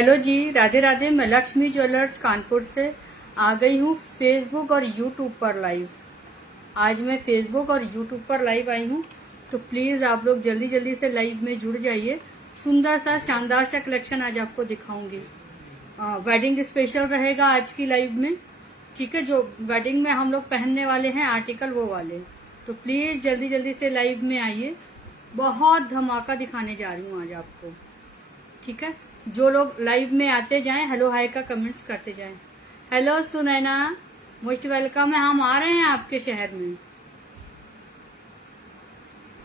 Hello जी, राधे राधे। मैं Lakshmi jewellers Kanpur से आ गई हूँ फेसबुक और यूट्यूब पर लाइव। आज मैं फेसबुक और यूट्यूब पर लाइव आई हूँ, तो प्लीज आप लोग जल्दी जल्दी से लाइव में जुड़ जाइए। सुंदर सा शानदार सा कलेक्शन आज आपको दिखाऊंगी। वेडिंग स्पेशल रहेगा आज की लाइव में, ठीक है। जो वेडिंग में हम लोग पहनने वाले हैं आर्टिकल वो वाले, तो प्लीज जल्दी जल्दी से लाइव में आइए। बहुत धमाका दिखाने जा रही हूँ आज आपको, ठीक है। जो लोग लाइव में आते जाएं, हेलो हाय का कमेंट्स करते जाएं। हेलो सुनैना, मोस्ट वेलकम है, हम आ रहे हैं आपके शहर में।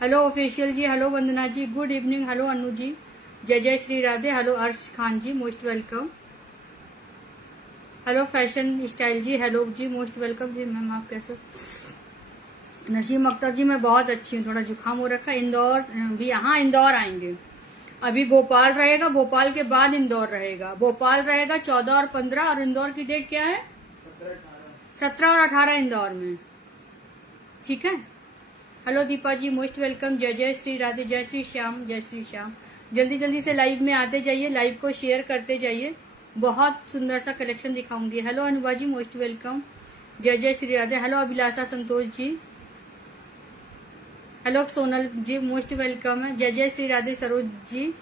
Hello official ji, hello Vandana ji, good evening. Hello Anu ji, जय जय Shri Radhe. Hello Arsh Khan ji, most welcome. Hello fashion style ji, hello जी, मोस्ट वेलकम जी। मैम आप कैसे? नसीम अख्तर जी, मैं बहुत अच्छी हूँ, थोड़ा जुकाम हो रखा है। इंदौर भी, हाँ इंदौर आएंगे। अभी भोपाल रहेगा, भोपाल के बाद इंदौर रहेगा। भोपाल रहेगा 14 और 15, और इंदौर की डेट क्या है? 17 और 18 इंदौर में, ठीक है। हेलो दीपा जी, मोस्ट वेलकम। जय जय श्री राधे, जय श्री श्याम, जय श्री श्याम। जल्दी जल्दी से लाइव में आते जाइए, लाइव को शेयर करते जाइए। बहुत सुंदर सा कलेक्शन दिखाऊंगी। हेलो अनुवा जी, मोस्ट वेलकम। जय जय श्री राधे। हेलो अभिलाषा संतोष जी, हेलो सोनल जी, मोस्ट वेलकम है। जय जय श्री राधे सरोज जी।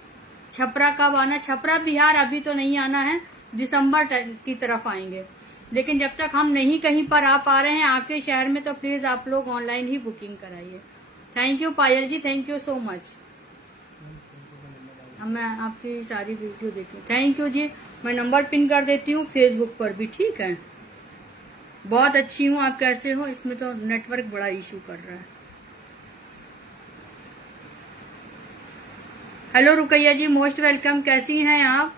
छपरा कब आना? छपरा बिहार अभी तो नहीं आना है, दिसंबर की तरफ आएंगे। लेकिन जब तक हम नहीं कहीं पर आ पा रहे हैं आपके शहर में, तो प्लीज आप लोग ऑनलाइन ही बुकिंग कराइए। Thank you Payal ji, thank you so much. अब मैं आपकी सारी वीडियो देखी, थैंक यू जी। मैं नंबर पिन कर देती हूँ फेसबुक पर भी, ठीक है। बहुत अच्छी हूँ, आप कैसे हो? इसमें तो नेटवर्क बड़ा इशू कर रहा है। हेलो रुकैया जी, मोस्ट वेलकम। कैसी हैं आप?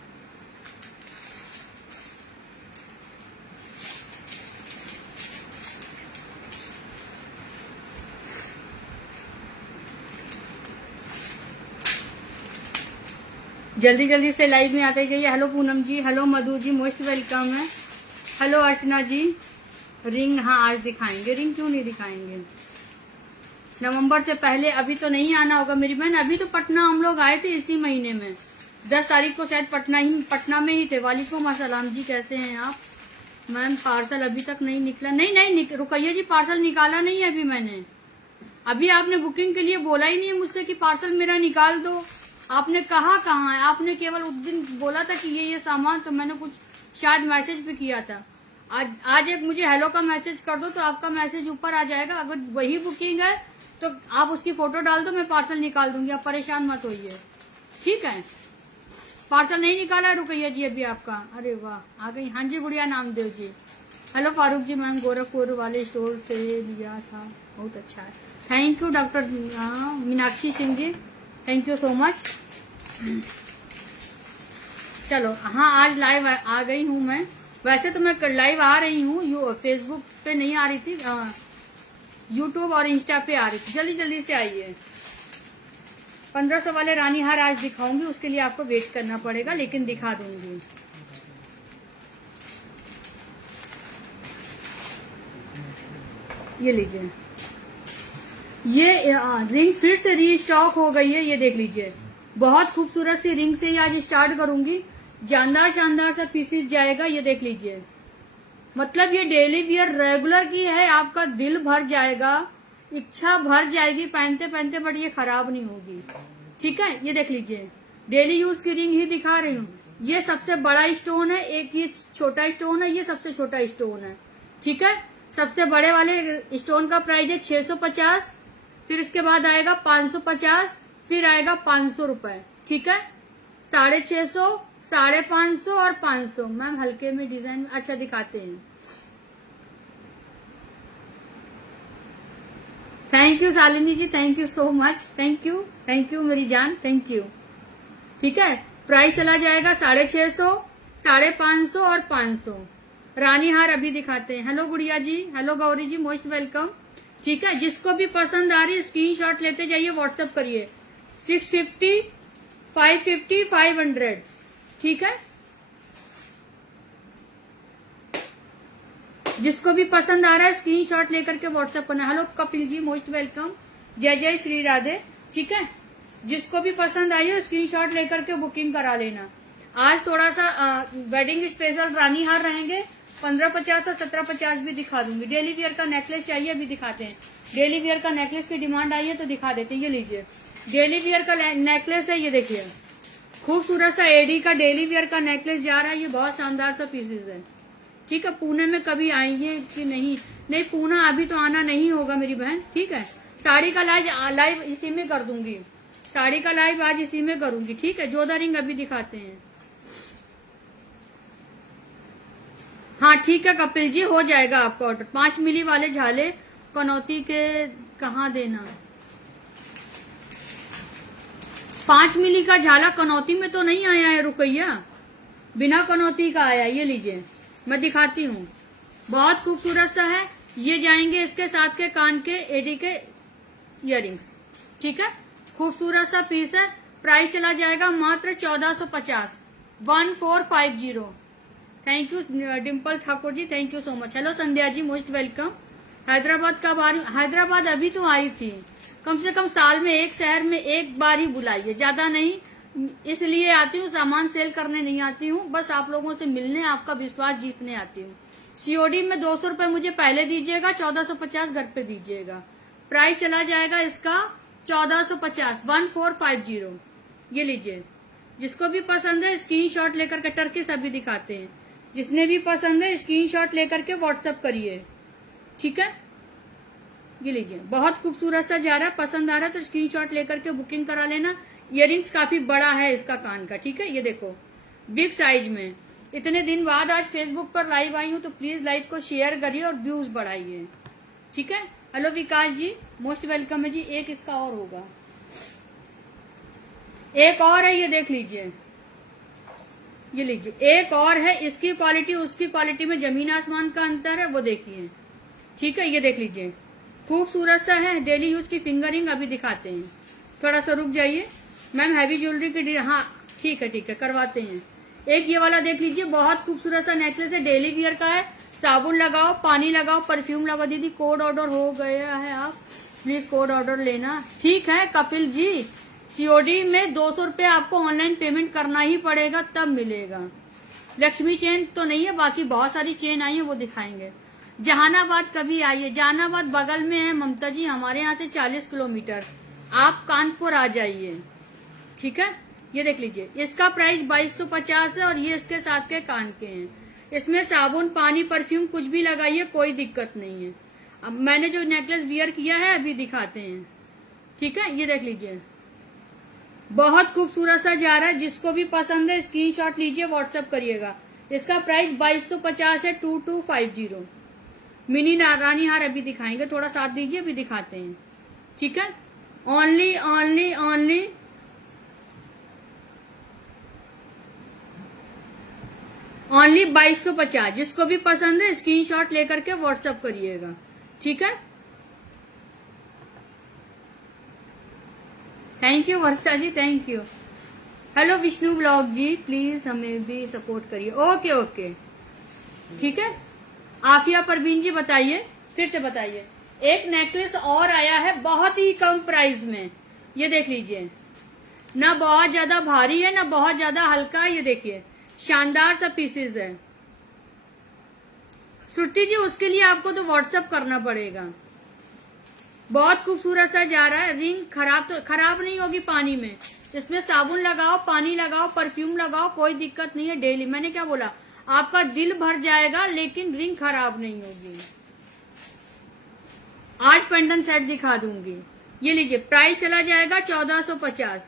जल्दी जल्दी से लाइव में आते जाइए। हेलो पूनम जी, hello Madhu ji, most welcome है। हेलो अर्चना जी। रिंग, हाँ आज दिखाएंगे। रिंग क्यों नहीं दिखाएंगे? नवंबर से पहले अभी तो नहीं आना होगा मेरी बहन। अभी तो पटना हम लोग आए थे इसी महीने में, 10 तारीख को शायद पटना में ही थे। वालेकुम अस्सलाम जी, कैसे हैं आप? मैम पार्सल अभी तक नहीं निकला। नहीं रुकैया जी, पार्सल निकाला नहीं है अभी मैंने। अभी आपने बुकिंग के लिए बोला ही नहीं है मुझसे कि पार्सल मेरा निकाल दो। आपने कहा कहाँ है? आपने केवल उस दिन बोला था कि ये सामान, तो मैंने कुछ शायद मैसेज भी किया था। आज एक मुझे हेलो का मैसेज कर दो, तो आपका मैसेज ऊपर आ जाएगा। अगर वही बुकिंग है तो आप उसकी फोटो डाल दो, मैं पार्सल निकाल दूंगी। आप परेशान मत होइए, ठीक है। पार्सल नहीं निकाला है रुकैया जी अभी आपका। अरे वाह, आ गई। हाँ जी गुड़िया नामदेव जी। हेलो फारूक जी, मैम गोरखपुर वाले स्टोर से लिया था, बहुत अच्छा है। Thank you doctor Meenakshi Singh ji, thank you so much. चलो, हाँ आज लाइव आ गई हूँ मैं। वैसे तो मैं लाइव आ रही हूँ, फेसबुक पे नहीं आ रही थी, यूट्यूब और इंस्टा पे आ रही थी। जल्दी जल्दी से आइए। 1500 वाले रानी हार आज दिखाऊंगी, उसके लिए आपको वेट करना पड़ेगा, लेकिन दिखा दूंगी। ये लीजिए, ये रिंग फिर से रीस्टॉक हो गई है, ये देख लीजिए। बहुत खूबसूरत सी रिंग से ही आज स्टार्ट करूंगी। जानदार शानदार सा पीसीस जाएगा, ये देख लीजिए। मतलब ये डेली वियर रेगुलर की है, आपका दिल भर जाएगा, इच्छा भर जाएगी पहनते पहनते, बट ये खराब नहीं होगी, ठीक है। ये देख लीजिए, डेली यूज की रिंग ही दिखा रही हूँ। ये सबसे बड़ा स्टोन है, एक ये छोटा स्टोन है, ये सबसे छोटा स्टोन है, ठीक है। सबसे बड़े वाले स्टोन का प्राइस है 650, फिर इसके बाद आएगा 550, फिर आएगा 500 रुपए, ठीक है। 650, 550 और 500। मैम हल्के में डिजाइन अच्छा दिखाते हैं। Thank you Shalini ji, thank you so much, thank you मेरी जान, थैंक यू, ठीक है। प्राइस चला जाएगा 650, 550 और 500। रानी हार अभी दिखाते हैं। हेलो गुड़िया जी, हेलो गौरी जी, मोस्ट वेलकम, ठीक है। जिसको भी पसंद आ रही है स्क्रीनशॉट लेते जाइए, व्हाट्सएप करिए। 650, 550, 500, ठीक है। जिसको भी पसंद आ रहा है स्क्रीनशॉट लेकर के व्हाट्सएप करना। Hello Kapil ji, most welcome. जय जय श्री राधे, ठीक है। जिसको भी पसंद आई हो स्क्रीनशॉट लेकर के बुकिंग करा लेना। आज थोड़ा सा वेडिंग स्पेशल रानी हार रहेंगे, 1550 और 1750 भी दिखा दूंगी। डेली वियर का नेकलेस चाहिए अभी दिखाते हैं। डेली वियर का नेकलेस की डिमांड आई है तो दिखा देते हैं। ये लीजिए, डेली वियर का नेकलेस है, ये देखिए खूबसूरत सा एडी का डेली वियर का नेकलेस जा रहा है। ये बहुत शानदार सा पीसेज है, ठीक है। पुणे में कभी आएंगे कि नहीं? नहीं, पुणे अभी तो आना नहीं होगा मेरी बहन, ठीक है। साड़ी का लाइव इसी में कर दूंगी, साड़ी का लाइव आज इसी में करूंगी, ठीक है। जोधा रिंग अभी दिखाते हैं। हाँ ठीक है कपिल जी, हो जाएगा आपका ऑर्डर। 5 मिली वाले झाले कनौती के कहाँ देना? 5 मिली का झाला कनौती में तो नहीं आया है रुकैया, बिना कनौती का आया। ये लीजिए मैं दिखाती हूँ, बहुत खूबसूरत सा है। ये जाएंगे इसके साथ के कान के एडी के इयररिंग्स, ठीक है। खूबसूरत सा पीस है। प्राइस चला जाएगा मात्र 1450, 1450। Thank you Dimple Thakur ji, thank you so much. Hello Sandhya ji, most welcome. Hyderabad कब आ रही हूँ? हैदराबाद अभी तो आई थी, कम से कम साल में एक शहर में एक बार ही बुलाइए, ज्यादा नहीं। इसलिए आती हूँ, सामान सेल करने नहीं आती हूँ, बस आप लोगों से मिलने, आपका विश्वास जीतने आती हूँ। सीओडी में 200 रुपए मुझे पहले दीजिएगा, 1450 घर पे दीजिएगा। प्राइस चला जाएगा इसका 1450, 1450। ये लीजिए, जिसको भी पसंद है स्क्रीनशॉट लेकर के, टर्किश अभी दिखाते हैं। जिसने भी पसंद है स्क्रीनशॉट लेकर के व्हाट्सएप करिए, ठीक है। ये लीजिए, बहुत खूबसूरत सा जा रहा है, पसंद आ रहा है तो स्क्रीनशॉट लेकर के बुकिंग करा लेना। इयररिंग्स काफी बड़ा है इसका कान का, ठीक है। ये देखो बिग साइज में। इतने दिन बाद आज फेसबुक पर लाइव आई हूं तो प्लीज लाइव को शेयर करिए और व्यूज बढ़ाइए, ठीक है। हेलो विकास जी, मोस्ट वेलकम है जी। एक इसका और होगा, एक और है, ये देख लीजिए। ये लीजिए, एक और है। इसकी क्वालिटी उसकी क्वालिटी में जमीन आसमान का अंतर है, वो देखिए, ठीक है। ये देख लीजिए, खूबसूरत सा है। डेली यूज की फिंगरिंग अभी दिखाते हैं, थोड़ा सा रुक जाइए। मैम हैवी ज्वेलरी की, हाँ ठीक है ठीक है, करवाते हैं। एक ये वाला देख लीजिए, बहुत खूबसूरत सा नेकलेस है, डेली वियर का है। साबुन लगाओ, पानी लगाओ, परफ्यूम लगाओ। दीदी कोड ऑर्डर हो गया है, आप प्लीज कोड ऑर्डर लेना, ठीक है। कपिल जी, सीओडी में 200 रुपये आपको ऑनलाइन पेमेंट करना ही पड़ेगा, तब मिलेगा। लक्ष्मी चेन तो नहीं है, बाकी बहुत सारी चेन आई है, वो दिखाएंगे। जहानाबाद कभी आइए, जहानाबाद बगल में है ममता जी, हमारे यहाँ से 40 किलोमीटर। आप कानपुर आ जाइए, ठीक है। ये देख लीजिए, इसका प्राइस 2250 है और ये इसके साथ के कान के हैं। इसमें साबुन, पानी, परफ्यूम कुछ भी लगाइए, कोई दिक्कत नहीं है। अब मैंने जो नेकलेस वियर किया है अभी दिखाते हैं, ठीक है। ये देख लीजिए, बहुत खूबसूरत सा जा रहा है। जिसको भी पसंद है स्क्रीनशॉट लीजिए, व्हाट्सएप करिएगा। इसका प्राइस 2250 है, 2250। मिनी रानी हार अभी दिखाएंगे, थोड़ा साथ दीजिए, अभी दिखाते हैं, ठीक है। Only only only only 2250। जिसको भी पसंद है स्क्रीनशॉट लेकर के व्हाट्सएप करिएगा, ठीक है। Thank you Varsha ji, thank you. Hello Vishnu blog ji, please हमें भी सपोर्ट करिए। ओके ओके, ठीक है। आफिया परवीन जी बताइए, फिर से बताइए। एक नेकलेस और आया है बहुत ही कम प्राइस में, ये देख लीजिए। ना बहुत ज्यादा भारी है, ना बहुत ज्यादा हल्का है। ये देखिए, शानदार सा पीसेज है। श्रुति जी, उसके लिए आपको तो व्हाट्सएप करना पड़ेगा। बहुत खूबसूरत सा जा रहा है। रिंग खराब नहीं होगी पानी में। इसमें साबुन लगाओ, पानी लगाओ, परफ्यूम लगाओ, कोई दिक्कत नहीं है। डेली, मैंने क्या बोला, आपका दिल भर जाएगा लेकिन रिंग खराब नहीं होगी। आज पेंडन सेट दिखा दूंगी। ये लीजिए, प्राइस चला जाएगा 1450,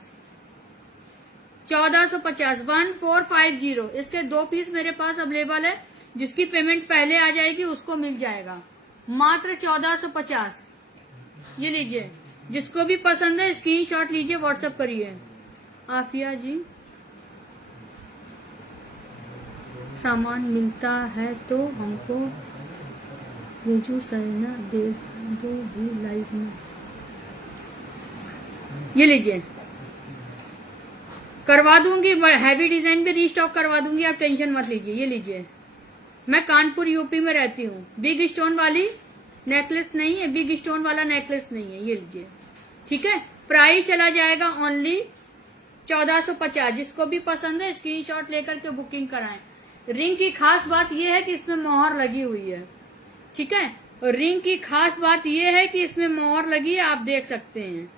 1450, 1450। इसके 2 पीस मेरे पास अवेलेबल है। जिसकी पेमेंट पहले आ जाएगी उसको मिल जाएगा मात्र 1450। ये लीजिए, जिसको भी पसंद है स्क्रीनशॉट लीजिए, व्हाट्सएप करिए। आफिया जी, सामान मिलता है तो हमको भेजू सैना दे दो भी लाइव में। ये लीजिए, करवा दूंगी, हैवी डिजाइन भी रीस्टॉक करवा दूंगी, आप टेंशन मत लीजिए। ये लीजिए, मैं कानपुर यूपी में रहती हूँ। बिग स्टोन वाली नेकलेस नहीं है, बिग स्टोन वाला नेकलेस नहीं है। ये लीजिए, ठीक है। प्राइस चला जाएगा ओनली 1450। जिसको भी पसंद है स्क्रीनशॉट लेकर के बुकिंग कराएं। रिंग की खास बात यह है कि इसमें मोहर लगी हुई है, ठीक है। रिंग की खास बात यह है कि इसमें मोहर लगी है, आप देख सकते हैं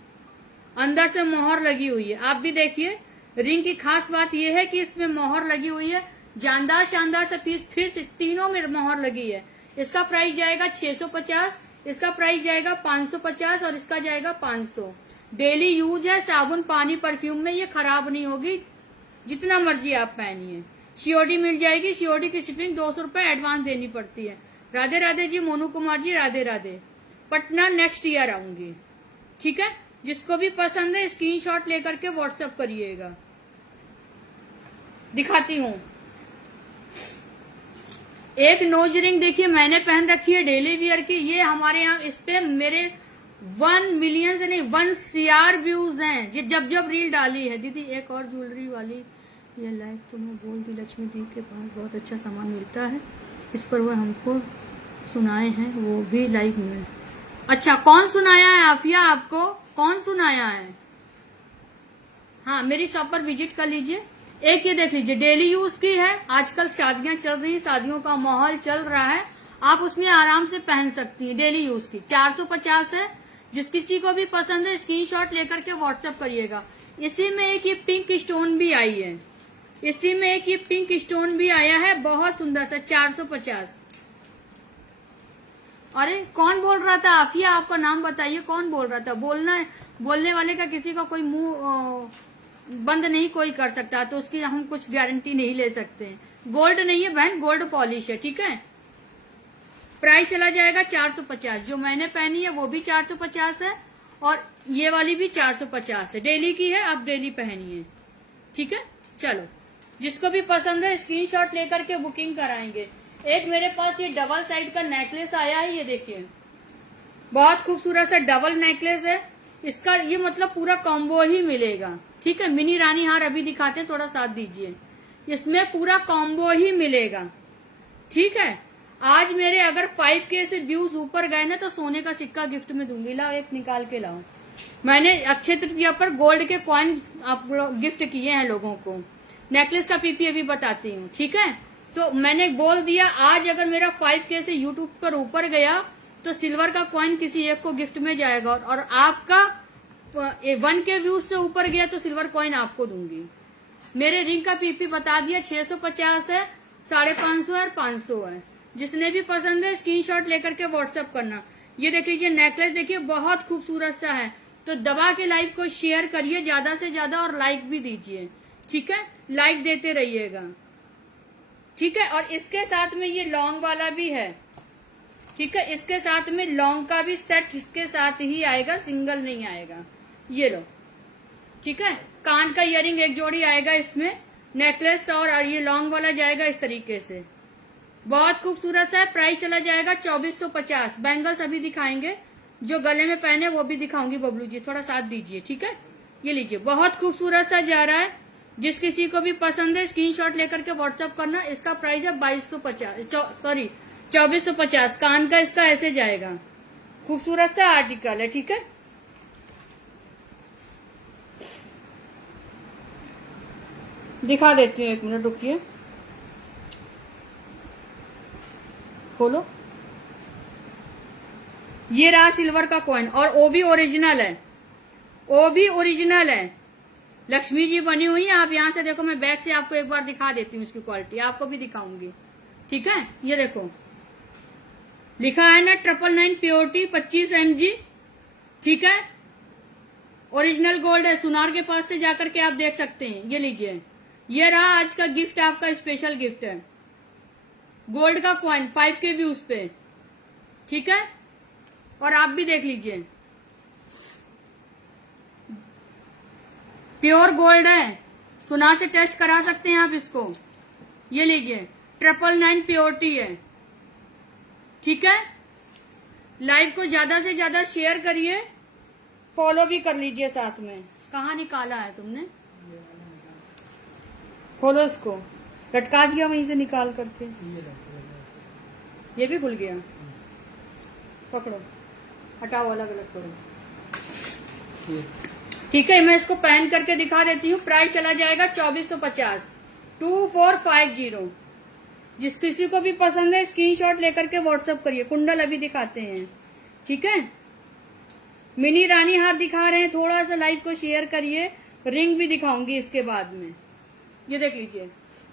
अंदर से मोहर लगी हुई है। आप भी देखिए, रिंग की खास बात यह है कि इसमें मोहर लगी हुई है। जानदार शानदार सा पीस, फिर तीनों में मोहर लगी है। इसका प्राइस जाएगा 650, इसका प्राइस जाएगा 550 और इसका जाएगा 500। डेली यूज है, साबुन पानी परफ्यूम में ये खराब नहीं होगी, जितना मर्जी आप पहनिए। सीओडी मिल जाएगी, सीओडी की शिपिंग 200 रुपए एडवांस देनी पड़ती है। राधे राधे जी, मोनू कुमार जी राधे राधे। पटना नेक्स्ट ईयर आऊंगी, ठीक है। जिसको भी पसंद है स्क्रीनशॉट लेकर के व्हाट्सएप करिएगा। दिखाती हूँ एक नोज रिंग, देखिए मैंने पहन रखी है डेली वियर की। ये हमारे यहाँ इस पे मेरे 1 मिलियन से नहीं 1 CR व्यूज हैं जब जब रील डाली है। दीदी एक और ज्वेलरी वाली ये लाइक तुम्हें बोल दी, लक्ष्मी दी के पास बहुत अच्छा सामान मिलता है, इस पर वो हमको सुनाए हैं, वो भी लाइक में। अच्छा, कौन सुनाया है आफिया आपको, कौन सुनाया है? हाँ, मेरी शॉप पर विजिट कर लीजिए। एक ये देख लीजिए, डेली यूज की है, आजकल शादियां चल रही हैं, शादियों का माहौल चल रहा है, आप उसमें आराम से पहन सकती हैं। डेली यूज की 450 है। जिस किसी को भी पसंद है स्क्रीनशॉट लेकर के व्हाट्सएप करिएगा। इसी में एक ये पिंक स्टोन भी आई है, इसी में एक ये पिंक स्टोन भी आया है, बहुत सुंदर सा 450। अरे कौन बोल रहा था आफिया, आपका नाम बताइए, कौन बोल रहा था? बोलने वाले का किसी का कोई मुंह बंद नहीं कोई कर सकता, तो उसकी हम कुछ गारंटी नहीं ले सकते। गोल्ड नहीं है बहन, गोल्ड पॉलिश है, ठीक है। प्राइस चला जाएगा 450। जो मैंने पहनी है वो भी 450 है और ये वाली भी 450 है। डेली की है, आप डेली पहनिए, ठीक है। चलो, जिसको भी पसंद है स्क्रीनशॉट लेकर के बुकिंग कराएंगे। एक मेरे पास ये डबल साइड का नेकलेस आया है, ये देखिए बहुत खूबसूरत सा डबल नेकलेस है। इसका ये मतलब पूरा कॉम्बो ही मिलेगा, ठीक है। मिनी रानी हार अभी दिखाते हैं, थोड़ा साथ दीजिए। इसमें पूरा कॉम्बो ही मिलेगा, ठीक है। आज मेरे अगर 5K से व्यूज ऊपर गए ना तो सोने का सिक्का गिफ्ट में दूंगी। लाओ एक निकाल के लाओ। मैंने अक्षय तृतीया पर गोल्ड के कॉइन आप गिफ्ट किए हैं लोगों को। नेकलेस का पीपी अभी बताती हूँ, ठीक है। तो मैंने बोल दिया, आज अगर मेरा 5K से यूट्यूब पर ऊपर गया तो सिल्वर का कॉइन किसी एक को गिफ्ट में जाएगा, और आपका 1K व्यूज से ऊपर गया तो सिल्वर कॉइन आपको दूंगी। मेरे रिंग का पीपी बता दिया, 650 है, 550 है और 500 है। जिसने भी पसंद है स्क्रीनशॉट लेकर के व्हाट्सएप करना। ये देख लीजिए नेकलेस, देखिए बहुत खूबसूरत सा है। तो दबा के लाइव को शेयर करिए ज्यादा से ज्यादा और लाइक भी दीजिए, ठीक है। लाइक देते रहिएगा, ठीक है। और इसके साथ में ये लॉन्ग वाला भी है, ठीक है। इसके साथ में लॉन्ग का भी सेट के साथ ही आएगा, सिंगल नहीं आएगा। ये लो, ठीक है। कान का इयरिंग एक जोड़ी आएगा इसमें, नेकलेस और ये लॉन्ग वाला जाएगा इस तरीके से। बहुत खूबसूरत है। प्राइस चला जाएगा 2450। बैंगल्स अभी दिखाएंगे, जो गले में पहने वो भी दिखाऊंगी। बबलू जी थोड़ा साथ दीजिए, ठीक है। ये लीजिए, बहुत खूबसूरत सा जा रहा है। जिस किसी को भी पसंद है स्क्रीनशॉट लेकर के व्हाट्सएप करना। इसका प्राइस है 2450। कान का इसका ऐसे जाएगा, खूबसूरत सा आर्टिकल है, ठीक है। दिखा देती हूँ, एक मिनट रुकिए, खोलो। ये रहा सिल्वर का कॉइन, और वो भी ओरिजिनल है, वो भी ओरिजिनल है। लक्ष्मी जी बनी हुई है। आप यहां से देखो, मैं बैक से आपको एक बार दिखा देती हूँ इसकी क्वालिटी, आपको भी दिखाऊंगी, ठीक है। ये देखो लिखा है ना 999 प्योरिटी 25 mg, ठीक है। ओरिजिनल गोल्ड है, सुनार के पास से जाकर के आप देख सकते हैं। ये लीजिए, ये रहा आज का गिफ्ट, आपका स्पेशल गिफ्ट है। गोल्ड का कॉइन 5K व्यूज पे, ठीक है। और आप भी देख लीजिए, प्योर गोल्ड है, सुनार से टेस्ट करा सकते हैं आप इसको। ये लीजिए, 999 प्योरिटी है, ठीक है। लाइव को ज्यादा से ज्यादा शेयर करिए, फॉलो भी कर लीजिए साथ में। कहाँ निकाला है तुमने? खोलो इसको, लटका दिया वहीं से निकाल करके। ये भी खुल गया, पकड़ो, हटाओ, अलग अलग करो। ठीक है, मैं इसको पहन करके दिखा देती हूँ। प्राइस चला जाएगा 2450, 2450। जिस किसी को भी पसंद है स्क्रीनशॉट लेकर के व्हाट्सएप करिए। कुंडल अभी दिखाते हैं, ठीक है। मिनी रानी हार दिखा रहे हैं, थोड़ा सा लाइव को शेयर करिए। रिंग भी दिखाऊंगी इसके बाद में। ये देख लीजिए,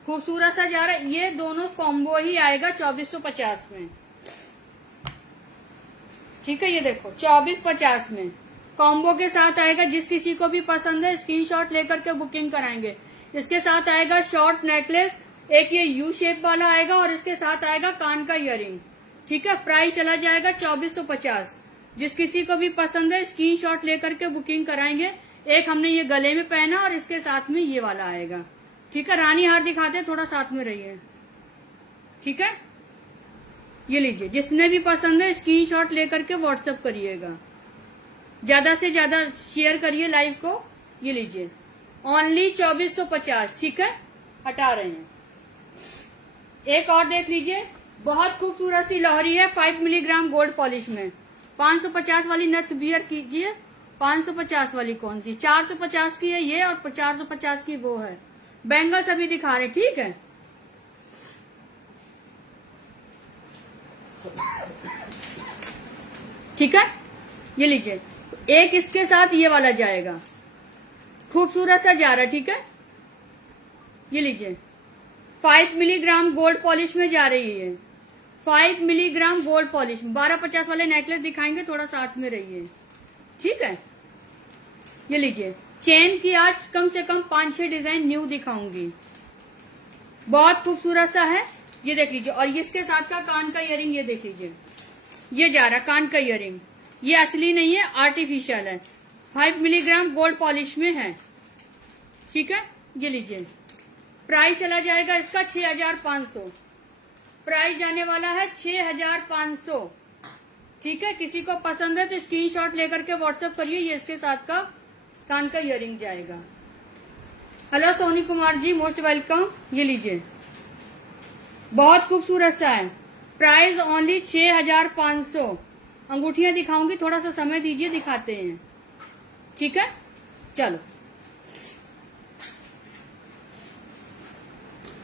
खूबसूरत सा जा रहा है। ये दोनों कॉम्बो ही आएगा 2450 में, ठीक है। ये देखो 2450 में कॉम्बो के साथ आएगा। जिस किसी को भी पसंद है स्क्रीनशॉट लेकर के बुकिंग कराएंगे। इसके साथ आएगा शॉर्ट नेकलेस, एक ये यू शेप वाला आएगा और इसके साथ आएगा कान का इयररिंग, ठीक है। प्राइस चला जाएगा 2450। जिस किसी को भी पसंद है स्क्रीनशॉट लेकर के बुकिंग कराएंगे। एक हमने ये गले में पहना और इसके साथ में ये वाला आएगा, ठीक है। रानी हार दिखाते हैं, थोड़ा साथ में रहिए, ठीक है। ये लीजिए, जिसने भी पसंद है स्क्रीनशॉट लेकर के व्हाट्सएप करिएगा। ज्यादा से ज्यादा शेयर करिए लाइव को। ये लीजिए, ओनली 2450, ठीक है। हटा रहे हैं। एक और देख लीजिए, बहुत खूबसूरत सी लहरी है 5 मिलीग्राम गोल्ड पॉलिश में। 550 वाली नथ वियर कीजिए। 550 वाली कौन सी? 450 की है ये और 450 की वो है। बैंगल्स अभी दिखा रहे, ठीक है। ठीक है, ये लीजिए। एक इसके साथ ये वाला जाएगा, खूबसूरत सा जा रहा है, ठीक है। ये लीजिए, 5 मिलीग्राम गोल्ड पॉलिश में जा रही है। 5 मिलीग्राम गोल्ड पॉलिश। 1250 वाले नेकलेस दिखाएंगे, थोड़ा साथ में रहिए, ठीक है। ये लीजिए, चेन की आज कम से कम 5-6 डिजाइन न्यू दिखाऊंगी। बहुत खूबसूरत सा है, ये देख लीजिए। और इसके साथ का कान का इयरिंग, ये देख लीजिए, ये जा रहा कान का इयरिंग। ये असली नहीं है, आर्टिफिशियल है। 5 मिलीग्राम गोल्ड पॉलिश में है, ठीक है। ये लीजिए, प्राइस चला जाएगा इसका 6500। प्राइस जाने वाला है 6500, ठीक है। किसी को पसंद है तो स्क्रीनशॉट लेकर के व्हाट्सएप करिए। ये इसके साथ का कान का इयरिंग जाएगा। Hello Soni Kumar ji, most welcome. ये लीजिए, बहुत खूबसूरत सा है। Price only 6500। अंगूठियां दिखाऊंगी, थोड़ा सा समय दीजिए, दिखाते हैं, ठीक है। चलो,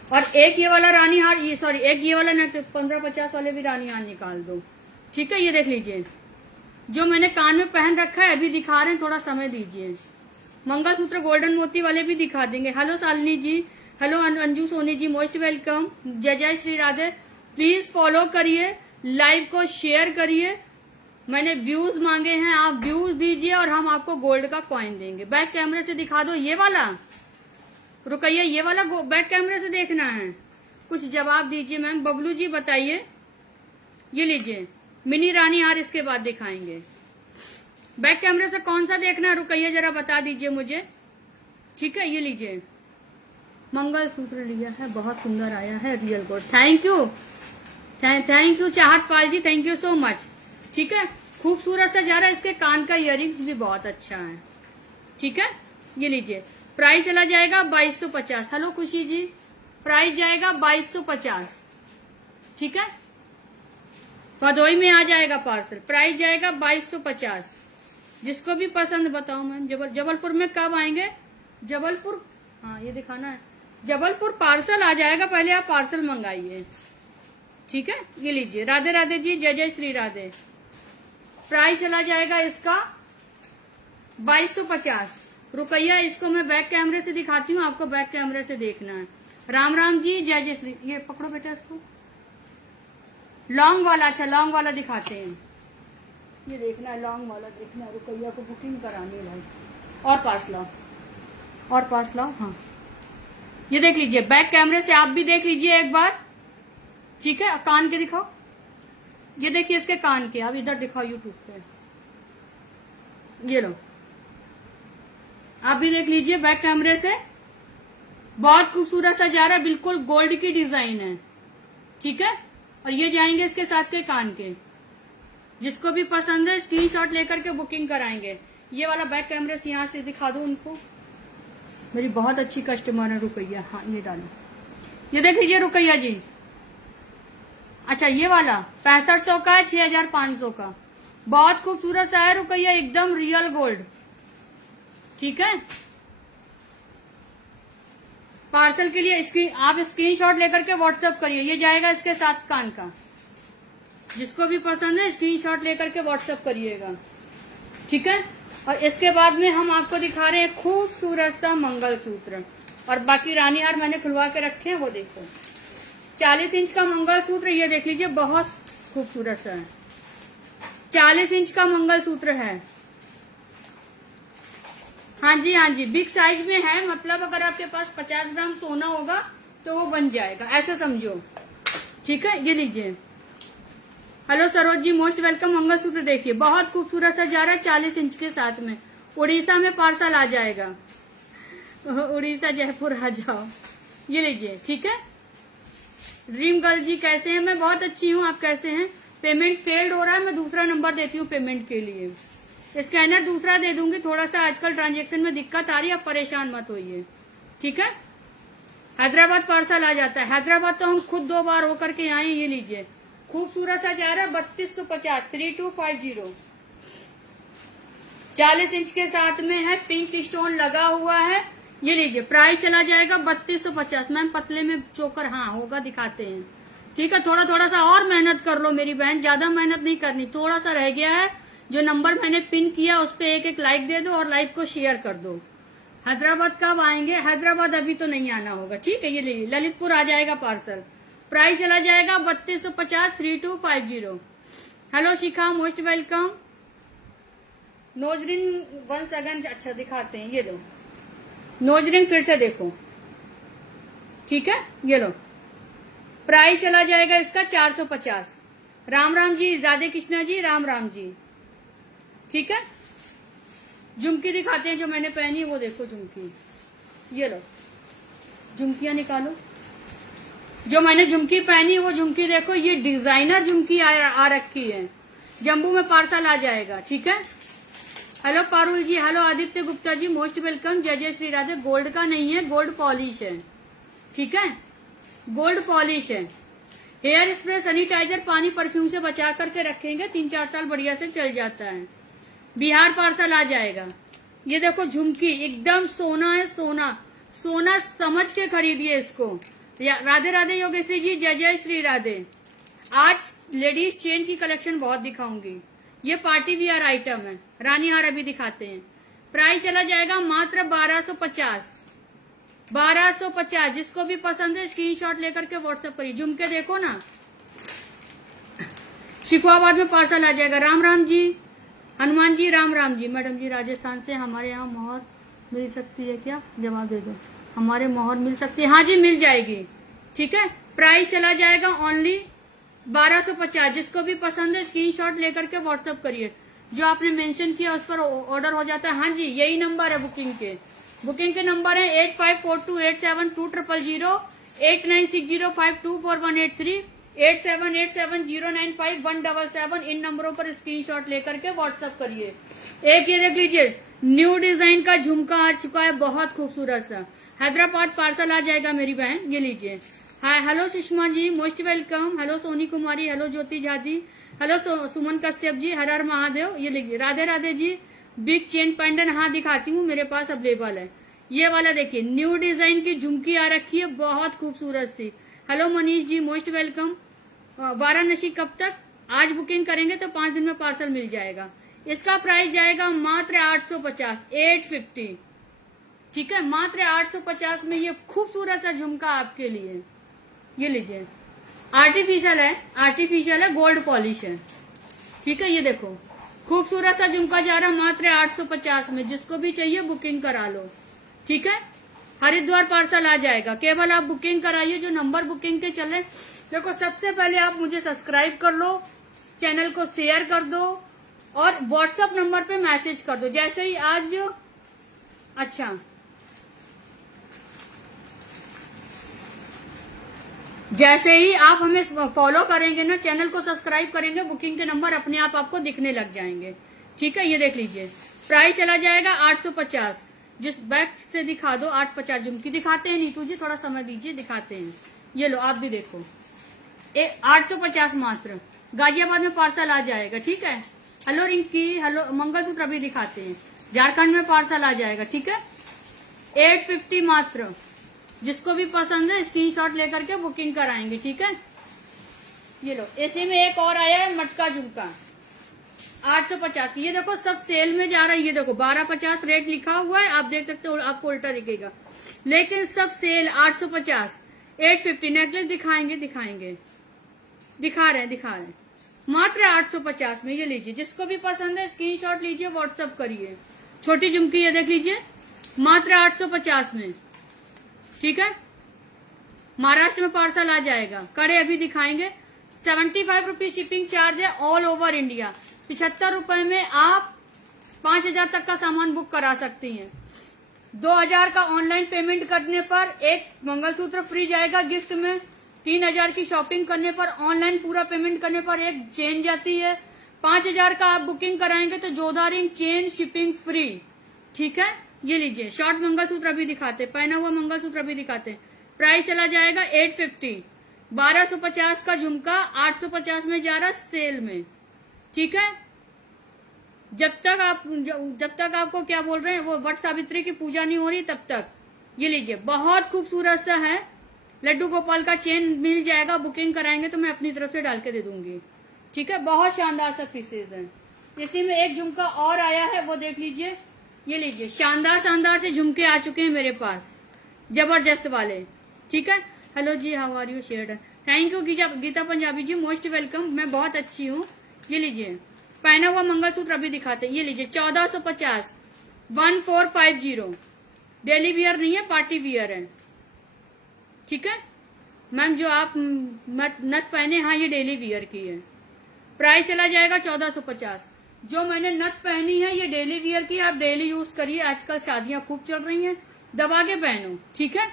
और एक ये वाला रानी हार, ये सॉरी, एक ये वाला 1550 वाले भी रानी हार निकाल दो, ठीक है। ये देख लीजिए, जो मैंने कान में पहन रखा है अभी दिखा रहे हैं, थोड़ा समय दीजिए। मंगलसूत्र गोल्डन मोती वाले भी दिखा देंगे। हेलो शालिनी जी, hello Anju Soni ji, most welcome. जय जय श्री राधे। प्लीज फॉलो करिए, लाइव को शेयर करिए। मैंने व्यूज मांगे हैं, आप व्यूज दीजिए और हम आपको गोल्ड का कॉइन देंगे। बैक कैमरे से दिखा दो ये वाला, रुकैया, ये वाला बैक कैमरे से देखना है। कुछ जवाब दीजिए मैम। बबलू जी बताइए। ये लीजिए, मिनी रानी हार इसके बाद दिखाएंगे। बैक कैमरे से कौन सा देखना है रुकैया, जरा बता दीजिए मुझे, ठीक है। ये लीजिए, मंगलसूत्र लिया है, बहुत सुंदर आया है, real gold. Thank you, thank you चाहत Pal ji, thank you so much, ठीक है। खूबसूरत सा जा रहा है। इसके कान का इयरिंग्स भी बहुत अच्छा है, ठीक है। ये लीजिए, प्राइस चला जाएगा 2250। हेलो खुशी जी, प्राइस जाएगा 2250, ठीक है। भदोई में आ जाएगा पार्सल। प्राइस जाएगा 2250। जिसको भी पसंद बताओ मैम। जबलपुर में कब आएंगे? जबलपुर, हाँ ये दिखाना है। जबलपुर पार्सल आ जाएगा, पहले आप पार्सल मंगाइए, ठीक है। ये लीजिए, राधे राधे जी, जय जय श्री राधे। प्राइस चला जाएगा इसका 2250। रुपया इसको मैं बैक कैमरे से दिखाती हूँ, आपको बैक कैमरे से देखना है। राम राम जी, जय जय श्री। ये पकड़ो बेटा इसको, लॉन्ग वाला। अच्छा, लॉन्ग वाला दिखाते हैं। ये देखना है, लॉन्ग वाला देखना है। रुपया को बुकिंग करानी है भाई। और पास लाओ, और पास लाओ। हाँ, ये देख लीजिए, बैक कैमरे से आप भी देख लीजिए एक बार, ठीक है। कान के दिखाओ, ये देखिए इसके कान के। आप इधर दिखाओ यूट्यूब पे, ये लो, आप भी देख लीजिए बैक कैमरे से। बहुत खूबसूरत सा जा रहा है, बिल्कुल गोल्ड की डिजाइन है, ठीक है। और ये जाएंगे इसके साथ के कान के। जिसको भी पसंद है स्क्रीनशॉट लेकर के बुकिंग कराएंगे। ये वाला बैक कैमरे से यहाँ से दिखा दो उनको, मेरी बहुत अच्छी कस्टमर है रुकैया। हाँ, ये डालो, ये देख लीजिए रुकैया जी। अच्छा, ये वाला 6500 का है, 6500 का। बहुत खूबसूरत सा है रुकैया, एकदम रियल गोल्ड, ठीक है। पार्सल के लिए आप स्क्रीनशॉट लेकर के व्हाट्सएप करिए, ये जाएगा इसके साथ कान का। जिसको भी पसंद है स्क्रीनशॉट लेकर के व्हाट्सएप करिएगा, ठीक है। और इसके बाद में हम आपको दिखा रहे हैं खूबसूरत सा मंगलसूत्र, और बाकी रानी हार मैंने खुलवा के रखे हैं, वो देखो 40 इंच का मंगलसूत्र, ये देख लीजिए बहुत खूबसूरत सा है। 40 इंच का मंगलसूत्र है। हाँ जी हाँ जी, बिग साइज में है, मतलब अगर आपके पास 50 ग्राम सोना होगा तो वो बन जाएगा, ऐसा समझो, ठीक है। ये लीजिए। Hello Saroj ji, most welcome. Mangalsutra देखिए बहुत खूबसूरत सा जा रहा है 40 इंच के साथ में। उड़ीसा में पार्सल आ जाएगा, उड़ीसा जयपुर आ जाओ। ये लीजिए, ठीक है। ड्रीम गर्ल जी कैसे हैं? मैं बहुत अच्छी हूँ, आप कैसे हैं? पेमेंट फेल्ड हो रहा है, मैं दूसरा नंबर देती हूँ पेमेंट के लिए। स्कैनर दूसरा दे दूंगी, थोड़ा सा आजकल ट्रांजैक्शन में दिक्कत आ रही है, आप परेशान मत होइए, ठीक है। हैदराबाद पार्सल आ जाता है, हैदराबाद तो हम खुद 2 बार होकर के आए। ये लीजिए खूबसूरत सा जा रहा है 3250 3250, 40 इंच के साथ में है, पिंक स्टोन लगा हुआ है। ये लीजिए प्राइस चला जाएगा 3250। मैम पतले में चोकर हाँ होगा, दिखाते हैं, ठीक है। थोड़ा सा और मेहनत कर लो मेरी बहन, ज्यादा मेहनत नहीं करनी, थोड़ा सा रह गया है। जो नंबर मैंने पिन किया उस पे एक लाइक दे दो और लाइव को शेयर कर दो। हैदराबाद कब आएंगे? हैदराबाद अभी तो नहीं आना होगा, ठीक है। ये लीजिए ललितपुर आ जाएगा पार्सल, प्राइस चला जाएगा 3250 3250। Hello Shikha, most welcome. Nose ring 1 second, अच्छा दिखाते हैं, ये लो नोज रिंग फिर से देखो, ठीक है। ये लो प्राइस चला जाएगा इसका 450। राम राम जी, राधे कृष्णा जी, राम राम जी, ठीक है। झुमकी दिखाते हैं जो मैंने पहनी, वो देखो झुमकी, ये लो झुमकियां निकालो। जो मैंने झुमकी पहनी वो झुमकी देखो, ये डिजाइनर झुमकी आ रखी है, जम्बू में पार्सल आ जाएगा, ठीक है। हेलो पारुल जी, hello Aditya Gupta ji, most welcome. जय जय श्री राधे। गोल्ड का नहीं है, गोल्ड पॉलिश है, ठीक है, गोल्ड पॉलिश है। हेयर स्प्रे, सैनिटाइजर, पानी, परफ्यूम से बचा करके रखेंगे, 3-4 साल बढ़िया से चल जाता है। बिहार पार्सल आ जाएगा। ये देखो झुमकी एकदम सोना है, सोना सोना समझ के खरीदिए इसको। राधे राधे योगेश्वरी जी, जय जय श्री राधे। आज लेडीज चेन की कलेक्शन बहुत दिखाऊंगी, ये पार्टी वियर आइटम है। रानी हार अभी दिखाते हैं, प्राइस चला जाएगा मात्र 1250 1250। जिसको भी पसंद है स्क्रीनशॉट लेकर के व्हाट्सएप करिए। झुमके देखो ना, शिकवाबाद में पार्सल आ जाएगा। राम राम जी, हनुमान जी, राम राम जी। मैडम जी राजस्थान से, हमारे यहाँ मोहर मिल सकती है क्या? जवाब दे दो, हमारे मोहर मिल सकती है? हाँ जी मिल जाएगी, ठीक है। प्राइस चला जाएगा ओनली 1250। जिसको भी पसंद है स्क्रीनशॉट लेकर के व्हाट्सएप करिए, जो आपने मेंशन किया उस पर ऑर्डर हो जाता है। हाँ जी यही नंबर है बुकिंग के, बुकिंग के नंबर है 8542872000, 8960524183, 8787095177। इन नंबरों पर स्क्रीनशॉट लेकर के व्हाट्सएप करिए। एक ये देख लीजिए न्यू डिजाइन का झुमका आ चुका है, बहुत खूबसूरत सा। हैदराबाद पार्सल आ जाएगा मेरी बहन, ये लीजिए। हाय, hello Sushma ji, most welcome. Hello Soni Kumari, hello ज्योति झा जी, हेलो सुमन कश्यप जी, हर हर महादेव। ये लीजिए Radhe Radhe ji. Big chain pendant हाँ दिखाती हूँ, मेरे पास अवेलेबल है। ये वाला देखिए न्यू डिजाइन की झुमकी आ रखी है, बहुत खूबसूरत सी। Hello Manish ji, most welcome. Varanasi कब तक? आज बुकिंग करेंगे तो 5 दिन में पार्सल मिल जाएगा। इसका प्राइस जाएगा मात्र 850 850, ठीक है, मात्र 850 में ये खूबसूरत सा झुमका आपके लिए। ये लीजिए, आर्टिफिशियल है, गोल्ड पॉलिश है, ठीक है। ये देखो खूबसूरत सा झुमका जा रहा मात्र 850 में। जिसको भी चाहिए बुकिंग करा लो, ठीक है। हरिद्वार पार्सल आ जाएगा, केवल आप बुकिंग कराइए। जो नंबर बुकिंग के चल रहे, देखो सबसे पहले आप मुझे सब्सक्राइब कर लो, चैनल को शेयर कर दो और व्हाट्सएप नंबर पे मैसेज कर दो। जैसे ही आज अच्छा जैसे ही आप हमें फॉलो करेंगे ना, चैनल को सब्सक्राइब करेंगे, बुकिंग के नंबर अपने आप आपको दिखने लग जाएंगे, ठीक है। ये देख लीजिए प्राइस चला जाएगा 850। जिस बैक से दिखा दो 850 झुमकी दिखाते हैं। नीतू जी थोड़ा समय दीजिए, दिखाते हैं। ये लो आप भी देखो, 850 मात्र। गाजियाबाद में पार्सल आ जाएगा, ठीक है। हेलो रिंकी, हेलो मंगलसूत्र अभी दिखाते हैं। झारखंड में पार्सल आ जाएगा, ठीक है। 850 मात्र। जिसको भी पसंद है स्क्रीनशॉट लेकर के बुकिंग कराएंगे, ठीक है। ये लो, इसी में एक और आया है मटका झुमका 850 की। ये देखो सब सेल में जा रहा है। ये देखो 1250 रेट लिखा हुआ है, आप देख सकते हो, आपको उल्टा दिखेगा, लेकिन सब सेल 850। 850 नेकलेस दिखाएंगे, दिखा रहे हैं मात्र 850 में। ये लीजिए, जिसको भी पसंद है स्क्रीनशॉट लीजिए, व्हाट्सअप करिए। छोटी झुमकी ये देख लीजिए, मात्र 850 में, ठीक है। महाराष्ट्र में पार्सल आ जाएगा। कड़े अभी दिखाएंगे। 75 रुपीज शिपिंग चार्ज है ऑल ओवर इंडिया। 75 रुपए में आप 5000 तक का सामान बुक करा सकती हैं। 2000 का ऑनलाइन पेमेंट करने पर एक मंगलसूत्र फ्री जाएगा गिफ्ट में। 3000 की शॉपिंग करने पर, ऑनलाइन पूरा पेमेंट करने पर एक चेन जाती है। 5000 का आप बुकिंग कराएंगे तो Jodha ring chain shipping free, ठीक है। ये लीजिए, शॉर्ट मंगलसूत्र अभी दिखाते, पहना हुआ मंगलसूत्र अभी दिखाते। प्राइस चला जाएगा 850। 1250 का झुमका 850 में जा रहा सेल में, ठीक है। जब तक आपको क्या बोल रहे हैं, वो वट सावित्री की पूजा नहीं हो रही तब तक। ये लीजिए, बहुत खूबसूरत सा है। लड्डू गोपाल का चेन मिल जाएगा, बुकिंग कराएंगे तो मैं अपनी तरफ से डाल के दे दूंगी, ठीक है। बहुत शानदार सा पीसेज है। इसी में एक झुमका और आया है, वो देख लीजिए। ये लीजिए, शानदार से झुमके आ चुके हैं मेरे पास, जबरदस्त वाले, ठीक है। हेलो जी, how are you share, thank you Geeta Punjabi ji, most welcome. मैं बहुत अच्छी हूँ। ये लीजिए, पहना हुआ मंगलसूत्र अभी दिखाते हैं। ये लीजिए 1450, 1450। डेली वियर नहीं है, पार्टी वियर है, ठीक है। मैम जो आप नथ पहने, हाँ ये डेली वियर की है। प्राइस चला जाएगा 1450। जो मैंने नथ पहनी है ये डेली वियर की, आप डेली यूज करिए। आजकल शादियां खूब चल रही हैं, दबा के पहनो, ठीक है।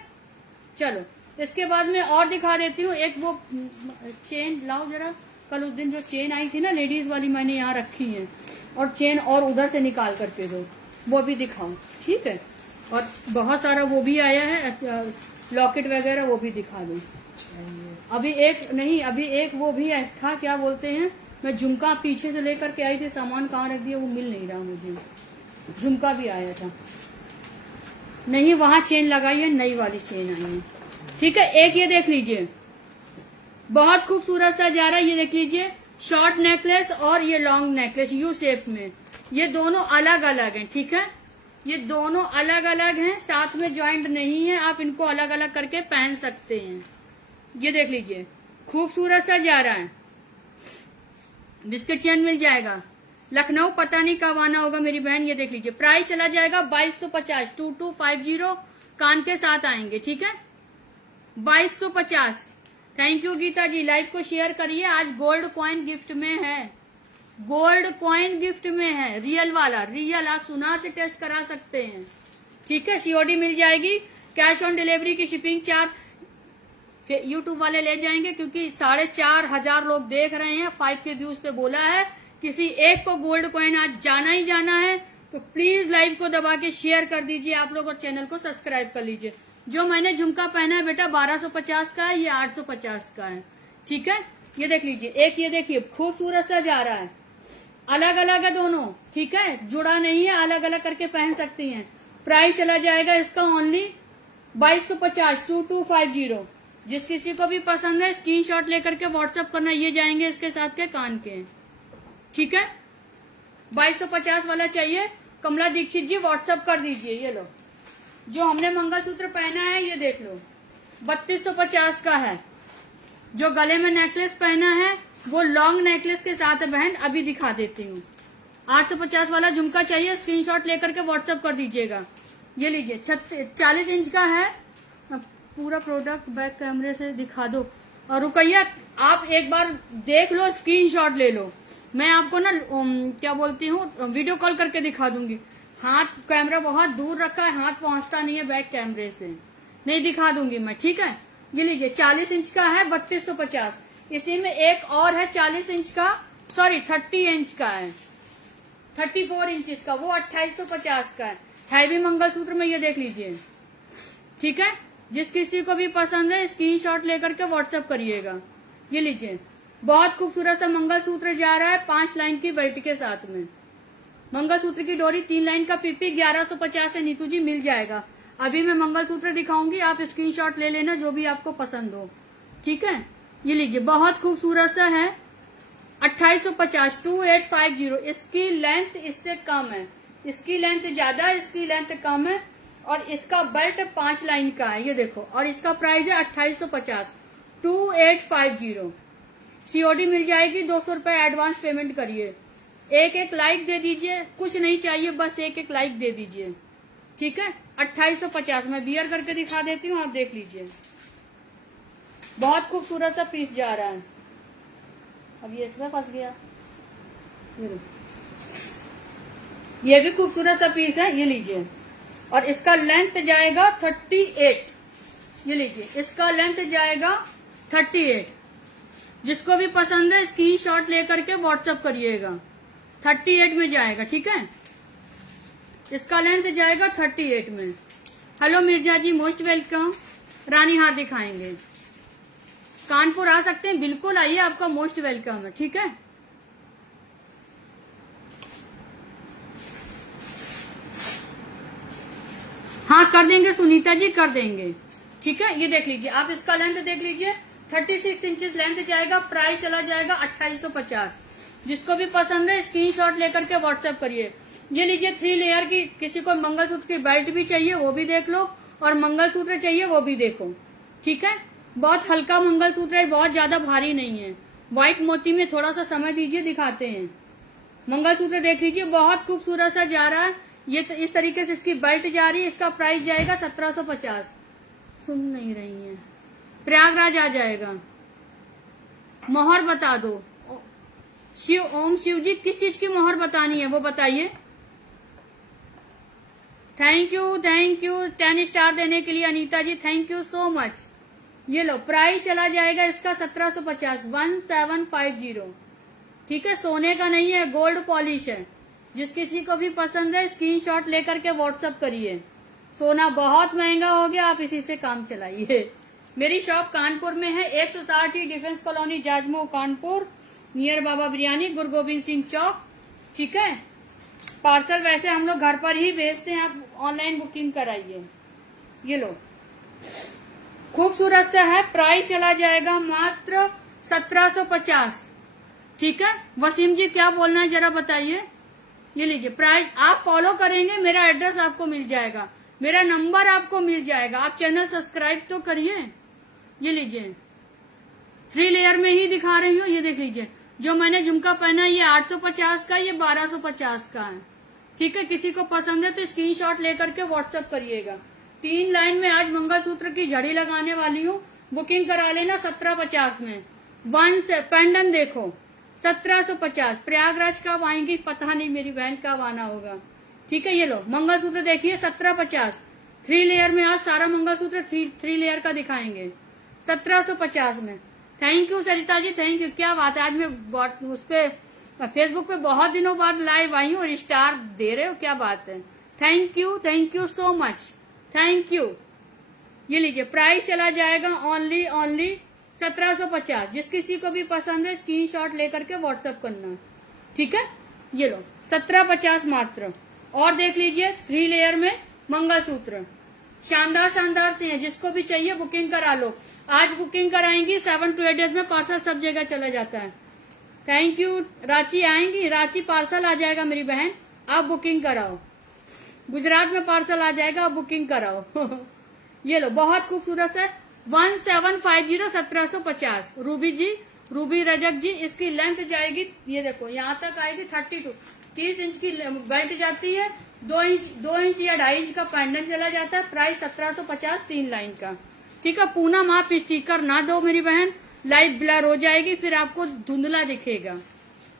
चलो, इसके बाद में और दिखा देती हूँ। एक वो चेन लाओ जरा, कल उस दिन जो चेन आई थी ना लेडीज वाली, मैंने यहाँ रखी है, और चेन और उधर से निकाल करके दो, वो भी दिखाऊं, ठीक है। और बहुत सारा वो भी आया है, लॉकेट वगैरह, वो भी दिखा दूं। अभी एक वो भी था, क्या बोलते हैं, मैं झुमका पीछे से लेकर के आई थी, सामान कहाँ रख दिया वो मिल नहीं रहा मुझे। झुमका भी आया था, नहीं वहां चेन लगाई है, नई वाली चेन आई है, ठीक है। एक ये देख लीजिए, बहुत खूबसूरत सा जा रहा है। ये देख लीजिए, शॉर्ट नेकलेस और ये लॉन्ग नेकलेस यू शेप में। ये दोनों अलग अलग हैं, ठीक है। ये दोनों अलग अलग हैं, साथ में ज्वाइंट नहीं है। आप इनको अलग अलग करके पहन सकते हैं। ये देख लीजिए, खूबसूरत सा जा रहा है। बिस्किट चेन मिल जाएगा। लखनऊ पता नहीं कब आना होगा मेरी बहन। ये देख लीजिए, प्राइस चला जाएगा 2250। 2250 कान के साथ आएंगे, ठीक है। 2250। Thank you Geeta ji, live को शेयर करिए। आज गोल्ड कॉइन गिफ्ट में है, गोल्ड कॉइन गिफ्ट में है, रियल वाला, रियल। आप सुनार से टेस्ट करा सकते हैं, ठीक है। सीओडी मिल जाएगी। कैश ऑन डिलीवरी की शिपिंग चार्ज यूट्यूब वाले ले जाएंगे, क्योंकि 4500 लोग देख रहे हैं। 5 के व्यूज पे बोला है, किसी एक को गोल्ड कॉइन आज जाना ही जाना है, तो प्लीज लाइव को दबा के शेयर कर दीजिए आप लोग, और चैनल को सब्सक्राइब कर लीजिए। जो मैंने झुमका पहना है बेटा 1250 का है, ये 850 का है, ठीक है। ये देख लीजिए, एक ये देखिए खूबसूरत सा जा रहा है, अलग अलग है दोनों, ठीक है, जुड़ा नहीं है, अलग अलग करके पहन सकती हैं। प्राइस चला जाएगा इसका ओनली 2250। 2250। जिस किसी को भी पसंद है स्क्रीनशॉट लेकर के व्हाट्सएप करना। ये जाएंगे इसके साथ के कान के, ठीक है। 2250 वाला चाहिए, कमला दीक्षित जी व्हाट्सएप कर दीजिए। ये लो, जो हमने मंगलसूत्र पहना है ये देख लो, 3250 का है। जो गले में नेकलेस पहना है वो लॉन्ग नेकलेस के साथ है बहन, अभी दिखा देती हूँ। 850 वाला झुमका चाहिए, स्क्रीनशॉट लेकर के व्हाट्सएप कर दीजिएगा। ये लीजिए, 40 इंच का है। पूरा प्रोडक्ट बैक कैमरे से दिखा दो। और रुकैया, आप एक बार देख लो, स्क्रीनशॉट ले लो। मैं आपको ना क्या बोलती हूँ, वीडियो कॉल करके दिखा दूंगी। हाथ, कैमरा बहुत दूर रखा है, हाथ पहुंचता नहीं है बैक कैमरे से, नहीं दिखा दूंगी मैं, ठीक है। ये लीजिए, 40 इंच का है, 3250। इसी में एक और है 40 इंच का, सॉरी 30 इंच का है, 34 इंच का, वो 2850 का है। हैवी मंगलसूत्र में ये देख लीजिए, ठीक है। जिस किसी को भी पसंद है स्क्रीनशॉट लेकर के व्हाट्सएप करिएगा। ये लीजिए, बहुत खूबसूरत सा मंगलसूत्र जा रहा है, 5 लाइन की बेल्ट के साथ में। मंगलसूत्र की डोरी 3 लाइन का पीपी 1150 है नीतू जी, मिल जाएगा। अभी मैं मंगलसूत्र दिखाऊंगी, आप स्क्रीनशॉट ले लेना जो भी आपको पसंद हो, ठीक है। ये लीजिए, बहुत खूबसूरत सा है, 2850, 2850। इसकी लेंथ इससे कम है, इसकी लेंथ ज्यादा है, इसकी लेंथ कम है, और इसका बेल्ट 5 लाइन का है, ये देखो। और इसका प्राइस है 2850, 2850। सीओडी मिल जाएगी, 200 रुपए एडवांस पेमेंट करिए। एक लाइक दे दीजिए, कुछ नहीं चाहिए, बस एक लाइक दे दीजिए, ठीक है। 2850 मैं बियर करके दिखा देती हूँ, आप देख लीजिए। बहुत खूबसूरत सा पीस जा रहा है। अब ये इसमें फंस गया, ये भी खूबसूरत सा पीस है, ये लीजिए। और इसका लेंथ जाएगा 38, ये लीजिए, इसका लेंथ जाएगा 38। जिसको भी पसंद है स्क्रीनशॉट लेकर के व्हाट्सएप करिएगा, 38 में जाएगा, ठीक है। इसका लेंथ जाएगा 38 में। हेलो मिर्जा जी, मोस्ट वेलकम। रानी हार दिखाएंगे, कानपुर आ सकते हैं, बिल्कुल आइए, आपका मोस्ट वेलकम है, ठीक है। हाँ कर देंगे सुनीता जी, कर देंगे, ठीक है। ये देख लीजिए, आप इसका लेंथ देख लीजिए, 36 इंचेस लेंथ जाएगा, प्राइस चला जाएगा 2850। जिसको भी पसंद है स्क्रीनशॉट लेकर के व्हाट्सएप करिए। ये लीजिए 3 लेयर की, किसी को मंगलसूत्र की बेल्ट भी चाहिए वो भी देख लो, और मंगलसूत्र चाहिए वो भी देखो, ठीक है। बहुत हल्का मंगलसूत्र है, बहुत ज्यादा भारी नहीं है। व्हाइट मोती में थोड़ा सा समय दीजिए, दिखाते हैं। मंगलसूत्र देख लीजिए, बहुत खूबसूरत सा जा रहा है। ये इस तरीके से इसकी बेल्ट जा रही है, इसका प्राइस जाएगा 1750। सुन नहीं रही है, प्रयागराज आ जाएगा। मोहर बता दो शिव, ओम शिव जी, किस चीज की मोहर बतानी है वो बताइए। थैंक यू 10 स्टार देने के लिए अनीता जी, थैंक यू सो मच। ये लो, प्राइस चला जाएगा इसका 1750, 1750, ठीक है। सोने का नहीं है, गोल्ड पॉलिश है। जिस किसी को भी पसंद है स्क्रीनशॉट लेकर के व्हाट्सएप करिए। सोना बहुत महंगा हो गया, आप इसी से काम चलाइए। मेरी शॉप कानपुर में है, 160 defence colony, Jajmau, Kanpur, near Baba biryani, Guru Gobind Singh चौक, ठीक है। पार्सल वैसे हम लोग घर पर ही भेजते हैं, आप ऑनलाइन बुकिंग कराइए। ये लो, खूबसूरत सा है, प्राइस चला जाएगा मात्र 1750, ठीक है। वसीम जी क्या बोलना है जरा बताइए। ये लीजिए, प्राइस आप फॉलो करेंगे, मेरा एड्रेस आपको मिल जाएगा, मेरा नंबर आपको मिल जाएगा। आप चैनल सब्सक्राइब तो करिए। ये लीजिए, 3 लेयर में ही दिखा रही हूँ, ये देख लीजिए। जो मैंने झुमका पहना ये 850 का, ये 1250 का है, ठीक है। किसी को पसंद है तो स्क्रीनशॉट लेकर के व्हाट्सएप करिएगा। 3 लाइन में आज मंगलसूत्र की झड़ी लगाने वाली हूँ, बुकिंग करा लेना 1750 में। वन से पेंडन देखो 1750। प्रयागराज कब आएंगी पता नहीं, मेरी बहन कब आना होगा, ठीक है। ये लो, मंगलसूत्र देखिए 1750, 3 लेयर में। आज सारा मंगलसूत्र 3 लेयर का दिखाएंगे 1750 में। Thank you Sarita ji, thank you. क्या बात है, आज मैं उस पे फेसबुक पे बहुत दिनों बाद लाइव आई हूँ और स्टार दे रहे हो, क्या बात है। Thank you so much, thank you. ये लीजिए, प्राइस चला जाएगा ओनली 1750। जिस किसी को भी पसंद है स्क्रीनशॉट लेकर के व्हाट्सएप करना, ठीक है। ये लो 1750 मात्र। और देख लीजिए 3 लेयर में मंगलसूत्र, शानदार शानदार से हैं। जिसको भी चाहिए बुकिंग करा लो। आज बुकिंग कराएंगी, 7 to 8 डेज में पार्सल सब जगह चला जाता है। Thank you. रांची आएंगी, रांची पार्सल आ जाएगा मेरी बहन, आप बुकिंग कराओ। गुजरात में पार्सल आ जाएगा, आप बुकिंग कराओ। ये लो, बहुत खूबसूरत है, 1750, 1750। रूबी जी, रूबी रजक जी, इसकी लेंथ जाएगी, ये देखो यहाँ तक आएगी 32, 30 इंच की बेल्ट जाती है, 2 इंच या 2.5 इंच का पेंडेंट चला जाता है। प्राइस 1750, 3 लाइन का, ठीक है। पूनम आप स्टिकर ना दो मेरी बहन, लाइट ब्लर हो जाएगी, फिर आपको धुंधला दिखेगा,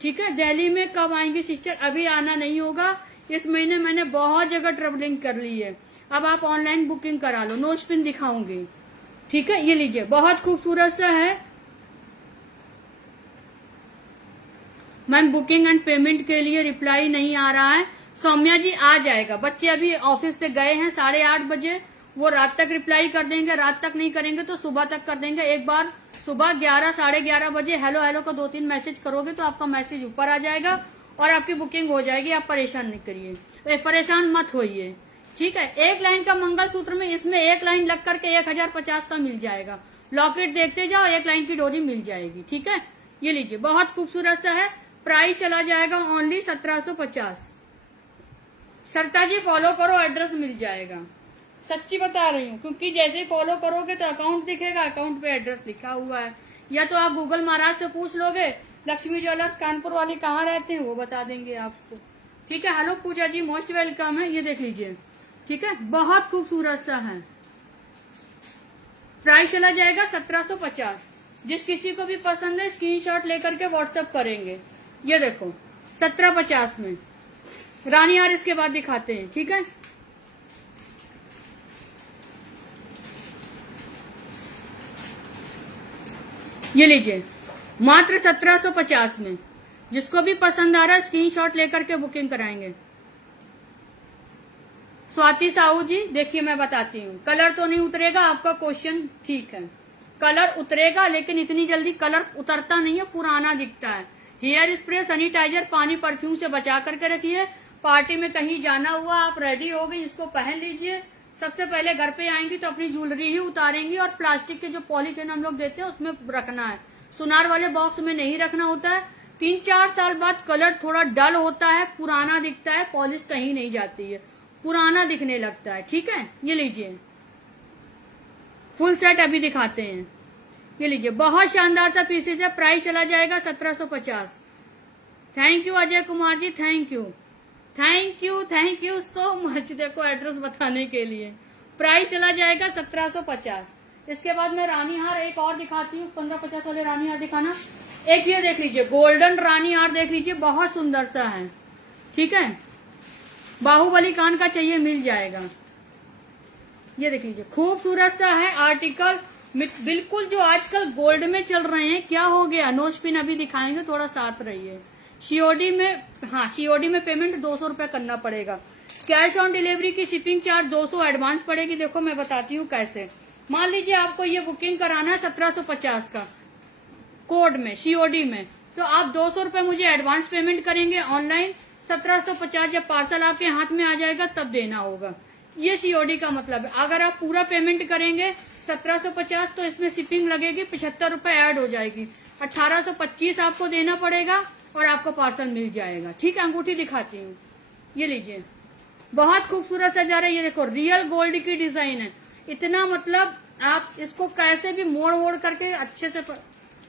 ठीक है। दिल्ली में कब आएंगी सिस्टर, अभी आना नहीं होगा, इस महीने मैंने बहुत जगह ट्रेवलिंग कर ली है। अब आप ऑनलाइन बुकिंग करा लो, नो स्पिन दिखाऊंगी, ठीक है। ये लीजिए, बहुत खूबसूरत सा है। मैम बुकिंग एंड पेमेंट के लिए रिप्लाई नहीं आ रहा है। सौम्या जी आ जाएगा, बच्चे अभी ऑफिस से गए हैं 8:30 बजे, वो रात तक रिप्लाई कर देंगे। रात तक नहीं करेंगे तो सुबह तक कर देंगे। एक बार सुबह 11, 11:30 बजे हेलो हेलो को 2-3 मैसेज करोगे तो आपका मैसेज ऊपर आ जाएगा। और आपकी बुकिंग हो जाएगी। आप परेशान नहीं करिए, परेशान मत होइए, ठीक है। एक लाइन का मंगलसूत्र में इसमें एक लाइन लग करके 1050 का मिल जाएगा। लॉकेट देखते जाओ, एक लाइन की डोरी मिल जाएगी, ठीक है। ये लीजिए, बहुत खूबसूरत सा है। प्राइस चला जाएगा ओनली 1750। सरता जी फॉलो करो, एड्रेस मिल जाएगा। सच्ची बता रही हूँ, क्योंकि जैसे फॉलो करोगे तो अकाउंट दिखेगा, अकाउंट पे एड्रेस लिखा हुआ है। या तो आप गूगल महाराज से पूछ लोगे, लक्ष्मी ज्वेलर्स कानपुर वाले कहाँ रहते हैं, वो बता देंगे आपको, ठीक है। हेलो पूजा जी, मोस्ट वेलकम है। ये देख लीजिए, ठीक है, बहुत खूबसूरत सा है। प्राइस चला जाएगा 1750। जिस किसी को भी पसंद है स्क्रीनशॉट लेकर के व्हाट्सएप करेंगे। ये देखो 1750 में रानी हार इसके बाद दिखाते हैं, ठीक है। ये लीजिए, मात्र 1750 में। जिसको भी पसंद आ रहा है स्क्रीनशॉट लेकर के बुकिंग कराएंगे। स्वाति साहू जी, देखिए मैं बताती हूँ, कलर तो नहीं उतरेगा आपका, क्वेश्चन ठीक है। कलर उतरेगा, लेकिन इतनी जल्दी कलर उतरता नहीं है, पुराना दिखता है। हेयर स्प्रे, सैनिटाइजर, पानी, परफ्यूम से बचा करके रखिए। पार्टी में कहीं जाना हुआ, आप रेडी हो गई, इसको पहन लीजिए। सबसे पहले घर पे आएंगी तो अपनी ज्वेलरी ही उतारेंगी, और प्लास्टिक के जो पॉलीथिन हम लोग देते हैं उसमें रखना है, सुनार वाले बॉक्स में नहीं रखना होता है। 3-4 साल बाद कलर थोड़ा डल होता है, पुराना दिखता है, पॉलिश कहीं नहीं जाती है, पुराना दिखने लगता है, ठीक है। ये लीजिए, फुल सेट अभी दिखाते हैं। ये लीजिए, बहुत शानदार सा पीसेज है। प्राइस चला जाएगा 1750। Thank you Ajay Kumar ji, thank you, thank you, thank you so much. देखो एड्रेस बताने के लिए। प्राइस चला जाएगा 1750। इसके बाद मैं रानी हार एक और दिखाती हूँ। 1550 वाले रानी हार दिखाना। एक ये देख लीजिए, गोल्डन रानी हार देख लीजिए, बहुत सुंदर सा है, ठीक है। बाहुबली कान का चाहिए, मिल जाएगा। ये देख लीजिए, खूबसूरत सा है आर्टिकल, बिल्कुल जो आजकल गोल्ड में चल रहे हैं। क्या हो गया, नो स्पिन अभी दिखाएंगे, थोड़ा साथ रहिए। सीओडी में, हाँ सीओडी में पेमेंट 200 रुपए करना पड़ेगा। कैश ऑन डिलीवरी की शिपिंग चार्ज 200 एडवांस पड़ेगी। देखो मैं बताती हूँ कैसे। मान लीजिए आपको ये बुकिंग कराना है 1750 का कोड में, सीओडी में, तो आप 200 रुपए मुझे एडवांस पेमेंट करेंगे ऑनलाइन। 1750 जब पार्सल आपके हाथ में आ जाएगा तब देना होगा। ये सीओडी का मतलब है। अगर आप पूरा पेमेंट करेंगे 1750 तो इसमें शिपिंग लगेगी, 75 रुपए ऐड हो जाएगी, 1825 आपको देना पड़ेगा और आपको पार्सल मिल जाएगा, ठीक है। अंगूठी दिखाती हूँ, ये लीजिए, बहुत खूबसूरत सजा रहा है। ये देखो, रियल गोल्ड की डिजाइन है। इतना मतलब आप इसको कैसे भी मोड़ वोड़ करके अच्छे से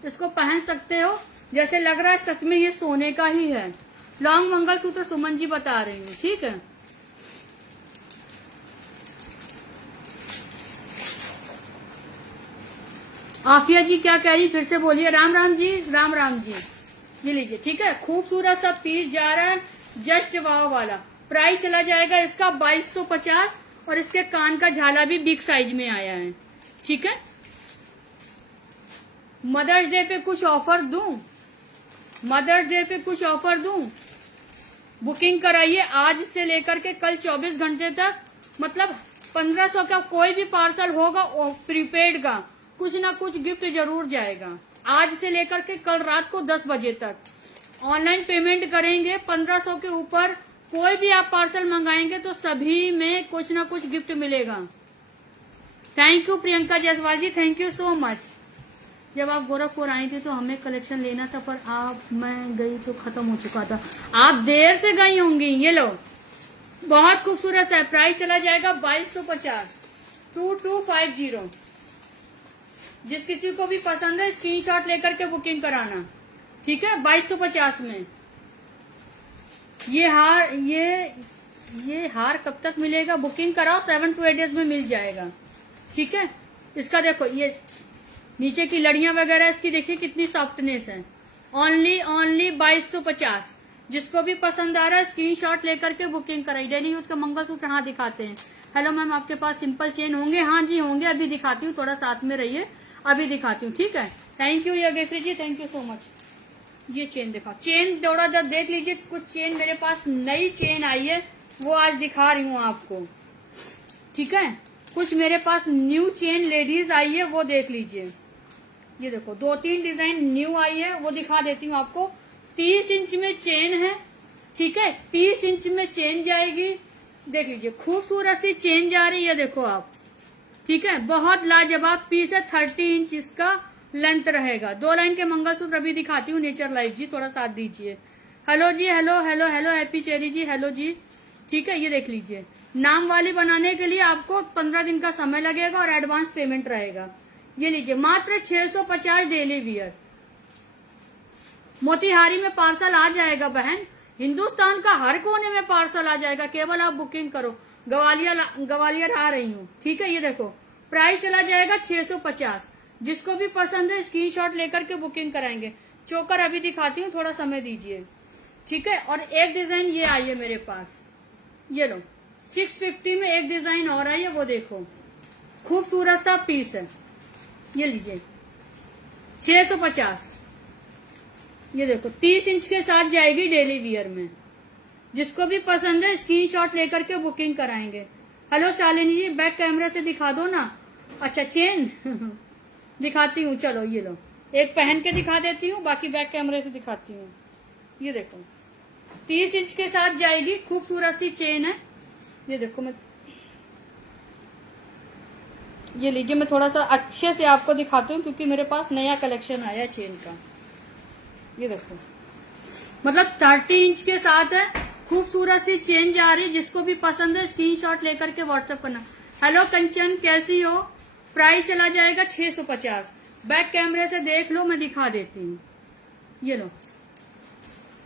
इसको पहन सकते हो, जैसे लग रहा है सच में ये सोने का ही है। लॉन्ग मंगलसूत्र सुमन जी बता रही हूँ, ठीक है। आफिया जी क्या कह रही, फिर से बोलिए। राम राम जी, राम राम जी। ये लीजिए, ठीक है, खूबसूरत सा पीस जा रहा है, जस्ट वाव वाला। प्राइस चला जाएगा इसका 2250, और इसके कान का झाला भी बिग साइज में आया है, ठीक है। मदर्स डे पे कुछ ऑफर दूं, मदर्स डे पे कुछ ऑफर दूं। बुकिंग कराइए आज से लेकर के कल 24 घंटे तक, मतलब 1500 का कोई भी पार्सल होगा प्रीपेड का, कुछ ना कुछ गिफ्ट जरूर जाएगा। आज से लेकर के कल रात को 10 बजे तक ऑनलाइन पेमेंट करेंगे। 1500 के ऊपर कोई भी आप पार्सल मंगाएंगे तो सभी में कुछ ना कुछ गिफ्ट मिलेगा। Thank you Priyanka Jaiswal ji, thank you so much. जब आप गोरखपुर आई थी तो हमें कलेक्शन लेना था, पर मैं गई तो खत्म हो चुका था। आप देर से गई होंगी। ये लो, बहुत खूबसूरत है। प्राइस चला जाएगा 2250, 2250। जिस किसी को भी पसंद है स्क्रीनशॉट लेकर के बुकिंग कराना, ठीक है। 2250 में ये हार कब तक मिलेगा, बुकिंग कराओ, 7 to 8 डेज में मिल जाएगा, ठीक है। इसका देखो, ये नीचे की लड़ियां वगैरह इसकी देखिए कितनी सॉफ्टनेस है। ओनली 2250। जिसको भी पसंद आ रहा है स्क्रीनशॉट लेकर के बुकिंग कराई। डेली यूज का मंगलसूत्र, हाँ दिखाते हैं। हेलो मैम, आपके पास सिंपल चेन होंगे? हाँ जी होंगे, अभी दिखाती हूँ, थोड़ा साथ में रहिए, अभी दिखाती हूँ, ठीक है। Thank you Yogeshwari ji, thank you so much. ये चेन दिखाओ, चेन थोड़ा जब देख लीजिए। कुछ चेन मेरे पास नई चेन आई है, वो आज दिखा रही हूँ आपको, ठीक है। कुछ मेरे पास न्यू चेन लेडीज आई है, वो देख लीजिए। ये देखो, 2-3 डिजाइन न्यू आई है, वो दिखा देती हूँ आपको। 30 इंच में चेन है, ठीक है। 30 इंच में चेन जाएगी, देख लीजिए खूबसूरत सी चेन जा रही है, देखो आप, ठीक है। बहुत लाजवाब पीस है, 30 इंच इसका लेंथ रहेगा। 2 लाइन के मंगलसूत्र अभी दिखाती हूँ। नेचर लाइफ जी थोड़ा साथ दीजिए। हेलो जी, hello hello hello, happy cherry ji, hello जी, ठीक है। ये देख लीजिए, नाम वाली बनाने के लिए आपको 15 दिन का समय लगेगा और एडवांस पेमेंट रहेगा। ये लीजिए मात्र 650 डेली वियर। मोतिहारी में पार्सल आ जाएगा बहन, हिंदुस्तान का हर कोने में पार्सल आ जाएगा, केवल आप बुकिंग करो। ग्वालियर आ रही हूँ, ठीक है। ये देखो प्राइस चला जाएगा 650। जिसको भी पसंद है स्क्रीनशॉट लेकर के बुकिंग कराएंगे। चोकर अभी दिखाती हूँ, थोड़ा समय दीजिए, ठीक है। और एक डिजाइन ये आई है मेरे पास, ये लो 650 में एक डिजाइन और आई है, वो देखो खूबसूरत सा पीस है। ये लीजिए 650। ये देखो 30 इंच के साथ जाएगी डेली वियर में। जिसको भी पसंद है स्क्रीनशॉट लेकर के बुकिंग कराएंगे। हेलो शालिनी जी, बैक कैमरा से दिखा दो ना। अच्छा चेन दिखाती हूँ, चलो ये लो, एक पहन के दिखा देती हूँ, बाकी बैक कैमरे से दिखाती हूँ। ये देखो 30 इंच के साथ जाएगी, खूबसूरत सी चेन है। ये देखो मैं, ये लीजिए मैं थोड़ा सा अच्छे से आपको दिखाती हूँ क्योंकि मेरे पास नया कलेक्शन आया है चेन का। ये देखो मतलब 30 इंच के साथ है, खूबसूरत सी चेन जा रही। जिसको भी पसंद है स्क्रीनशॉट लेकर के व्हाट्सएप करना। हेलो कंचन, कैसी हो? प्राइस चला जाएगा 650। बैक कैमरे से देख लो, मैं दिखा देती हूँ। ये लो,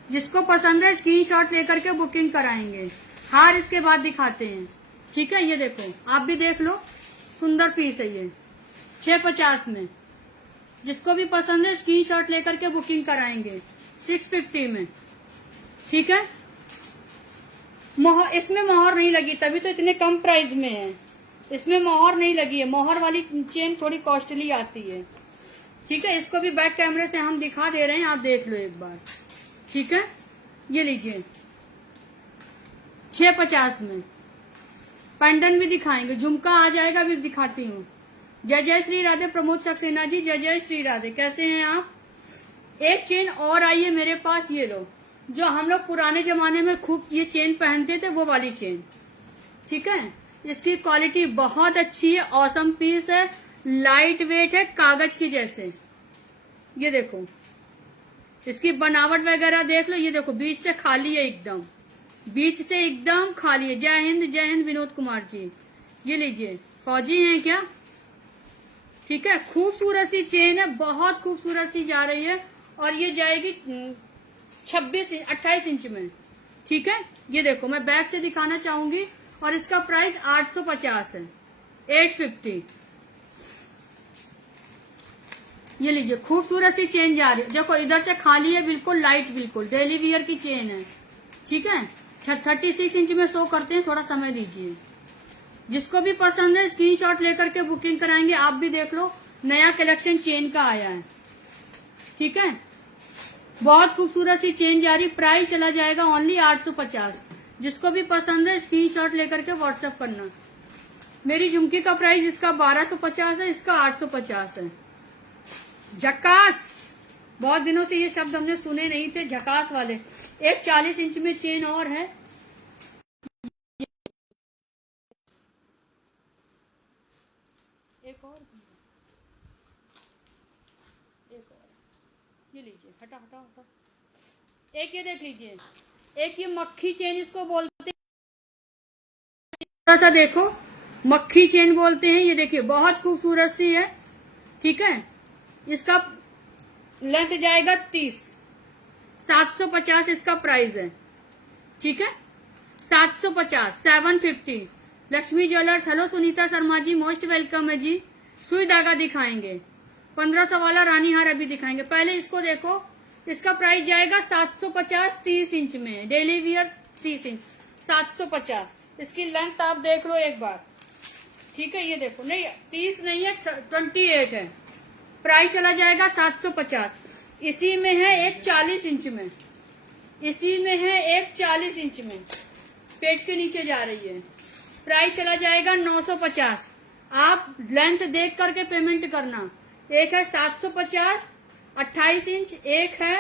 जिसको पसंद है स्क्रीनशॉट लेकर के बुकिंग कराएंगे। हार इसके बाद दिखाते हैं, ठीक है। ये देखो आप भी देख लो, सुंदर पीस है ये 650 में। जिसको भी पसंद है स्क्रीनशॉट लेकर के बुकिंग कराएंगे 650 में, ठीक है। इसमें मोहर नहीं लगी, तभी तो इतने कम प्राइस में है। इसमें मोहर नहीं लगी है, मोहर वाली चेन थोड़ी कॉस्टली आती है, ठीक है। इसको भी बैक कैमरे से हम दिखा दे रहे हैं, आप देख लो एक बार, ठीक है। ये लीजिए 650 में। पेंडन भी दिखाएंगे, झुमका आ जाएगा, भी दिखाती हूँ। जय जय श्री राधे प्रमोद सक्सेना जी, जय जय श्री राधे, कैसे हैं आप? एक चेन और आई है मेरे पास, ये लो, जो हम लोग पुराने जमाने में खूब ये चेन पहनते थे, वो वाली चेन, ठीक है। इसकी क्वालिटी बहुत अच्छी है, ऑसम पीस है, लाइट वेट है, कागज की जैसे। ये देखो इसकी बनावट वगैरह देख लो। ये देखो बीच से खाली है, एकदम बीच से एकदम खाली है। जय हिंद विनोद कुमार जी। ये लीजिए, फौजी हैं क्या? ठीक है, खूबसूरत सी चेन है, बहुत खूबसूरत सी जा रही है। और ये जाएगी 28 इंच में, ठीक है। ये देखो मैं बैक से दिखाना चाहूंगी, और इसका प्राइस 850 है, 850। ये लीजिए खूबसूरत सी चेन जा रही है, देखो इधर से खाली है, बिल्कुल लाइट, बिल्कुल डेली वियर की चेन है, ठीक है। 36 इंच में शो करते हैं, थोड़ा समय दीजिए। जिसको भी पसंद है स्क्रीनशॉट लेकर के बुकिंग कराएंगे। आप भी देख लो, नया कलेक्शन चेन का आया है, ठीक है। बहुत खूबसूरत सी चेन जा रही, प्राइस चला जाएगा ओनली 850। जिसको भी पसंद है स्क्रीनशॉट लेकर के व्हाट्सएप करना। मेरी झुमकी का प्राइस इसका 1250 है, इसका 850 है। झकास, बहुत दिनों से ये शब्द हमने सुने नहीं थे, झकास वाले। एक 40 इंच में चेन और है, एक और, ये लीजिए, हटा हटा हटा। एक ये देख लीजिए, एक ये मक्खी चेन इसको बोलते हैं, थोड़ा सा देखो, मक्खी चेन बोलते हैं। ये देखिए बहुत खूबसूरत सी है, ठीक है। इसका लेंथ जाएगा 30, 750 इसका प्राइस है, ठीक है। 750, 750। Lakshmi jewellers, hello Sunita Sharma ji, most welcome है जी। सुई धागा दिखाएंगे, 1500 वाला रानी हार अभी दिखाएंगे। पहले इसको देखो, इसका प्राइस जाएगा 750, 30 इंच में, डेली वियर 30 इंच, 750। इसकी लेंथ आप देख लो एक बार, ठीक है। ये देखो, नहीं 30 नहीं है, 28 है। प्राइस चला जाएगा 750। इसी में है एक 40 इंच में, इसी में है एक 40 इंच में, पेट के नीचे जा रही है। प्राइस चला जाएगा 950। आप लेंथ देख करके पेमेंट करना। एक है 750 28 इंच, एक है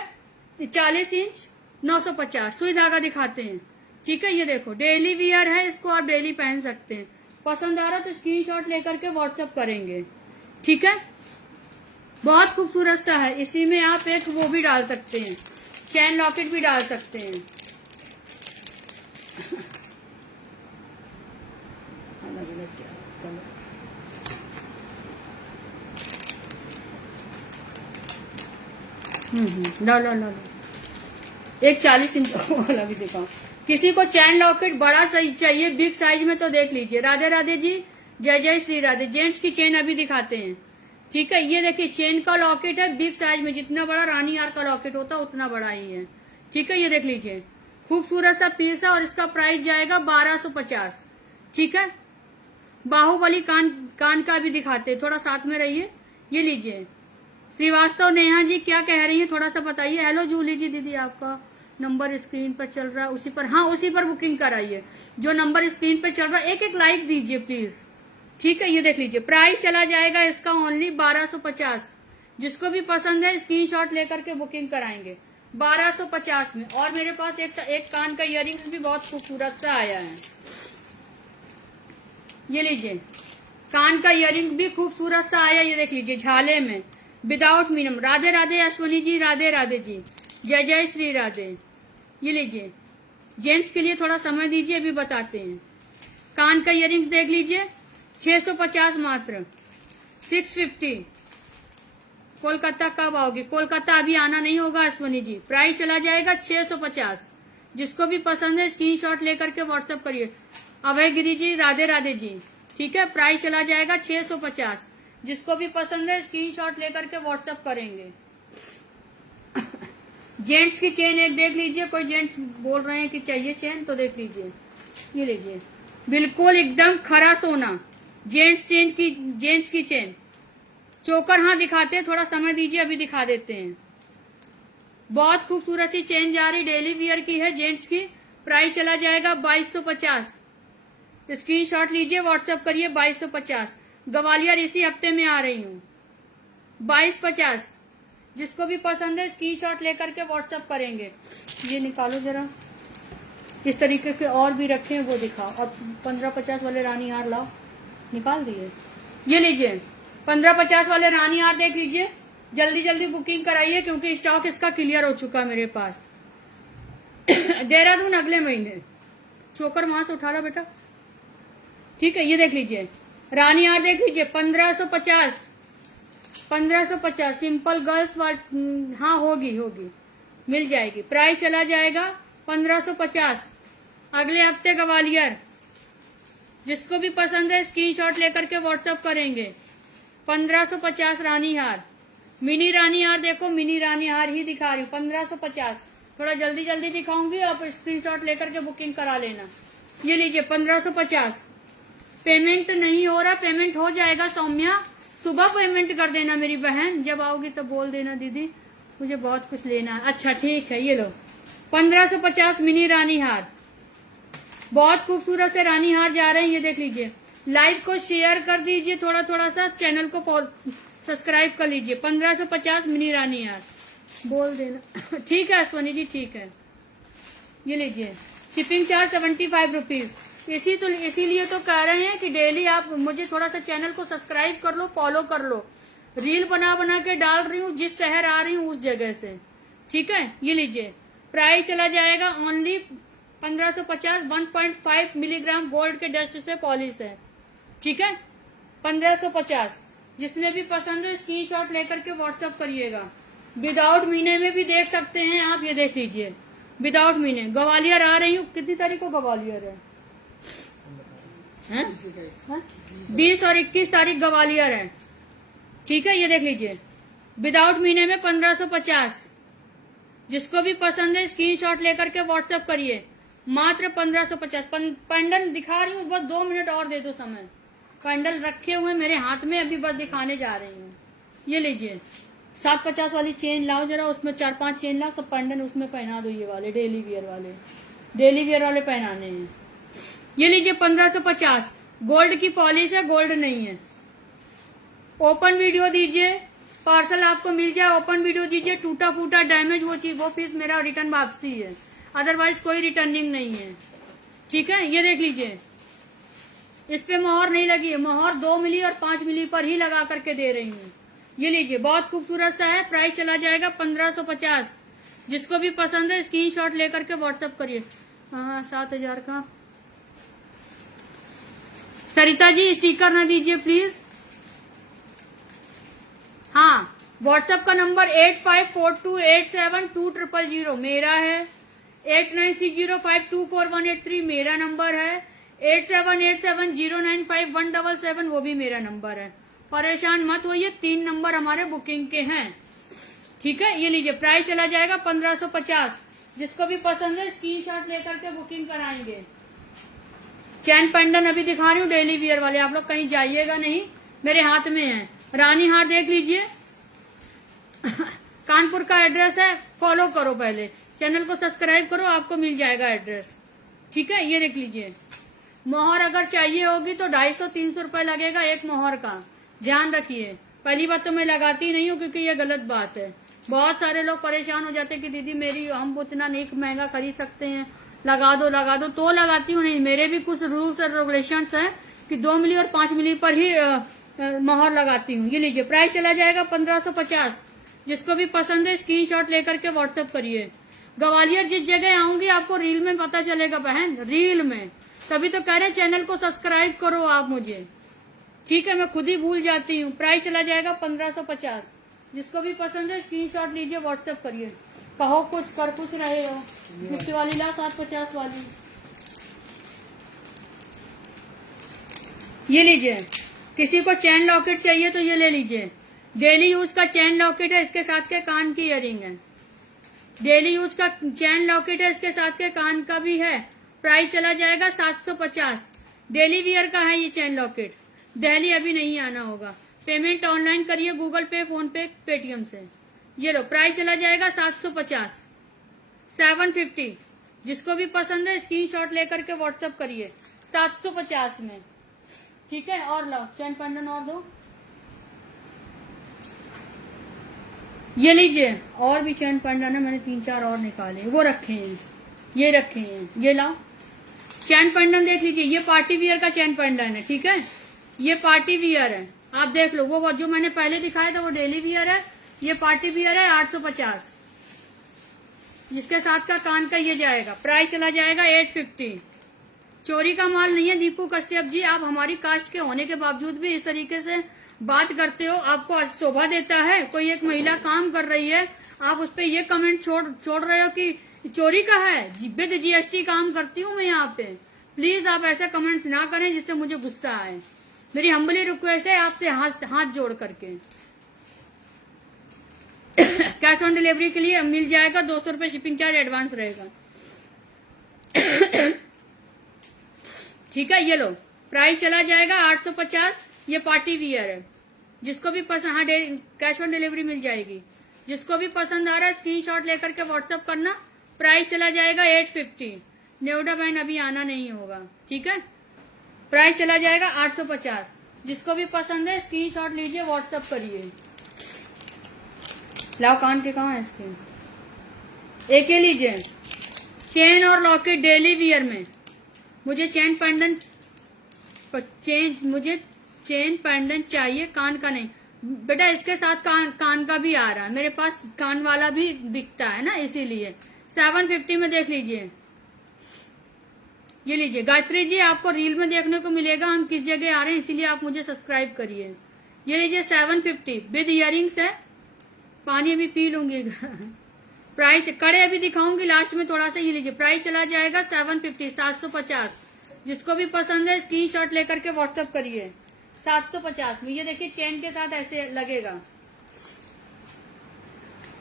40 इंच 950। सुई धागा दिखाते हैं, ठीक है। ये देखो डेली वियर है, इसको आप डेली पहन सकते हैं। पसंद आ रहा तो स्क्रीनशॉट लेकर के व्हाट्सएप करेंगे, ठीक है। बहुत खूबसूरत सा है। इसी में आप एक वो भी डाल सकते हैं, चैन लॉकेट भी डाल सकते हैं। अलग अलग कलर। लो एक 40 इंच वाला भी दिखाओ। किसी को चैन लॉकेट बड़ा साइज चाहिए, बिग साइज में, तो देख लीजिए। राधे राधे जी, जय जय श्री राधे। जेंट्स की चेन अभी दिखाते हैं, ठीक है। ये देखिए चेन का लॉकेट है बिग साइज में, जितना बड़ा रानी हार का लॉकेट होता है उतना बड़ा ही है, ठीक है। ये देख लीजिए खूबसूरत सा पीस है और इसका प्राइस जाएगा 1250, ठीक है। बाहुबली कान का भी दिखाते हैं, थोड़ा साथ में रहिए। ये लीजिए श्रीवास्तव नेहा जी क्या कह रही है, थोड़ा सा बताइए। हेलो जूली जी, दीदी आपका नंबर स्क्रीन पर चल रहा है, उसी पर, हाँ उसी पर बुकिंग कराइए। जो नंबर स्क्रीन पर चल रहा है एक लाइक दीजिए प्लीज, ठीक है। ये देख लीजिए प्राइस चला जाएगा इसका ओनली 1250। जिसको भी पसंद है स्क्रीनशॉट लेकर के बुकिंग कराएंगे 1250 में। और मेरे पास एक कान का इयररिंग्स भी बहुत खूबसूरत सा आया है। ये लीजिए कान का इयररिंग भी खूबसूरत सा आया, ये देख लीजिए झाले में, विदाउट मिनिमम। राधे राधे अश्वनी जी, राधे राधे जी, जय जय श्री राधे। ये लीजिए जेंट्स के लिए थोड़ा समय दीजिए, अभी बताते हैं। कान का इयररिंग्स देख लीजिए 650 मात्र, 650। कोलकाता कब आओगे? कोलकाता अभी आना नहीं होगा अश्वनी जी, प्राइस चला जाएगा 650। जिसको भी पसंद है स्क्रीनशॉट लेकर के व्हाट्सएप करिए। अभय गिरी जी, राधे राधे जी, ठीक है। प्राइस चला जाएगा 650। जिसको भी पसंद है स्क्रीनशॉट लेकर के व्हाट्सएप करेंगे। जेंट्स की चेन एक देख लीजिए, कोई जेंट्स बोल रहे हैं कि चाहिए चेन तो देख लीजिए। ये लीजिए बिल्कुल एकदम खरा सोना, जेंट्स की चेन। चोकर हाँ दिखाते हैं, थोड़ा समय दीजिए, अभी दिखा देते हैं। बहुत खूबसूरत सी चेन जा रही, डेली वियर की है, जेंट्स की। प्राइस चला जाएगा 2250। स्क्रीनशॉट लीजिए, व्हाट्सएप करिए 2250। ग्वालियर इसी हफ्ते में आ रही हूँ, 2250। जिसको भी पसंद है स्क्रीनशॉट लेकर के व्हाट्सएप करेंगे। ये निकालो जरा, इस तरीके से और भी रखे हैं वो दिखाओ। अब 1550 वाले रानी हार लाओ, निकाल दिए। ये लीजिए 1550 वाले रानी हार देख लीजिए, जल्दी जल्दी बुकिंग कराइए क्योंकि स्टॉक इसका क्लियर हो चुका है मेरे पास। देहरादून अगले महीने। चोकर वहां से उठा लो बेटा, ठीक है। ये देख लीजिए रानी हार देख लीजिए 1550, 1550 सिंपल गर्ल्स वाट, हाँ होगी मिल जाएगी। प्राइस चला जाएगा 1550। अगले हफ्ते ग्वालियर। जिसको भी पसंद है स्क्रीनशॉट लेकर के व्हाट्सएप करेंगे। 1550 रानी हार, मिनी रानी हार देखो, मिनी रानी हार ही दिखा रही हूँ 1550। थोड़ा जल्दी जल्दी दिखाऊंगी, आप स्क्रीनशॉट लेकर के बुकिंग करा लेना। ये लीजिए 1550। पेमेंट नहीं हो रहा, पेमेंट हो जाएगा सौम्या, सुबह पेमेंट कर देना मेरी बहन। जब आओगी तो बोल देना दीदी मुझे बहुत कुछ लेना है। अच्छा ठीक है, ये लो 1550 मिनी रानी हार। बहुत खूबसूरत से रानी हार जा रहे हैं, ये देख लीजिए। लाइव को शेयर कर दीजिए, थोड़ा थोड़ा सा चैनल को सब्सक्राइब कर लीजिए। 1550 मिनी रानी हार बोल देना। ठीक है अश्वनी जी, ठीक है। ये लीजिए शिपिंग चार्ज 75 रुपीज। इसीलिए तो कह रहे हैं कि डेली आप मुझे थोड़ा सा चैनल को सब्सक्राइब कर लो, फॉलो कर लो। रील बना बना के डाल रही हूँ, जिस शहर आ रही हूँ उस जगह से, ठीक है। ये लीजिए प्राइस चला जाएगा ओनली 1550। 1.5 मिलीग्राम गोल्ड के डस्ट से पॉलिश है, ठीक है। 1550। जिसने भी पसंद है स्क्रीनशॉट लेकर के व्हाट्सएप करिएगा। विदाउट मीने में भी देख सकते हैं आप, ये देख लीजिए विदाउट मीने। ग्वालियर आ रही हूँ, कितनी तारीख को ग्वालियर है? 20 और 21 तारीख ग्वालियर है, ठीक है। ये देख लीजिए विदाउट मीने में 1550। जिसको भी पसंद है स्क्रीनशॉट लेकर के व्हाट्सएप करिए, मात्र 1550। पेंडल दिखा रही हूँ, बस 2 मिनट और दे दो समय। पेंडल रखे हुए मेरे हाथ में, अभी बस दिखाने जा रही हूँ। ये लीजिए 750 वाली चेन लाओ जरा, उसमें 4-5 चेन लाओ, सब पेंडल उसमें पहना दो। ये वाले डेली वियर वाले पहनाने हैं। ये लीजिए 1550। गोल्ड की पॉलिश है, गोल्ड नहीं है। ओपन वीडियो दीजिए, पार्सल आपको मिल जाए, ओपन वीडियो दीजिए, टूटा फूटा डैमेज वो चीज, वो पीस मेरा रिटर्न वापसी है, अदरवाइज कोई रिटर्निंग नहीं है। ठीक है, ये देख लीजिए, इस पे मोहर नहीं लगी है, मोहर 2 मिली और 5 मिली पर ही लगा करके दे रही हूँ। ये लीजिए, बहुत खूबसूरत सा है, प्राइस चला जाएगा 1550। जिसको भी पसंद है स्क्रीनशॉट लेकर के व्हाट्सएप करिए। हाँ 7000 का। सरिता जी स्टिकर ना दीजिए प्लीज। हाँ, व्हाट्सएप का नंबर 8542872000 मेरा है, 8930524183 मेरा नंबर है, 8787095177 वो भी मेरा नंबर है। परेशान मत होइए, 3 नंबर हमारे बुकिंग के हैं। ठीक है, ये लीजिए, प्राइस चला जाएगा 1550। जिसको भी पसंद है स्क्रीनशॉट लेकर के बुकिंग कराएंगे। चैन पेंडन अभी दिखा रही हूँ डेली वियर वाले, आप लोग कहीं जाइएगा नहीं, मेरे हाथ में है। रानी हार देख लीजिए, कानपुर का एड्रेस है, फॉलो करो, पहले चैनल को सब्सक्राइब करो, आपको मिल जाएगा एड्रेस। ठीक है, ये देख लीजिए, मोहर अगर चाहिए होगी तो 250-300 रुपए लगेगा एक मोहर का, ध्यान रखिए। पहली बात तो मैं लगाती नहीं हूँ क्योंकि ये गलत बात है। बहुत सारे लोग परेशान हो जाते हैं कि दीदी मेरी, हम उतना नहीं महंगा खरीद सकते हैं, लगा दो तो लगाती हूँ नहीं। मेरे भी कुछ रूल्स और रेगुलेशंस हैं कि 2 मिली और 5 मिली पर ही मोहर लगाती हूँ। ये लीजिए, प्राइस चला जाएगा 1550। जिसको भी पसंद है स्क्रीनशॉट लेकर के व्हाट्सएप करिए। ग्वालियर जिस जगह आऊंगी आपको रील में पता चलेगा बहन, रील में, तभी तो कह रहे चैनल को सब्सक्राइब करो आप मुझे। ठीक है, मैं खुद ही भूल जाती हूँ। प्राइस चला जाएगा 1550। जिसको भी पसंद है स्क्रीनशॉट लीजिए, व्हाट्सएप करिए। कहो कुछ कर कुछ रहे हो। 50 वाली ला, 750 वाली। ये लीजिए, किसी को चैन लॉकेट चाहिए तो ये ले लीजिए। डेली यूज का चैन लॉकेट है, इसके साथ के कान की इयरिंग है। डेली यूज का चैन लॉकेट है, इसके साथ के कान का भी है। प्राइस चला जाएगा 750। डेली वियर का है ये चैन लॉकेट। दिल्ली अभी नहीं आना होगा। पेमेंट ऑनलाइन करिए, गूगल पे, फोन पे, पेटीएम से। ये लो, प्राइस चला जाएगा 750, 750। जिसको भी पसंद है स्क्रीनशॉट लेकर के व्हाट्सएप करिए 750 में। ठीक है, और लो चैन पेंडेंट और दो। ये लीजिए, और भी चैन पेंडेंट है, मैंने 3-4 और निकाले, वो रखे हैं, ये रखे हैं। ये लाओ चैन पेंडेंट देख लीजिए, ये पार्टी वियर का चैन पेंडेंट है। ठीक है, ये पार्टी वियर है, आप देख लो। वो जो मैंने पहले दिखाया था वो डेली वियर है, ये पार्टी वियर है 850। जिसके साथ का कान का ये जाएगा, प्राइस चला जाएगा 850। चोरी का माल नहीं है दीपू कश्यप जी, आप हमारी कास्ट के होने के बावजूद भी इस तरीके से बात करते हो, आपको शोभा देता है? कोई एक महिला काम कर रही है, आप उस पर ये कमेंट छोड़ रहे हो कि चोरी का है। विद जीएसटी काम करती हूँ मैं यहाँ पे। प्लीज आप ऐसे कमेंट्स ना करें जिससे मुझे गुस्सा आए। मेरी हम्बली रिक्वेस्ट है आपसे, हाथ जोड़ करके। कैश ऑन डिलीवरी के लिए मिल जाएगा, 200 रुपए शिपिंग चार्ज एडवांस रहेगा। ठीक है, ये लो, प्राइस चला जाएगा 850। ये पार्टी वियर है। जिसको भी पसंद, हाँ कैश ऑन डिलीवरी मिल जाएगी। जिसको भी पसंद आ रहा है स्क्रीनशॉट लेकर के व्हाट्सएप करना। प्राइस चला जाएगा 850। नेवडा बहन अभी आना नहीं होगा। ठीक है, प्राइस चला जाएगा 850। जिसको भी पसंद है स्क्रीनशॉट लीजिए, व्हाट्सएप करिए। लाओ कान के कहाँ है इसके, एक ही लीजिए। चेन और लॉकेट डेली वियर में। मुझे चेन पेंडेंट चाहिए, कान का नहीं बेटा। इसके साथ कान का भी आ रहा है मेरे पास, कान वाला भी दिखता है ना, इसीलिए 750 में देख लीजिए। ये लीजिए गायत्री जी, आपको रील में देखने को मिलेगा हम किस जगह आ रहे हैं, इसीलिए आप मुझे सब्सक्राइब करिए। ये लीजिए 750 विद इयरिंग्स है। पानी अभी पी लूंगी। प्राइस कड़े अभी दिखाऊंगी लास्ट में थोड़ा सा। ये लीजिए, प्राइस चला जाएगा 750, 750। जिसको भी पसंद है स्क्रीनशॉट लेकर के व्हाट्सएप करिए 750 में। ये देखिए, चेन के साथ ऐसे लगेगा।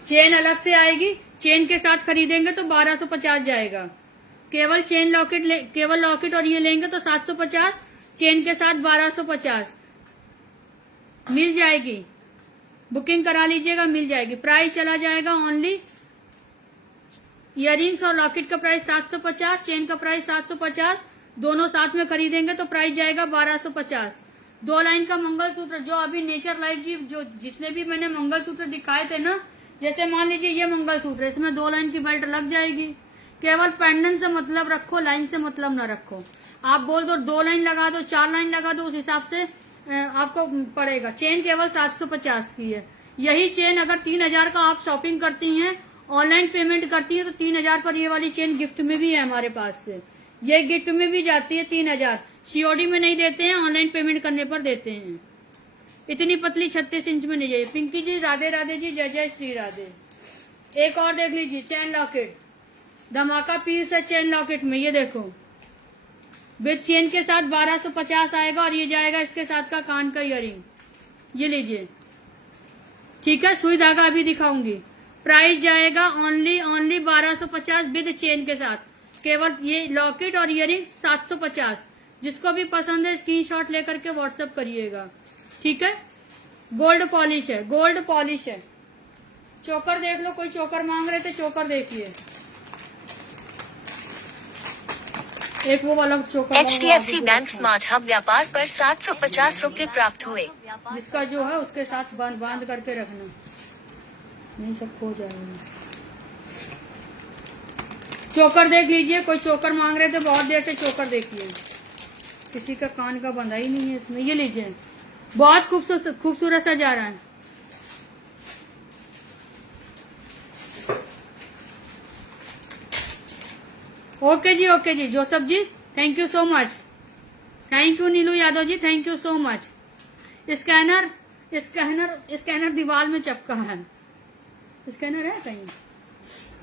चेन अलग से आएगी, चेन के साथ खरीदेंगे तो 1250 जाएगा। केवल चेन लॉकेट केवल लॉकेट और ये लेंगे तो 750, चेन के साथ 1250 मिल जाएगी। बुकिंग करा लीजिएगा, मिल जाएगी। प्राइस चला जाएगा ओनली, इयरिंग्स और लॉकेट का प्राइस 750, चेन का प्राइस 750। दोनों साथ में खरीदेंगे तो प्राइस जाएगा 1250। 2 लाइन का मंगलसूत्र, जो अभी नेचर लाइफ जी जो जितने भी मैंने मंगलसूत्र दिखाए थे ना, जैसे मान लीजिए ये मंगलसूत्र, इसमें 2 लाइन की बेल्ट लग जाएगी। केवल पेंडेंट से मतलब रखो, लाइन से मतलब ना रखो। आप बोल दो 2 लाइन लगा दो, 4 लाइन लगा दो, उस हिसाब से आपको पड़ेगा। चेन केवल 750 की है। यही चेन अगर 3000 का आप शॉपिंग करती हैं, ऑनलाइन पेमेंट करती है, तो 3000 पर ये वाली चेन गिफ्ट में भी है हमारे पास से। ये गिफ्ट में भी जाती है 3000। सीओडी में नहीं देते हैं, ऑनलाइन पेमेंट करने पर देते हैं। इतनी पतली 36 इंच में नहीं जाइए। पिंकी जी राधे राधे जी, जय जय श्री राधे। एक और देख लीजिए, चेन लॉकेट, धमाका पीस है चेन लॉकेट में। ये देखो विद चेन के साथ 1250 आएगा, और ये जाएगा इसके साथ का कान का इयरिंग। ये लीजिए, ठीक है। सुई धागा अभी दिखाऊंगी। प्राइस जाएगा ओनली 1250 विद चेन के साथ। केवल ये लॉकेट और इयरिंग 750। जिसको भी पसंद है स्क्रीनशॉट लेकर के व्हाट्सएप करिएगा, ठीक है। गोल्ड पॉलिश है, गोल्ड पॉलिश है। चोकर देख लो, कोई चोकर मांग रहे थे, चोकर देखिए। एक वो वाला चोकर HDFC बैंक स्मार्ट हब व्यापार पर 750 रूपए प्राप्त हुए। जिसका जो है उसके साथ बांध करके रखना, नहीं सब खो जाएगा। चोकर देख लीजिए, कोई चोकर मांग रहे थे बहुत देर से, चोकर देखिए। किसी का कान का बंधा ही नहीं है इसमें। ये लीजिए, बहुत खूबसूरत सा जा रहा है। ओके जी, Joseph ji thank you so much. Thank you Neelu Yadav ji, thank you so much. Scanner दीवार में चपका है। स्कैनर है कहीं?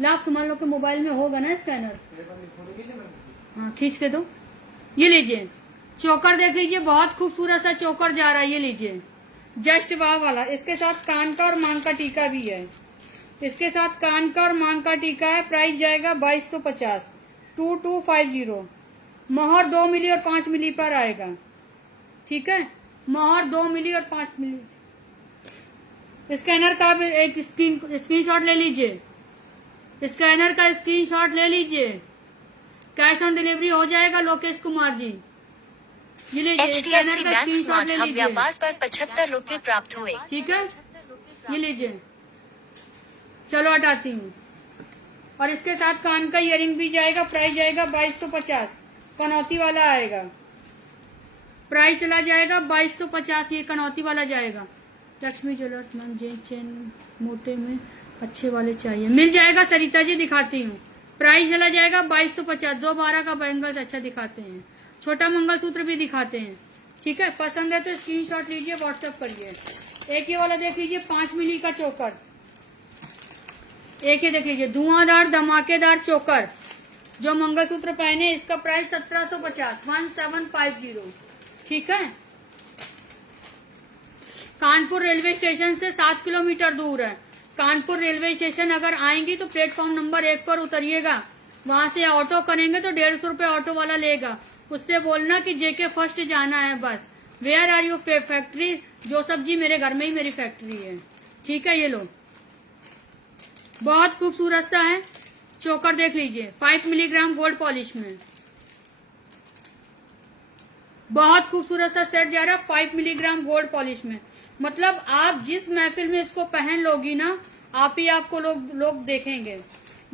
लाख तुम्हारे लोग के मोबाइल में होगा ना स्कैनर? हाँ खींच के दो। ये लीजिए, चोकर देख लीजिए, बहुत खूबसूरत सा चोकर जा रहा है। ये लीजिए, जस्ट वाह वाला। इसके साथ कान का और मांग का टीका भी है। इसके साथ कान का और मांग का टीका है। प्राइस जाएगा 2250, 2250। मोहर 2 मिली और 5 मिली पर आएगा, ठीक है। मोहर 2 मिली और 5 मिली। स्कैनर का भी एक स्क्रीनशॉट ले लीजिए। स्कैनर का स्क्रीनशॉट ले लीजिए। कैश ऑन डिलीवरी हो जाएगा लोकेश कुमार जी। ये लीजिए, HDFC बैंक स्मार्ट हब व्यापार पर 75 रूपए प्राप्त हुए, ठीक है। ये लीजिए, चलो हटाती हूँ। और इसके साथ कान का इयरिंग भी जाएगा। प्राइस जाएगा 2250, कनौती वाला आएगा। प्राइस चला जाएगा 2250, ये कनौती वाला जाएगा। लक्ष्मी ज्वेलर्स मैम, जेन चेन मोटे में अच्छे वाले चाहिए, मिल जाएगा। सरिता जी दिखाती हूँ। प्राइस चला जाएगा 2250। 212 का बैंगल्स अच्छा दिखाते हैं, छोटा मंगलसूत्र भी दिखाते हैं, ठीक है। पसंद है तो स्क्रीनशॉट लीजिए, व्हाट्सएप करिए। एक ये वाला देख लीजिए, 5 मिली का चोकर। एक ये देख लीजिए, धुआंधार धमाकेदार चोकर जो मंगलसूत्र पहने, इसका प्राइस 1750, 1750, ठीक है। कानपुर रेलवे स्टेशन से 7 किलोमीटर दूर है। कानपुर रेलवे स्टेशन अगर आएंगी तो प्लेटफॉर्म नंबर 1 पर उतरिएगा। वहां से ऑटो करेंगे तो 150 रुपए ऑटो वाला लेगा। उससे बोलना कि जेके फर्स्ट जाना है बस। Where are you factory? Joseph ji मेरे घर में ही मेरी फैक्ट्री है, ठीक है। ये लो, बहुत खूबसूरत सा है चोकर, देख लीजिए। 5 मिलीग्राम गोल्ड पॉलिश में बहुत खूबसूरत सा सेट जा रहा है। 5 मिलीग्राम गोल्ड पॉलिश में, मतलब आप जिस महफिल में इसको पहन लोगी ना, आप ही आपको लोग देखेंगे।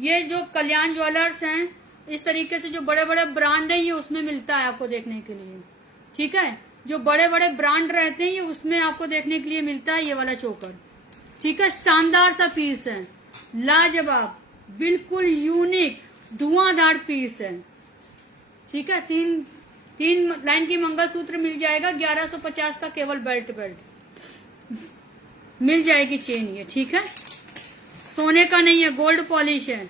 ये जो कल्याण ज्वेलर्स हैं, इस तरीके से जो बड़े बड़े ब्रांड है, ये उसमें मिलता है आपको देखने के लिए, ठीक है। जो बड़े बड़े ब्रांड रहते हैं, ये उसमें आपको देखने के लिए मिलता है ये वाला चोकर, ठीक है। शानदार सा पीस है, लाजवाब, बिल्कुल यूनिक धुआंधार पीस है, ठीक है। तीन लाइन की मंगलसूत्र मिल जाएगा। 1150 का केवल बेल्ट मिल जाएगी चेन ये, ठीक है। सोने का नहीं है, गोल्ड पॉलिश है।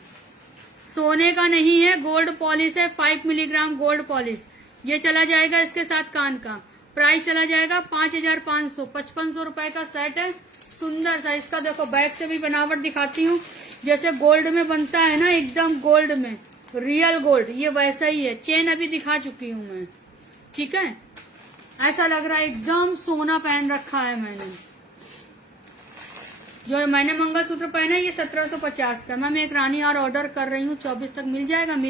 सोने का नहीं है, गोल्ड पॉलिश है। 5 मिलीग्राम गोल्ड पॉलिश। ये चला जाएगा इसके साथ कान का। प्राइस चला जाएगा 5500, 5500 रुपए का सेट है। सुंदर सा, इसका देखो बैक से भी बनावट दिखाती हूँ, जैसे गोल्ड में बनता है ना, एकदम गोल्ड में, रियल गोल्ड, ये वैसा ही है। चेन अभी दिखा चुकी हूँ मैं, ठीक है। ऐसा लग रहा है एकदम सोना पहन रखा है मैंने। जो मैंने मंगलसूत्र पहना है ये 1750 का। मैम एक रानी और ऑर्डर कर रही हूँ, 24 तक मिल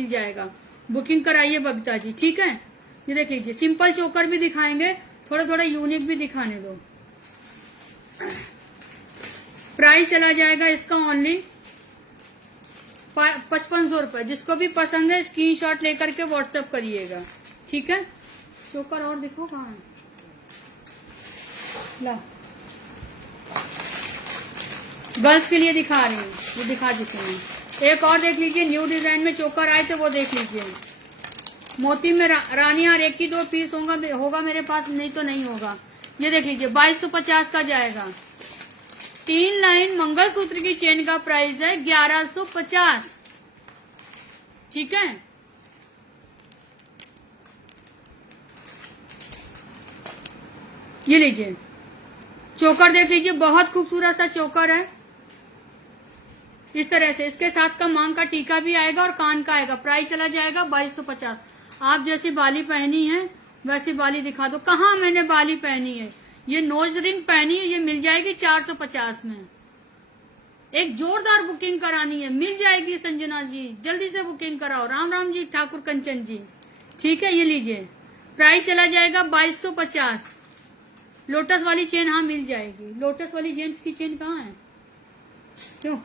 जाएगा। बुकिंग कराइए बबीता जी, ठीक है। ये देख लीजिए, सिंपल चोकर भी दिखाएंगे थोड़ा थोड़ा यूनिक भी दिखाने दो। प्राइस चला जाएगा इसका ओनली 5500 रुपए। जिसको भी पसंद है स्क्रीनशॉट लेकर के व्हाट्सएप करिएगा, ठीक है। चोकर और देखो कहाँ है, ला गर्ल्स के लिए दिखा रही हूँ, वो दिखा चुके हैं। एक और देख लीजिए, न्यू डिजाइन में चोकर आए थे, वो देख लीजिए। मोती में रानी हार 1 की 2 पीस होगा मेरे पास, नहीं तो नहीं होगा। ये देख लीजिए 2250 का जाएगा। 3 लाइन मंगलसूत्र की चेन का प्राइस है 1150, ठीक है। ये लीजिए चोकर देख लीजिए, बहुत खूबसूरत सा चोकर है इस तरह से। इसके साथ का मांग का टीका भी आएगा और कान का आएगा। प्राइस चला जाएगा 2250। आप जैसी बाली पहनी है वैसी बाली दिखा दो। कहाँ मैंने बाली पहनी है, ये नोज रिंग पहनी है, ये मिल जाएगी 450 में। एक जोरदार बुकिंग करानी है, मिल जाएगी संजना जी, जल्दी से बुकिंग कराओ। राम राम जी, ठाकुर कंचन जी, ठीक है। ये लीजिए प्राइस चला जाएगा 2250। लोटस वाली चेन हाँ मिल जाएगी। लोटस वाली जेंट्स की चेन कहाँ है, क्यों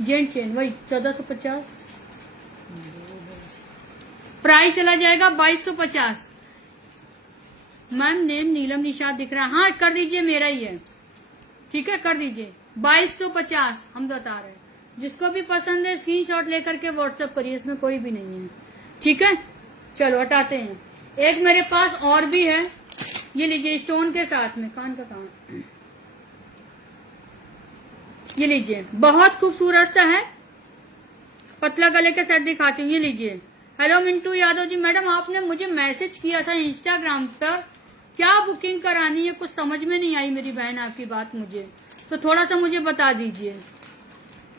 जेंट्स चेन वही 1450। प्राइस चला जाएगा 2250। मैम नेम नीलम निषाद दिख रहा है, हाँ कर दीजिए, मेरा ही है, ठीक है कर दीजिए 2250 हम बता रहे हैं। जिसको भी पसंद है स्क्रीनशॉट लेकर के व्हाट्सएप करिए, इसमें कोई भी नहीं है, ठीक है। चलो हटाते हैं। एक मेरे पास और भी है, ये लीजिए स्टोन के साथ में, कान का कान, ये लीजिए बहुत खूबसूरत सा है, पतला गले के सेट दिखाती हूँ। ये लीजिए। हेलो मिंटू यादव जी, मैडम आपने मुझे मैसेज किया था इंस्टाग्राम पर, क्या बुकिंग करानी है, कुछ समझ में नहीं आई मेरी बहन आपकी बात मुझे, तो थोड़ा सा मुझे बता दीजिए।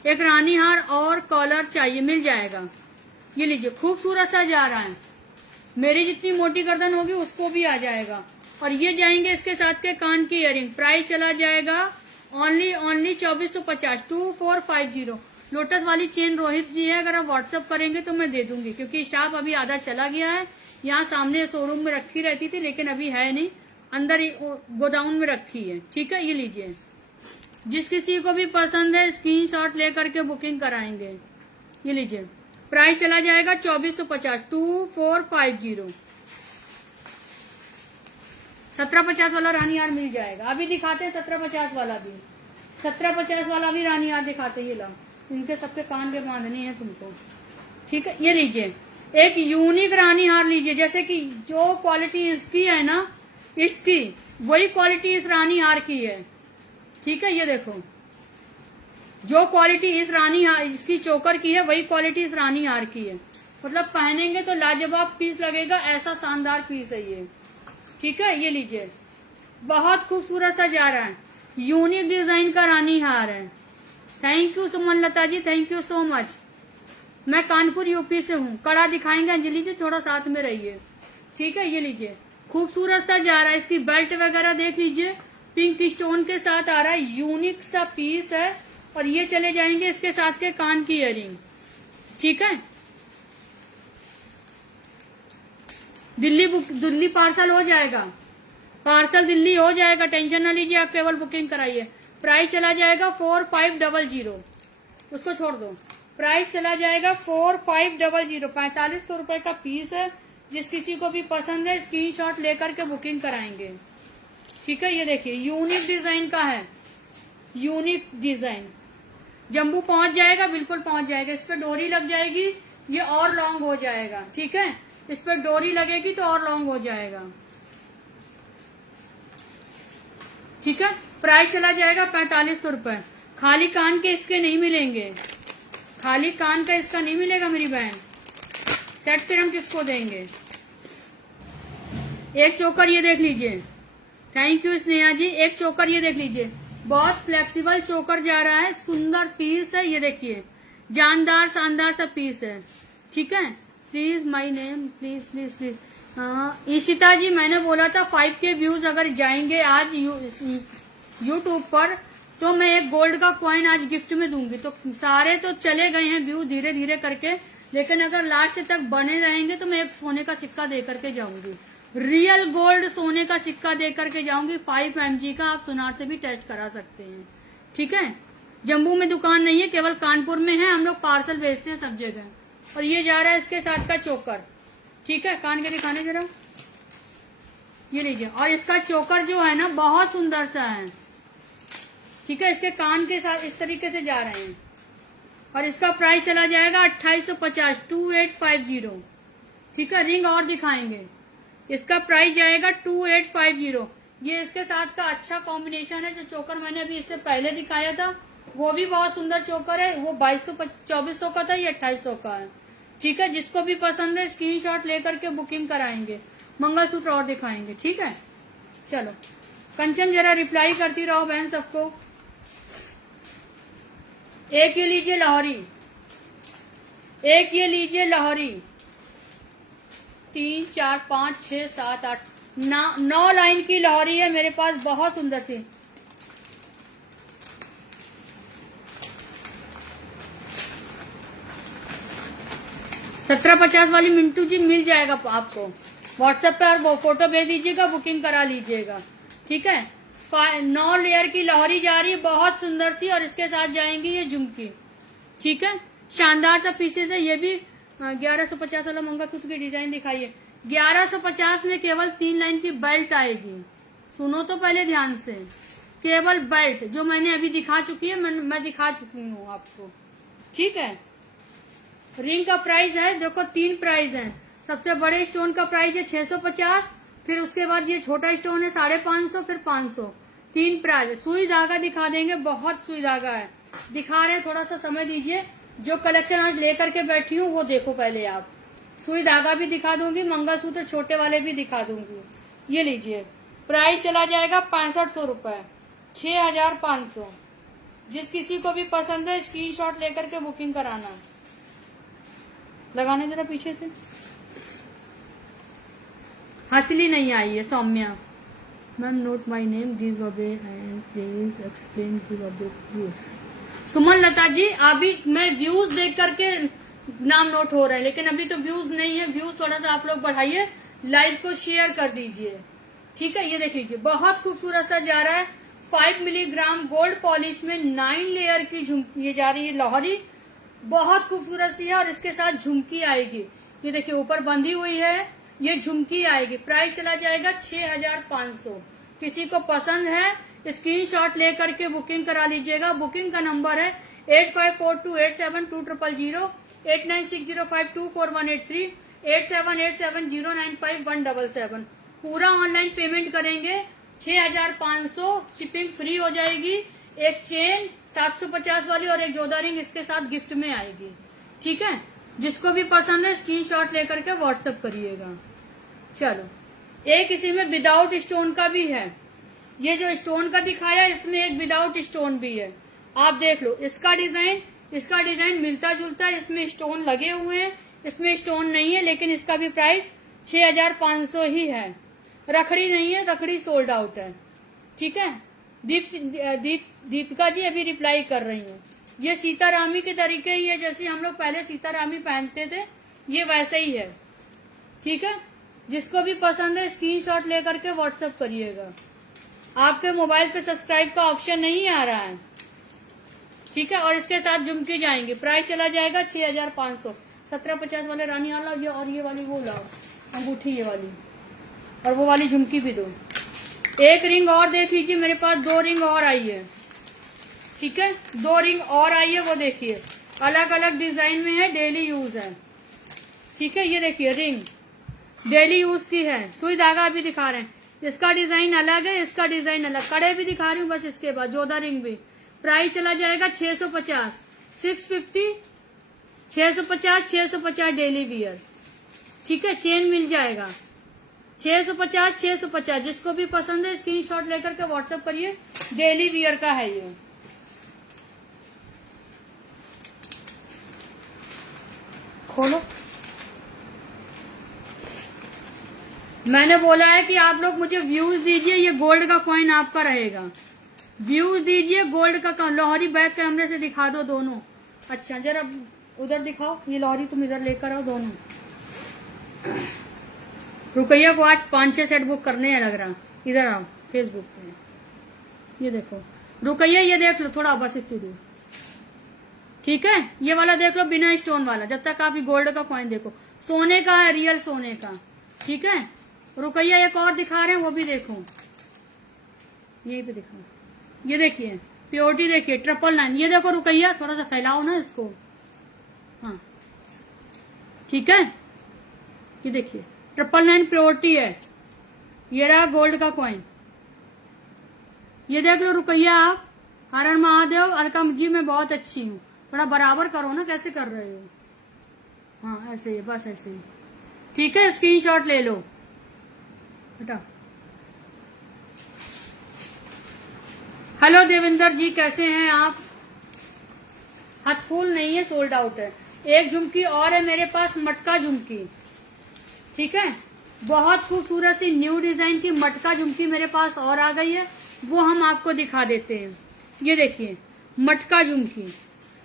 एक रानी हार और कॉलर चाहिए, मिल जाएगा। ये लीजिए खूबसूरत सा जा रहा है, मेरी जितनी मोटी गर्दन होगी उसको भी आ जाएगा। और ये जाएंगे इसके साथ के कान की इयरिंग। प्राइस चला जाएगा ओनली 2450, 2450। लोटस वाली चेन रोहित जी है, अगर आप व्हाट्सएप करेंगे तो मैं दे दूंगी, क्योंकि स्टाफ अभी आधा चला गया है। यहाँ सामने शोरूम में रखी रहती थी, लेकिन अभी है नहीं, अंदर गोडाउन में रखी है, ठीक है। ये लीजिए जिस किसी को भी पसंद है स्क्रीनशॉट लेकर के बुकिंग कराएंगे। ये लीजिए प्राइस चला जाएगा 2450, 2450। 1750 वाला रानी हार मिल जाएगा। अभी दिखाते हैं 1750 वाला भी, 1750 वाला भी रानी हार दिखाते हैं। ये लो, इनके सबके कान के बांधने हैं तुमको, ठीक है। ये लीजिए एक यूनिक रानी हार लीजिए, जैसे कि जो क्वालिटी इसकी है ना, इसकी वही क्वालिटी इस रानी हार की है, ठीक है। ये देखो जो क्वालिटी इस रानी हार, इसकी चोकर की है, वही क्वालिटी इस रानी हार की है। मतलब पहनेंगे तो लाजवाब पीस लगेगा, ऐसा शानदार पीस है ये, ठीक है। ये लीजिए बहुत खूबसूरत सा जा रहा है, यूनिक डिजाइन का रानी हार है। Thank you Suman Lata ji, thank you so much. मैं कानपुर यूपी से हूँ। कड़ा दिखाएंगे अंजलि जी, थोड़ा साथ में रहिए, ठीक है। ये लीजिए खूबसूरत सा जा रहा है, इसकी बेल्ट वगैरह देख लीजिए, पिंक स्टोन के साथ आ रहा है, यूनिक सा पीस है। और ये चले जाएंगे इसके साथ के कान की इयरिंग, ठीक है। दिल्ली पार्सल हो जाएगा, पार्सल दिल्ली हो जाएगा, टेंशन ना लीजिए, आप केवल बुकिंग कराइए। प्राइस चला जाएगा 4500, उसको छोड़ दो। प्राइस चला जाएगा 4500, 4500 रुपए का पीस है। जिस किसी को भी पसंद है स्क्रीनशॉट लेकर के बुकिंग कराएंगे, ठीक है। ये देखिए यूनिक डिजाइन का है, यूनिक डिजाइन। जम्बू पहुंच जाएगा, बिल्कुल पहुंच जाएगा। इस पर डोरी लग जाएगी, ये और लॉन्ग हो जाएगा, ठीक है। इस पर डोरी लगेगी तो और लॉन्ग हो जाएगा, ठीक है। प्राइस चला जाएगा 4500 रुपए। खाली कान के इसके नहीं मिलेंगे, खाली कान का इसका नहीं मिलेगा मेरी बहन। सेट फिर हम किसको देंगे। एक चोकर ये देख लीजिए, थैंक यू स्नेहा जी। एक चोकर ये देख लीजिए, बहुत फ्लेक्सिबल चोकर जा रहा है, सुंदर पीस है। ये देखिए जानदार शानदार सा पीस है, ठीक है। Please my name, please please please. हाँ ईशिता जी, मैंने बोला था 5K व्यूज अगर जाएंगे आज यूट्यूब पर तो मैं एक गोल्ड का कॉइन आज गिफ्ट में दूंगी। तो सारे तो चले गए हैं व्यू धीरे धीरे करके, लेकिन अगर लास्ट तक बने रहेंगे तो मैं एक सोने का सिक्का दे करके जाऊंगी। रियल गोल्ड सोने का सिक्का दे करके जाऊंगी 5 mg का, आप सुनार से भी टेस्ट करा सकते हैं। ठीक है, जम्मू में दुकान नहीं है, केवल कानपुर में है, हम लोग पार्सल भेजते हैं सब जगह। और ये जा रहा है इसके साथ का चोकर। ठीक है, कान के दिखाने जरा, ये लीजिए। और इसका चोकर जो है ना बहुत सुंदर सा है। ठीक है, इसके कान के साथ इस तरीके से जा रहे हैं। और इसका प्राइस चला जाएगा 2850, 2850। ठीक है, रिंग और दिखाएंगे, इसका प्राइस जाएगा 2850। ये इसके साथ का अच्छा कॉम्बिनेशन है। जो चोकर मैंने अभी इससे पहले दिखाया था वो भी बहुत सुंदर चोकर है, वो 2400 का था, ये 2800 का है। ठीक है, जिसको भी पसंद है स्क्रीनशॉट लेकर के बुकिंग कराएंगे। मंगलसूत्र और दिखाएंगे। ठीक है, चलो कंचन जरा रिप्लाई करती रहो बहन सबको। एक ये लीजिए लाहौरी, एक ये लीजिए लाहौरी। 3 4 5 6 7 8 9 लाइन की लाहौरी है मेरे पास, बहुत सुंदर सी। सत्रह 50 वाली मिंटू जी मिल जाएगा आपको। व्हाट्सएप पे और फोटो भेज दीजिएगा, बुकिंग करा लीजिएगा। ठीक है, 9 लेयर की लाहौरी जा रही है, बहुत सुंदर सी। और इसके साथ जाएंगी ये झुमकी। ठीक है, शानदार सा पीसेस है। ये भी 1150 वाला मंगलसूत्र की डिजाइन दिखाइए। 1150 में केवल 3 लाइन की बेल्ट आएगी। सुनो तो पहले ध्यान से, केवल बेल्ट जो मैंने अभी दिखा चुकी है, मैं दिखा चुकी हूँ आपको। ठीक है, रिंग का प्राइस है, देखो 3 प्राइस है। सबसे बड़े स्टोन का प्राइस है 650, फिर उसके बाद ये छोटा स्टोन है 550, फिर 500। 3 प्राइस। सुई धागा दिखा देंगे, बहुत सुई धागा है, दिखा रहे हैं, थोड़ा सा समय दीजिए। जो कलेक्शन आज लेकर के बैठी हूँ वो देखो पहले आप। सुई धागा भी दिखा दूंगी, मंगलसूत्र छोटे वाले भी दिखा दूंगी। ये लीजिए, प्राइस चला जाएगा 6500 रुपए, 6500। जिस किसी को भी पसंद है स्क्रीनशॉट लेकर के बुकिंग कराना। लगाने जरा पीछे से, हंसली नहीं आई है Saumya ma'am. Note my name, give away and please explain give away views. Suman Lata ji, अभी मैं व्यूज देख करके नाम नोट हो रहा है, लेकिन अभी तो व्यूज नहीं है। व्यूज थोड़ा सा आप लोग बढ़ाइए, लाइव को शेयर कर दीजिए। ठीक है, ये देख लीजिए, बहुत खूबसूरत सा जा रहा है। 5 मिलीग्राम गोल्ड पॉलिश में 9 लेयर की झुमकी ये जा रही है लाहौरी, बहुत खूबसूरत सी है। और इसके साथ झुमकी आएगी, ये देखिए ऊपर बंधी हुई है, ये झुमकी आएगी। प्राइस चला जाएगा 6500। किसी को पसंद है स्क्रीनशॉट लेकर के बुकिंग करा लीजिएगा। बुकिंग का नंबर है 8542872000, 8960524183, 8787095177। पूरा ऑनलाइन पेमेंट करेंगे, 6500, शिपिंग फ्री हो जाएगी। एक चेन 750 वाली और एक जोधा रिंग इसके साथ गिफ्ट में आएगी। ठीक है, जिसको भी पसंद है स्क्रीनशॉट लेकर के व्हाट्सएप करिएगा। चलो, एक इसी में विदाउट स्टोन का भी है। ये जो स्टोन का दिखाया इसमें एक विदाउट स्टोन भी है, आप देख लो। इसका डिजाइन मिलता जुलता है, इसमें स्टोन लगे हुए हैं, इसमें स्टोन नहीं है, लेकिन इसका भी प्राइस 6500 ही है। रखड़ी नहीं है, रखड़ी सोल्ड आउट है। ठीक है, दीपिका जी अभी रिप्लाई कर रही हूँ। ये सीतारामी के तरीके ही है, जैसे हम लोग पहले सीतारामी पहनते थे, ये वैसे ही है। ठीक है, जिसको भी पसंद है स्क्रीनशॉट लेकर के व्हाट्सएप करिएगा। आपके मोबाइल पे सब्सक्राइब का ऑप्शन नहीं आ रहा है। ठीक है, और इसके साथ झुमकी जाएंगे। प्राइस चला जाएगा 6500। 1750 वाले रानी वाला ये, और ये वाली वो लाओ अंगूठी, ये वाली और वो वाली झुमकी भी दो। एक रिंग और देख लीजिए, मेरे पास 2 रिंग और आई है। ठीक है, 2 रिंग और आई है, वो देखिए अलग अलग डिजाइन में है, डेली यूज है। ठीक है, ये देखिए रिंग डेली यूज की है। सुई धागा अभी दिखा रहे हैं, इसका डिजाइन अलग है, इसका डिजाइन अलग। कड़े भी दिखा रही हूँ बस, इसके बाद जोधा रिंग भी। प्राइस चला जाएगा 650, 650, 650 डेली वियर। ठीक है, चेन मिल जाएगा 650। जिसको भी पसंद है स्क्रीनशॉट लेकर के व्हाट्सएप करिए। डेली वियर का है ये। खोलो, मैंने बोला है कि आप लोग मुझे व्यूज दीजिए, ये गोल्ड का कॉइन आपका रहेगा। व्यूज दीजिए, गोल्ड का। लाहौरी बैक कैमरे से दिखा दो दोनों। अच्छा, जरा उधर दिखाओ, ये लाहौरी तुम इधर लेकर आओ दोनों। रुकैया को आज 5-6 सेट बुक करने हैं लग रहा। इधर आओ फेसबुक पे, ये देखो रुकैया, ये देख लो थोड़ा बस इतनी दूर, ठीक है। ये वाला देख लो बिना स्टोन वाला, जब तक आप ये गोल्ड का कॉइन देखो, सोने का है, रियल सोने का, ठीक है। रुकैया एक और दिखा रहे हैं, वो भी देखो, यहीं पे दिखाओ, ये देखिए प्योरिटी देखिए 999। ये देखो रुकैया, थोड़ा सा फैलाओ ना इसको, हाँ ठीक है। ये देखिए 999 प्योरिटी है। ये रहा गोल्ड का कॉइन, ये देख लो रुकैया आप। हर हर महादेव, अलकम जी मैं बहुत अच्छी हूँ, थोड़ा बराबर करो ना, कैसे कर रहे हो, हाँ ऐसे ही, बस ऐसे ही, ठीक है। स्क्रीनशॉट ले लो बेटा। हेलो देवेंद्र जी, कैसे हैं आप? हाथ फूल नहीं है, सोल्ड आउट है। एक झुमकी और है मेरे पास, मटका झुमकी, ठीक है। बहुत खूबसूरत सी न्यू डिजाइन की मटका झुमकी मेरे पास और आ गई है, वो हम आपको दिखा देते हैं। ये देखिए मटका झुमकी,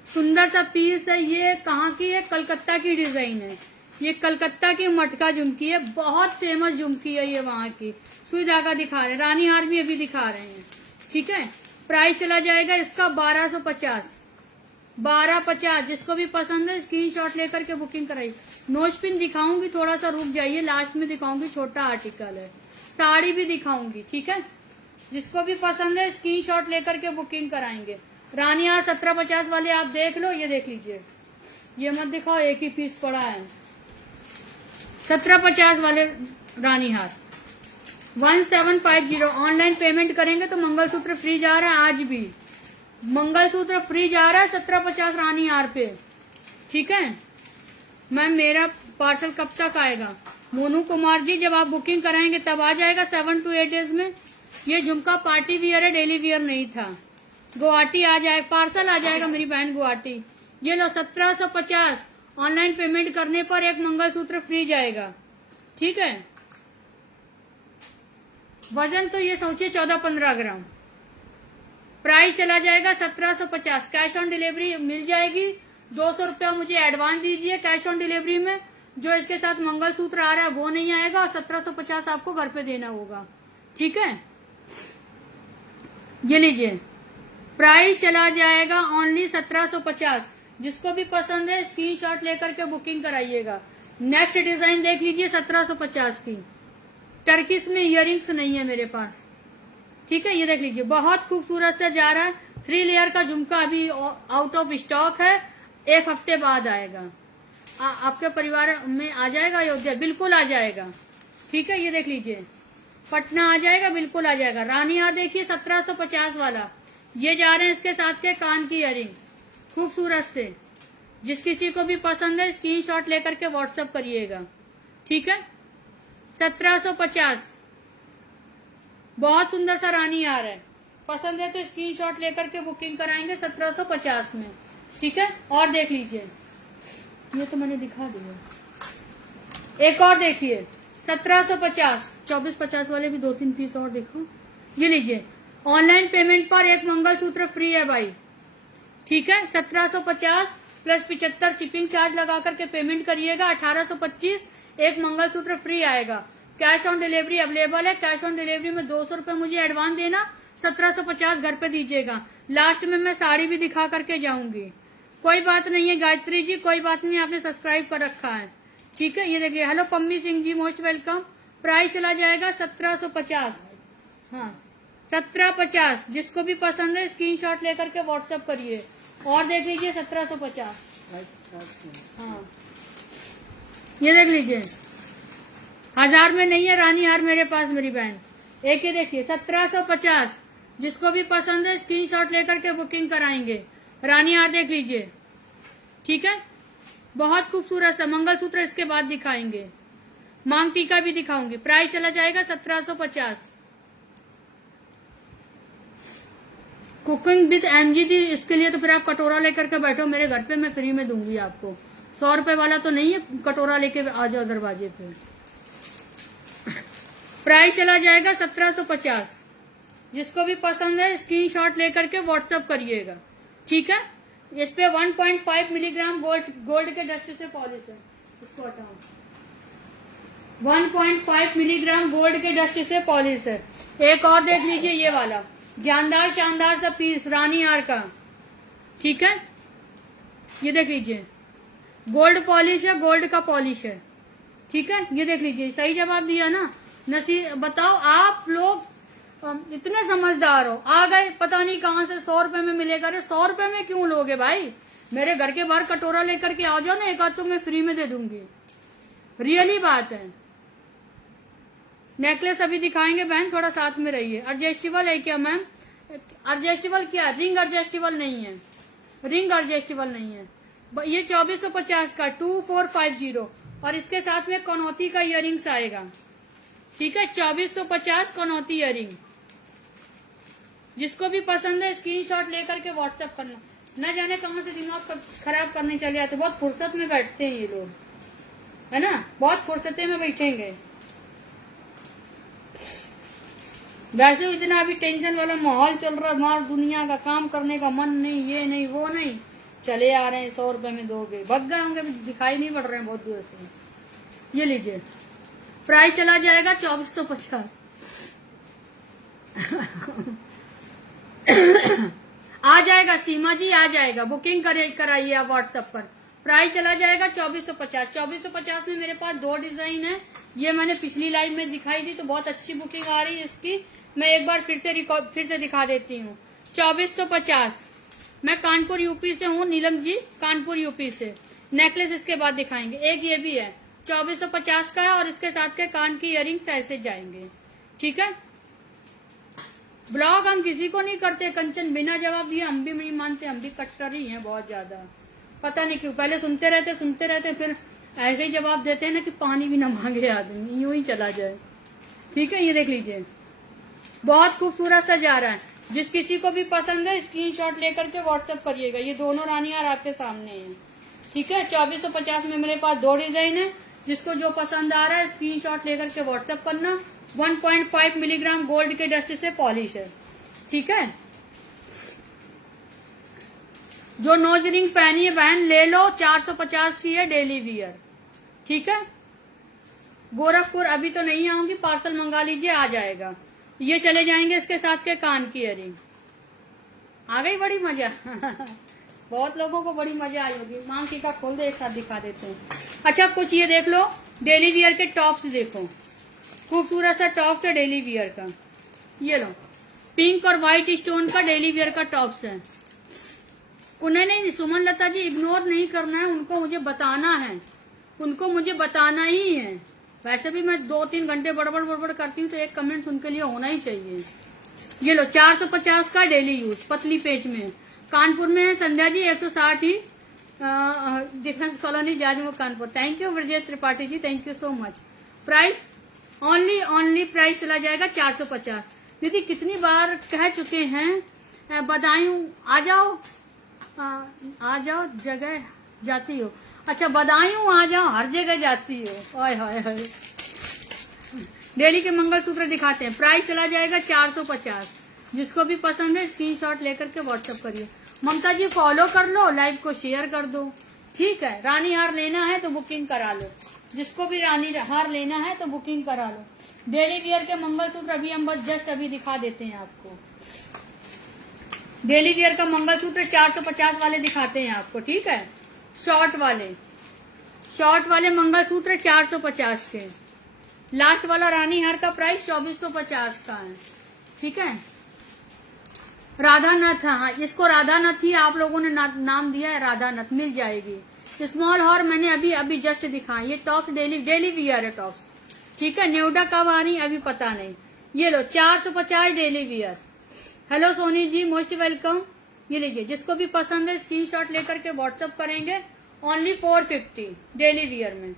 सुंदर सा पीस है। ये कहाँ की है? कलकत्ता की डिजाइन है। ये कलकत्ता की मटका झुमकी है, बहुत फेमस झुमकी है ये वहाँ की। सुई धागा दिखा रहे हैं, रानी हार भी अभी दिखा रहे हैं, ठीक है। प्राइस चला जाएगा इसका 1250, 1250। जिसको भी पसंद है स्क्रीनशॉट लेकर के बुकिंग कराइए। नोज पिन दिखाऊंगी, थोड़ा सा रुक जाइए, लास्ट में दिखाऊंगी, छोटा आर्टिकल है। साड़ी भी दिखाऊंगी, ठीक है। जिसको भी पसंद है स्क्रीनशॉट लेकर के बुकिंग कराएंगे। रानी हार 1750 वाले आप देख लो, ये देख लीजिए, ये मत दिखाओ, एक ही पीस पड़ा है। 1750 वाले रानी हार 1750। ऑनलाइन पेमेंट करेंगे तो मंगलसूत्र फ्री जा रहा है, आज भी मंगलसूत्र फ्री जा रहा है 1750 रानी हार पे, ठीक है। मैम मेरा पार्सल कब तक आएगा? मोनू कुमार जी, जब आप बुकिंग कराएंगे तब आ जाएगा 7 to 8 डेज में। ये झुमका पार्टी वियर है, डेली वियर नहीं था। गुवाहाटी आ जाए, पार्सल आ जाएगा मेरी बहन गुवाहाटी। ये लो 1750, ऑनलाइन पेमेंट करने पर एक मंगलसूत्र फ्री जाएगा, ठीक है। वजन तो ये सोचिए 14-15 ग्राम। प्राइस चला जाएगा 1750। कैश ऑन डिलीवरी मिल जाएगी। 200 रुपया मुझे एडवांस दीजिए कैश ऑन डिलीवरी में। जो इसके साथ मंगलसूत्र आ रहा है वो नहीं आएगा, और 1750 आपको घर पे देना होगा, ठीक है। ये लीजिए, प्राइस चला जाएगा ओनली 1750। जिसको भी पसंद है स्क्रीनशॉट लेकर के बुकिंग कराइएगा। नेक्स्ट डिजाइन देख लीजिए 1750 की। टर्किश में इयररिंग्स नहीं है मेरे पास, ठीक है। ये देख लीजिए, बहुत खूबसूरत से जा रहा है। 3 लेयर का झुमका अभी आउट ऑफ स्टॉक है, 1 हफ्ते बाद आएगा। आपके परिवार में आ जाएगा अयोध्या, बिल्कुल आ जाएगा, ठीक है। ये देख लीजिए, पटना आ जाएगा, बिल्कुल आ जाएगा। रानी हार देखिए 1750 वाला, ये जा रहे हैं इसके साथ के कान की इयरिंग, खूबसूरत से। जिस किसी को भी पसंद है स्क्रीनशॉट लेकर के व्हाट्सएप करिएगा, ठीक है। 1750, बहुत सुंदर सा रानी हार है। पसंद है तो स्क्रीनशॉट लेकर के बुकिंग कराएंगे 1750 में, ठीक है। और देख लीजिए, ये तो मैंने दिखा दिया। एक और देखिए 1750, 2450 वाले भी 2-3 पीस और देखो। ये लीजिए, ऑनलाइन पेमेंट पर एक मंगलसूत्र फ्री है भाई, ठीक है। 1750 प्लस 75 शिपिंग चार्ज लगा करके पेमेंट करिएगा, 1825 एक मंगलसूत्र फ्री आएगा। कैश ऑन डिलीवरी अवेलेबल है। कैश ऑन डिलीवरी में 200 रुपए मुझे एडवांस देना, 1750 घर पे दीजिएगा। लास्ट में मैं साड़ी भी दिखा करके जाऊंगी। कोई बात नहीं है गायत्री जी, कोई बात नहीं, आपने सब्सक्राइब कर रखा है, ठीक है। ये देखिए, hello Pammi Singh ji, most welcome. Price चला जाएगा 1750, हाँ 1750। जिसको भी पसंद है स्क्रीनशॉट लेकर के व्हाट्सएप करिए। और देख लीजिए 1750, हाँ ये देख लीजिए, 1000 में नहीं है रानी हार मेरे पास मेरी बहन। एक ये देखिए 1750। जिसको भी पसंद है स्क्रीनशॉट लेकर के बुकिंग कराएंगे। रानी हार देख लीजिए, ठीक है। बहुत खूबसूरत सा मंगलसूत्र इसके बाद दिखाएंगे, मांग टीका भी दिखाऊंगी। प्राइस चला जाएगा 1750। कुकिंग विद एमजी दी, इसके लिए तो फिर आप कटोरा लेकर के बैठो मेरे घर पे, मैं फ्री में दूंगी आपको। 100 रुपए वाला तो नहीं है, कटोरा लेके आ जाओ दरवाजे पे। प्राइस चला जाएगा 1750। जिसको भी पसंद है स्क्रीनशॉट लेकर के व्हाट्सएप करिएगा, ठीक है। इस पे 1.5 मिलीग्राम गोल्ड के डस्ट से पॉलिश है, इसको हटाओ। 1.5 मिलीग्राम गोल्ड के डस्ट से पॉलिश है। एक और देख लीजिए ये वाला जानदार शानदार सा पीस रानी हार का, ठीक है, ये देख लीजिए गोल्ड पॉलिश है, गोल्ड का पॉलिश है, ठीक है, ये देख लीजिए। सही जवाब दिया ना नसीर। बताओ आप लोग इतने समझदार हो, आ गए पता नहीं कहाँ से 100 रुपए में मिलेगा। अरे 100 रुपए में क्यों लोगे भाई, मेरे घर के बाहर कटोरा लेकर के आ जाओ ना, एक आध तो मैं फ्री में दे दूंगी, रियली बात है। नेकलेस अभी दिखाएंगे बहन, थोड़ा साथ में रहिए। एडजस्टेबल है क्या मैम? एडजस्टेबल क्या? रिंग एडजस्टेबल नहीं है, रिंग एडजस्टेबल नहीं है। ये 2450 का 2450 और इसके साथ में कनौती का इयरिंग्स आएगा, ठीक है। 2450 कनौती इयरिंग, जिसको भी पसंद है स्क्रीनशॉट लेकर के व्हाट्सएप करना। न जाने कहाँ से दिमाग खराब करने चले आते, बहुत फुर्सत में बैठते हैं ये लोग, है ना, बहुत फुर्सते में बैठेंगे। वैसे इतना अभी टेंशन वाला माहौल चल रहा है, हमारा दुनिया का काम करने का मन नहीं, ये नहीं वो नहीं, चले आ रहे हैं 100 रुपए में दोगे, भग गए होंगे, दिखाई नहीं पड़ रहे हैं बहुत दूर से। ये लीजिए, प्राइस चला जाएगा 2450। आ जाएगा सीमा जी, आ जाएगा, बुकिंग कराइए आप व्हाट्सएप पर। प्राइस चला जाएगा 2450। 2450 में मेरे पास 2 डिजाइन है, ये मैंने पिछली लाइव में दिखाई थी, तो बहुत अच्छी बुकिंग आ रही है इसकी। मैं एक बार फिर से दिखा देती हूँ। 2450, मैं कानपुर यूपी से हूँ, नीलम जी कानपुर यूपी से। नेकलेस इसके बाद दिखाएंगे, एक ये भी है 2450 का है और इसके साथ के कान की इयरिंग्स ऐसे जाएंगे, ठीक है। ब्लॉग हम किसी को नहीं करते कंचन, बिना जवाब दिए हम भी नहीं मानते, हम भी कट्टर ही हैं बहुत ज्यादा, पता नहीं क्यों। पहले सुनते रहते फिर ऐसे ही जवाब देते हैं ना कि पानी भी ना मांगे आदमी, यूं ही चला जाए, ठीक है। ये देख लीजिए, बहुत खूबसूरत सा जा रहा है। जिस किसी को भी पसंद है स्क्रीनशॉट लेकर के व्हाट्सएप करिएगा। ये दोनों रानियार आपके सामने हैं, ठीक है। 2450 में मेरे पास 2 डिजाइन है, जिसको जो पसंद आ रहा है स्क्रीनशॉट लेकर के व्हाट्सएप करना। 1.5 मिलीग्राम गोल्ड के डस्ट से पॉलिश है, ठीक है। जो नोज रिंग पहनी है बहन ले लो, 450 की है, डेली वियर, ठीक है। गोरखपुर अभी तो नहीं आऊंगी, पार्सल मंगा लीजिए, आ जाएगा। ये चले जाएंगे इसके साथ के कान की इयरिंग। आ गई बड़ी मजा। बहुत लोगों को बड़ी मजा आई होगी। मांग टीका खोल दे, एक साथ दिखा देते हैं। अच्छा कुछ ये देख लो, डेली वियर के टॉप्स देखो, खूबसूरत सा टॉप्स है डेली वियर का। ये लो, पिंक और व्हाइट स्टोन का डेली वियर का टॉप्स है। उन्हें नहीं, सुमन लता जी इग्नोर नहीं करना है, उनको मुझे बताना है, उनको मुझे बताना ही है। वैसे भी मैं 2-3 घंटे बड़बड़ करती हूँ, तो एक कमेंट्स उनके लिए होना ही चाहिए। ये लो 450 का डेली यूज, पतली पेज में, कानपुर में है संध्या जी, 160 ही, defence colony Jajmau Kanpur. Thank you Brajesh Tripathi ji, thank you so much. Price only price चला जाएगा 450। दीदी कितनी बार कह चुके हैं, बदायूं आ जाओ जगह जाती हो। अच्छा बदायूं आ जाओ, हर जगह जाती हो। ओए हाय हाय। डेली के मंगलसूत्र दिखाते हैं, प्राइस चला जाएगा 450। जिसको भी पसंद है स्क्रीनशॉट लेकर के व्हाट्सएप करिए। ममता जी फॉलो कर लो, लाइव को शेयर कर दो, ठीक है। रानी हार लेना है तो बुकिंग करा लो, जिसको भी रानी हार लेना है तो बुकिंग करा लो। डेली वियर के मंगलसूत्र अभी हम बस जस्ट अभी दिखा देते हैं आपको। डेली वियर का मंगलसूत्र 450 वाले दिखाते हैं आपको, ठीक है। शॉर्ट वाले मंगलसूत्र 450 के। लास्ट वाला रानी हार का प्राइस 2450 का है, ठीक है। राधानाथ, हाँ इसको राधानाथ ही आप लोगों ने नाम दिया है, राधानाथ मिल जाएगी। स्मॉल हॉर मैंने अभी जस्ट दिखाई। ये टॉप्स डेली वियर है टॉप्स, ठीक है। न्यूडा कब आ रही अभी पता नहीं। ये लो 450 daily wear. Hello Soni ji, most welcome. ये लीजिए, जिसको भी पसंद है स्क्रीनशॉट लेकर के व्हाट्सएप करेंगे। ओनली 450 डेली वियर में,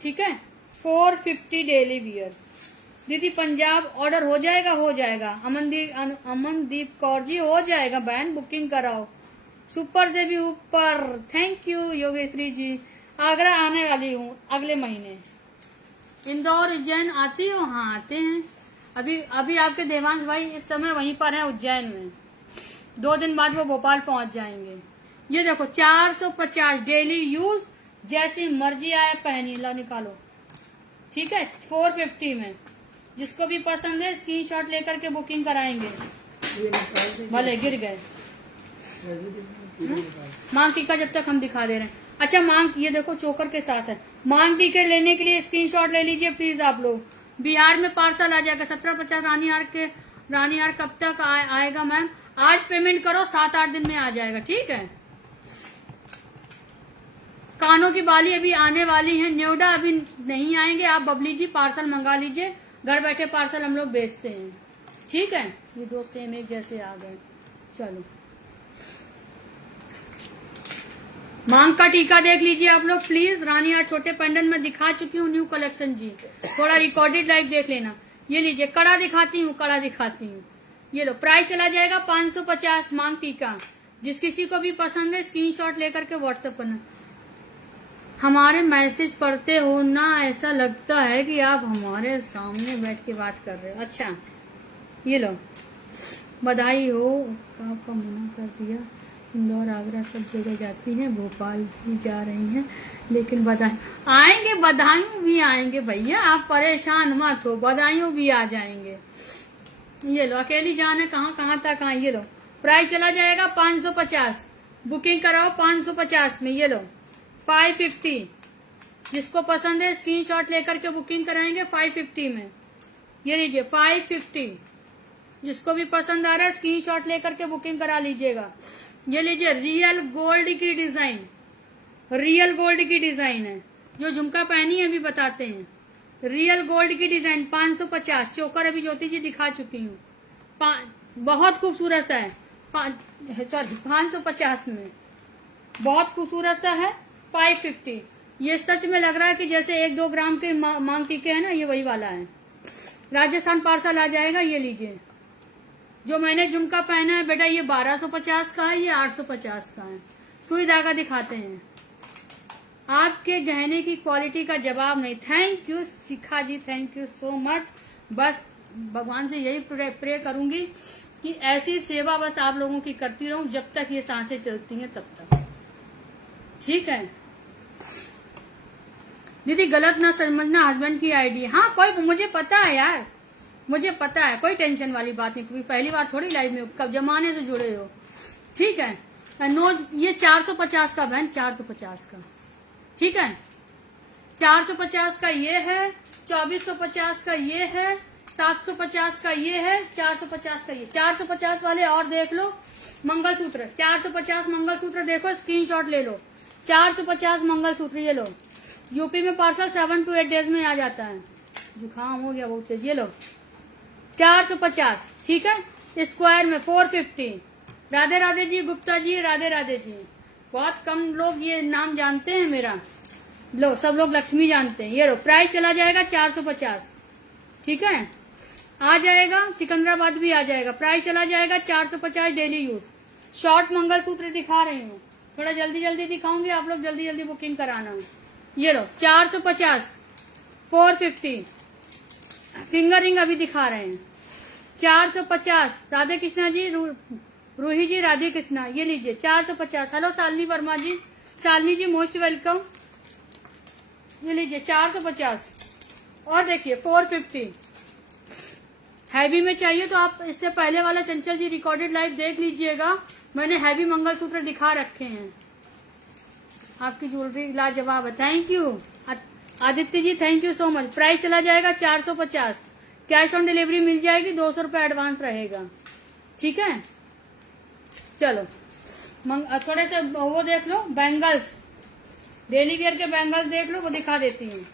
ठीक है। 450 डेली वियर। दीदी पंजाब ऑर्डर हो जाएगा। अमनदीप कौर जी हो जाएगा बहन, बुकिंग कराओ। सुपर से भी ऊपर, थैंक यू योगेश्वरी जी। आगरा आने वाली हूँ अगले महीने। इंदौर उज्जैन आती हो? हाँ आते हैं। अभी आपके देवांश भाई इस समय वहीं पर हैं उज्जैन में। 2 दिन बाद वो भोपाल पहुंच जाएंगे। ये देखो 450 डेली यूज, जैसी मर्जी आए पहनी लो, निकालो। ठीक है 450 में। जिसको भी पसंद है स्क्रीनशॉट लेकर के बुकिंग कराएंगे। भले गिर गए। मांग टीका जब तक हम दिखा दे रहे हैं। अच्छा मांग ये देखो चोकर के साथ है। मांग टीके लेने के लिए स्क्रीनशॉट ले लीजिए प्लीज आप लोग। बिहार में पार्सल आ जाएगा 1750 रानीहार कब तक आएगा मैम? आज पेमेंट करो 7-8 दिन में आ जाएगा। ठीक है। कानों की बाली अभी आने वाली है। न्योडा अभी नहीं आएंगे। आप बबली जी पार्सल मंगा लीजिए। घर बैठे पार्सल हम लोग बेचते हैं। ठीक है। ये दो सेम एक जैसे आ गए। चलो मांग का टीका देख लीजिए आप लोग प्लीज। रानीहार छोटे पेंडेंट में दिखा चुकी हूँ न्यू कलेक्शन जी। थोड़ा रिकॉर्डेड लाइव देख लेना। ये लीजिए कड़ा दिखाती हूँ, कड़ा दिखाती हूँ। ये लो प्राइस चला जाएगा 550 मांग टीका। जिस किसी को भी पसंद है स्क्रीनशॉट लेकर के व्हाट्सएप करना। हमारे मैसेज पढ़ते हो ना, ऐसा लगता है कि आप हमारे सामने बैठ के बात कर रहे हो। अच्छा ये लो बधाई हो। आपका मना कर दिया। इंदौर आगरा सब जगह जाती हैं, भोपाल भी जा रही हैं, लेकिन बधाई आएंगे, बधाइयों भी आएंगे भैया। आप परेशान मत हो, बधाइयों भी आ जाएंगे। ये लो अकेली जान है कहाँ तक आए। ये लो प्राइस चला जाएगा 550। बुकिंग कराओ 550 में। ये लो 550। जिसको पसंद है स्क्रीनशॉट लेकर के बुकिंग कराएंगे 550 में। ये लीजिए 550। जिसको भी पसंद आ रहा है स्क्रीनशॉट लेकर के बुकिंग करा लीजिएगा। ये लीजिए रियल गोल्ड की डिजाइन, रियल गोल्ड की डिजाइन है। जो झुमका पहनी है अभी बताते हैं। रियल गोल्ड की डिजाइन 550। चोकर अभी ज्योति जी दिखा चुकी हूँ। बहुत खूबसूरत सा है। सॉरी 550 में बहुत खूबसूरत सा है। 550। ये सच में लग रहा है कि जैसे 1-2 ग्राम के मांग टीके है ना, ये वही वाला है। राजस्थान पार्सल आ जाएगा। ये लीजिए जो मैंने झुमका पहना है बेटा, ये 1250 का है, ये 850 का है। सुई धागा दिखाते हैं। आपके गहने की क्वालिटी का जवाब नहीं। Thank you Shikha ji, thank you so much. बस भगवान से यही प्रे करूंगी कि ऐसी सेवा बस आप लोगों की करती रहूं जब तक ये सांसें चलती हैं तब तक। ठीक है दीदी, गलत ना समझना हस्बैंड की आईडी। हाँ कोई, मुझे पता है यार, मुझे पता है, कोई टेंशन वाली बात नहीं। क्योंकि पहली बार थोड़ी लाइव में कब जमाने से जुड़े हो। ठीक है। नोज ये 450 का बहन, 450 का। ठीक है 450 का ये है, 2450 का ये है, 750 का ये है, 450 का ये। 450 वाले और देख लो मंगलसूत्र। 450 मंगलसूत्र देखो, स्क्रीनशॉट ले लो। 450 मंगलसूत्र ये लो। यूपी में पार्सल 7 to 8 डेज में आ जाता है। जुकाम हो गया बहुत तेज। ये लो 450। ठीक है स्क्वायर में 450। राधे राधे जी गुप्ता जी, राधे राधे जी। बहुत कम लोग ये नाम जानते हैं मेरा। लो सब लोग लक्ष्मी जानते हैं। ये लो प्राइस चला जाएगा 450। ठीक है आ जाएगा। सिकंदराबाद भी आ जाएगा। प्राइस चला जाएगा 450 डेली यूज। शॉर्ट मंगलसूत्र दिखा रही हूँ, थोड़ा जल्दी जल्दी दिखाऊंगी, आप लोग जल्दी जल्दी बुकिंग कराना। ये लो 450 450। फिंगर रिंग अभी दिखा रहे हैं 450। राधे कृष्णा जी, रूही जी, राधे कृष्णा। ये लीजिए 450। हेलो शालिनी वर्मा जी, शालिनी जी मोस्ट वेलकम। ये लीजिए 450। और देखिए 450। हैवी में चाहिए तो आप इससे पहले वाला चंचल जी रिकॉर्डेड लाइव देख लीजिएगा। मैंने हैवी मंगलसूत्र दिखा रखे हैं। आपकी ज्वेलरी लाजवाब है। Thank you Aditya ji, thank you so much. Price चला जाएगा 450। कैश ऑन डिलीवरी मिल जाएगी, 200 रुपये एडवांस रहेगा। ठीक है चलो थोड़े से वो देख लो बैंगल्स, डेली वियर के बैंगल्स देख लो, वो दिखा देती हूँ।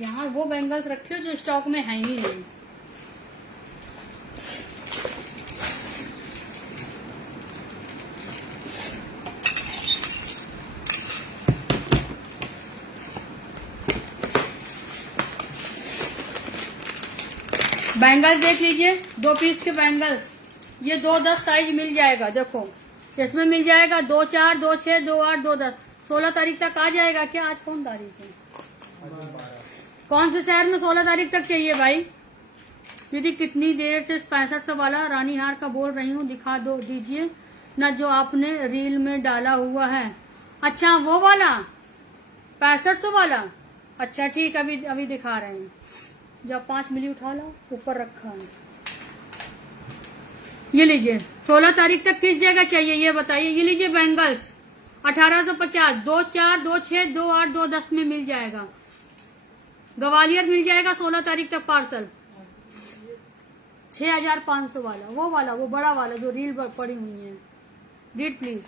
यहाँ वो बैंगल्स रखे हो जो स्टॉक में है ही नहीं। बैंगल्स देख लीजिए, 2 पीस के बैंगल्स। ये 2-10 साइज मिल जाएगा। देखो इसमें मिल जाएगा 2-4, 2-6, 2-8, 2-10। 16 तारीख तक आ जाएगा क्या? आज कौन तारीख है? कौन से शहर में 16 तारीख तक चाहिए भाई? दीदी कितनी देर से 6500 वाला रानीहार का बोल रही हूँ, दिखा दो दीजिए ना जो आपने रील में डाला हुआ है। अच्छा वो वाला 6500 वाला अच्छा ठीक, अभी अभी दिखा रहे हैं। जब 5 मिली उठा लो, ऊपर रखा है। ये लीजिए, 16 तारीख तक किस जगह चाहिए ये बताइए। ये लीजिए बैंगल्स 1850, 2 4 2 6 2 8 2 10 में मिल जाएगा। ग्वालियर मिल जाएगा 16 तारीख तक पार्सल। 6500 वाला, वो बड़ा वाला जो रील पड़ी हुई है। Read please.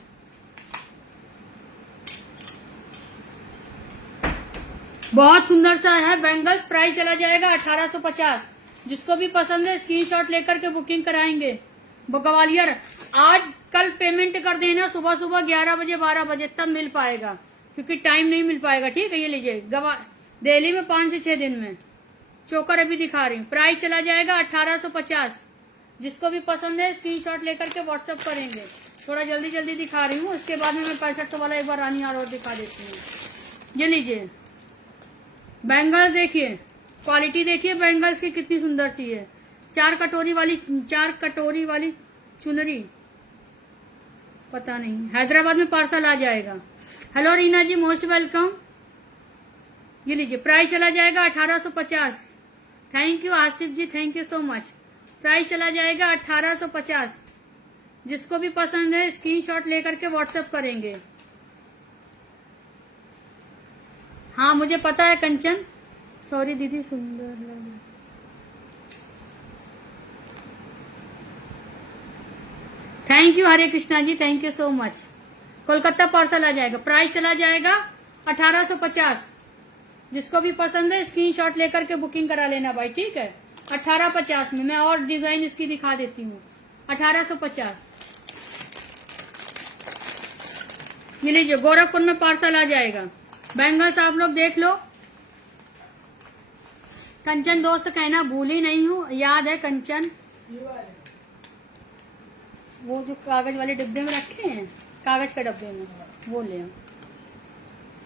बहुत सुंदर सा है बैंगल्स। प्राइस चला जाएगा 1850। जिसको भी पसंद है स्क्रीनशॉट लेकर के बुकिंग कराएंगे। ग्वालियर आज कल पेमेंट कर देना, सुबह सुबह 11 बजे 12 बजे तब मिल पाएगा, क्योंकि टाइम नहीं मिल पाएगा। ठीक है, ये लीजिए दिल्ली में 5 से 6 दिन में। चोकर अभी दिखा रही हूँ। प्राइस चला जाएगा 1850। जिसको भी पसंद है स्क्रीनशॉट लेकर के व्हाट्सएप करेंगे। थोड़ा जल्दी जल्दी दिखा रही हूँ, इसके बाद में मैं 6500 वाला एक बार रानी हार और दिखा देती हूँ। ये लीजिए बैंगल्स, देखिए क्वालिटी देखिए बैंगल्स की कितनी सुंदर सी है। 4 कटोरी वाली चुनरी, पता नहीं, हैदराबाद में पार्सल आ जाएगा। Hello Reena ji, most welcome. ये लीजिए प्राइस चला जाएगा 1850। Thank you Asif ji, thank you so much. Price चला जाएगा 1850। जिसको भी पसंद है स्क्रीनशॉट लेकर के व्हाट्सएप करेंगे। हाँ मुझे पता है कंचन, सॉरी दीदी, सुंदर लगे। Thank you Hare Krishna ji, thank you so much. Kolkata parcel आ जाएगा। प्राइस चला जाएगा 1850। जिसको भी पसंद है स्क्रीनशॉट लेकर के बुकिंग करा लेना भाई, ठीक है। 1850 में मैं और डिजाइन इसकी दिखा देती हूँ। 1850। ये लीजिए गोरखपुर में पार्सल आ जाएगा। बैंगल्स आप लोग देख लो। कंचन दोस्त कहना भूली नहीं हूँ, याद है कंचन। वो जो कागज वाले डिब्बे में रखे हैं, कागज के डब्बे में, वो ले आओ।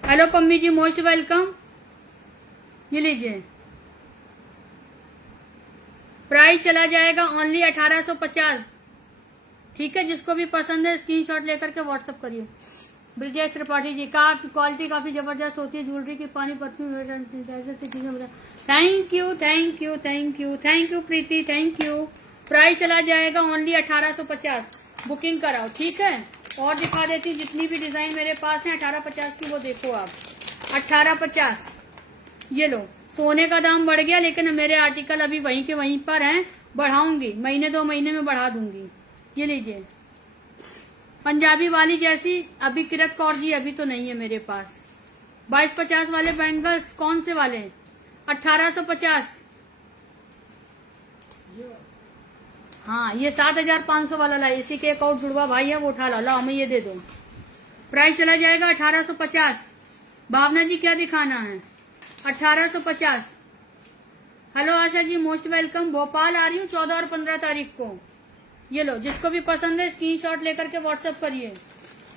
हेलो पम्मी जी, मोस्ट वेलकम। ये लीजिए प्राइस चला जाएगा ओनली 1850। ठीक है, जिसको भी पसंद है स्क्रीनशॉट लेकर के व्हाट्सएप करिए। ब्रिजेश त्रिपाठी जी, काफी क्वालिटी काफी जबरदस्त होती है ज्वेलरी की, पानी परफ्यूम ऐसे चीजें। Thank you thank you thank you thank you Preeti, thank you. Price चला जाएगा ओनली 1850। बुकिंग कराओ, ठीक है। और दिखा देती हूँ जितनी भी डिजाइन मेरे पास है 1850 की, वो देखो आप। 1850। ये लो, सोने का दाम बढ़ गया, लेकिन मेरे आर्टिकल अभी वहीं के वहीं पर हैं। बढ़ाऊंगी, महीने 2 महीने में बढ़ा दूंगी। ये लीजिए पंजाबी वाली जैसी, अभी किरत कौर जी अभी तो नहीं है मेरे पास। 2250 वाले बैंगल्स कौन से वाले? 1850। हाँ ये 7500 वाला ला, इसी के एक और जुड़वा भाई है, वो उठा ला हमें ये दे दो। प्राइस चला जाएगा 1850। भावना जी क्या दिखाना है? 1850। Hello Asha ji, most welcome. Bhopal आ रही हूँ 14 और 15 तारीख को। ये लो, जिसको भी पसंद है स्क्रीनशॉट लेकर के व्हाट्सएप करिए।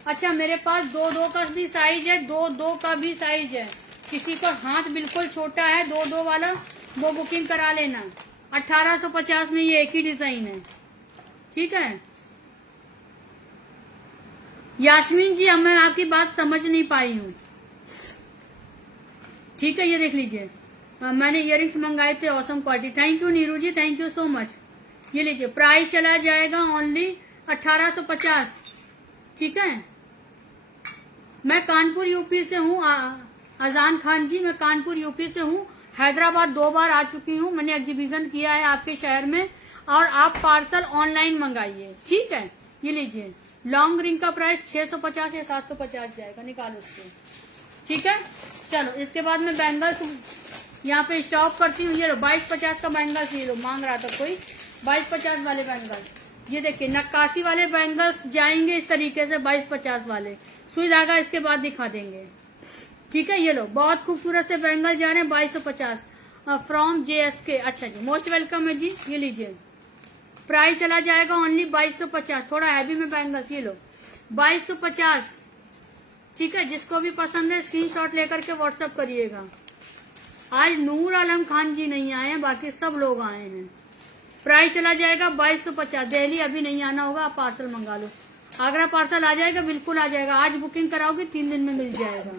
अच्छा मेरे पास 2-2 का भी साइज है, 2-2 का भी साइज है। किसी को हाथ बिल्कुल छोटा है 2-2 वाला, वो बुकिंग करा लेना। 1850 में ये एक ही डिजाइन है, ठीक है। यास्मीन जी, अब मैं आपकी बात समझ नहीं पाई हूँ, ठीक है। ये देख लीजिए, मैंने इयररिंग्स मंगाए थे, awesome quality. Thank you Neeru ji, thank you so much. ये लीजिए प्राइस चला जाएगा ओनली 1850, ठीक है। मैं कानपुर यूपी से हूँ, अजान खान जी, मैं कानपुर यूपी से हूँ। हैदराबाद 2 बार आ चुकी हूँ, मैंने एग्जीबिशन किया है आपके शहर में। और आप पार्सल ऑनलाइन मंगाइए, ठीक है। ये लीजिए लॉन्ग रिंग का प्राइस 650 या 750 जाएगा, निकालो उसको, ठीक है। चलो इसके बाद में बैंगल्स यहाँ पे स्टॉप करती हूँ। ये लो 2250 का बैंगल्स, ये लो मांग रहा था कोई 2250 वाले बैंगल्स। ये देखिए नक्काशी वाले बैंगल्स जाएंगे इस तरीके से, 2250 वाले सुई धागा इसके बाद दिखा देंगे, ठीक है। ये लो बहुत खूबसूरत से बैंगल जा रहे हैं 2250 फ्रॉम JSK। अच्छा जी, मोस्ट वेलकम है जी। ये लीजिए प्राइस चला जाएगा ओनली 2250। थोड़ा हैवी में बैंगल्स, ये लो 2250, ठीक है। जिसको भी पसंद है स्क्रीनशॉट लेकर के व्हाट्सएप करिएगा। आज नूर आलम खान जी नहीं आए हैं, बाकी सब लोग आए हैं। प्राइस चला जाएगा 2250। दिल्ली अभी नहीं आना होगा, आप पार्सल मंगा लो। आगरा पार्सल आ जाएगा, बिल्कुल आ जाएगा। आज बुकिंग कराओगे 3 दिन में मिल जाएगा।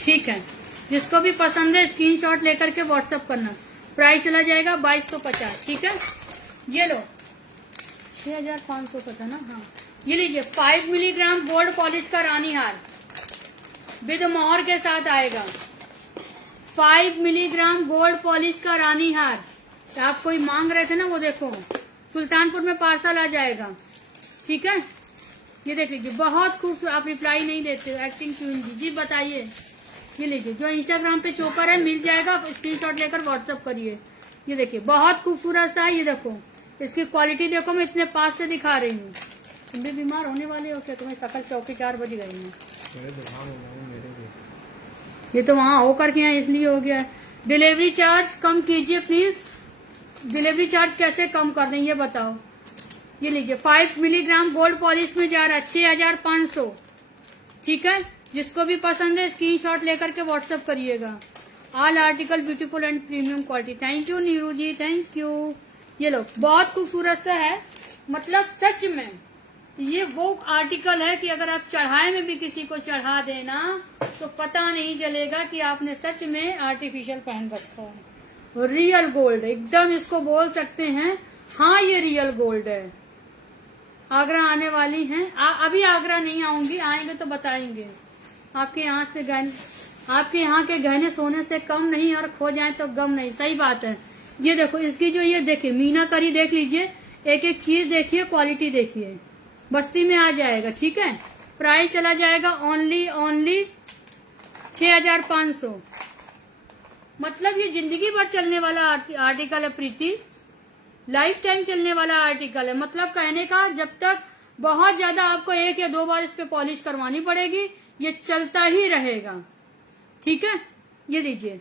ठीक है, जिसको भी पसंद है स्क्रीनशॉट लेकर के व्हाट्सएप करना। प्राइस चला जाएगा 2250। ठीक है, ये लो 6500 का था ना। हाँ, ये लीजिए 5 मिलीग्राम गोल्ड पॉलिश का रानी हार विद मोहर के साथ आएगा। 5 मिलीग्राम गोल्ड पॉलिश का रानी हार, आप कोई मांग रहे थे ना, वो देखो सुल्तानपुर में पार्सल आ जाएगा। ठीक है, ये देख लीजिए, बहुत खूबसूरत। आप रिप्लाई नहीं देते हो, एक्टिंग क्वीन जी बताइए। ये लीजिए, जो इंस्टाग्राम पे चोकर है मिल जाएगा, स्क्रीनशॉट लेकर व्हाट्सएप करिए। ये देखिए बहुत खूबसूरत सा है, ये देखो इसकी क्वालिटी देखो, मैं इतने पास से दिखा रही हूँ। तुम भी बीमार होने वाले हो क्या? तुम्हें सकल चौकी 4 बज गई है। ये तो वहाँ होकर के यहाँ इसलिए हो गया है। डिलीवरी चार्ज कम कीजिए प्लीज। डिलीवरी चार्ज कैसे कम कर रहे हैं ये बताओ। ये लीजिए 5 मिलीग्राम गोल्ड पॉलिश में जा रहा है 6500। ठीक है, जिसको भी पसंद है स्क्रीनशॉट लेकर के व्हाट्सएप करिएगा। All article beautiful and premium quality. Thank you Neeru ji, thank you. ये लो बहुत खूबसूरत सा है, मतलब सच में ये वो आर्टिकल है कि अगर आप चढ़ाए में भी किसी को चढ़ा देना तो पता नहीं चलेगा कि आपने सच में आर्टिफिशियल पहन रखा है। रियल गोल्ड एकदम इसको बोल सकते हैं। हाँ, ये रियल गोल्ड है। आगरा आने वाली हैं? अभी आगरा नहीं आऊंगी, आएंगे तो बताएंगे। आपके यहाँ से गहने, आपके यहाँ के गहने सोने से कम नहीं, और खो जाए तो गम नहीं। सही बात है। ये देखो इसकी जो ये देखिए मीनाकारी देख लीजिए, एक एक चीज देखिए, क्वालिटी देखिए, बस्ती में आ जाएगा। ठीक है, प्राइस चला जाएगा ओनली 6500। मतलब ये जिंदगी भर चलने वाला आर्टिकल है प्रीति, लाइफ टाइम चलने वाला आर्टिकल है। मतलब कहने का जब तक बहुत ज्यादा आपको 1 या 2 बार इस पे पॉलिश करवानी पड़ेगी, ये चलता ही रहेगा। ठीक है, ये लीजिए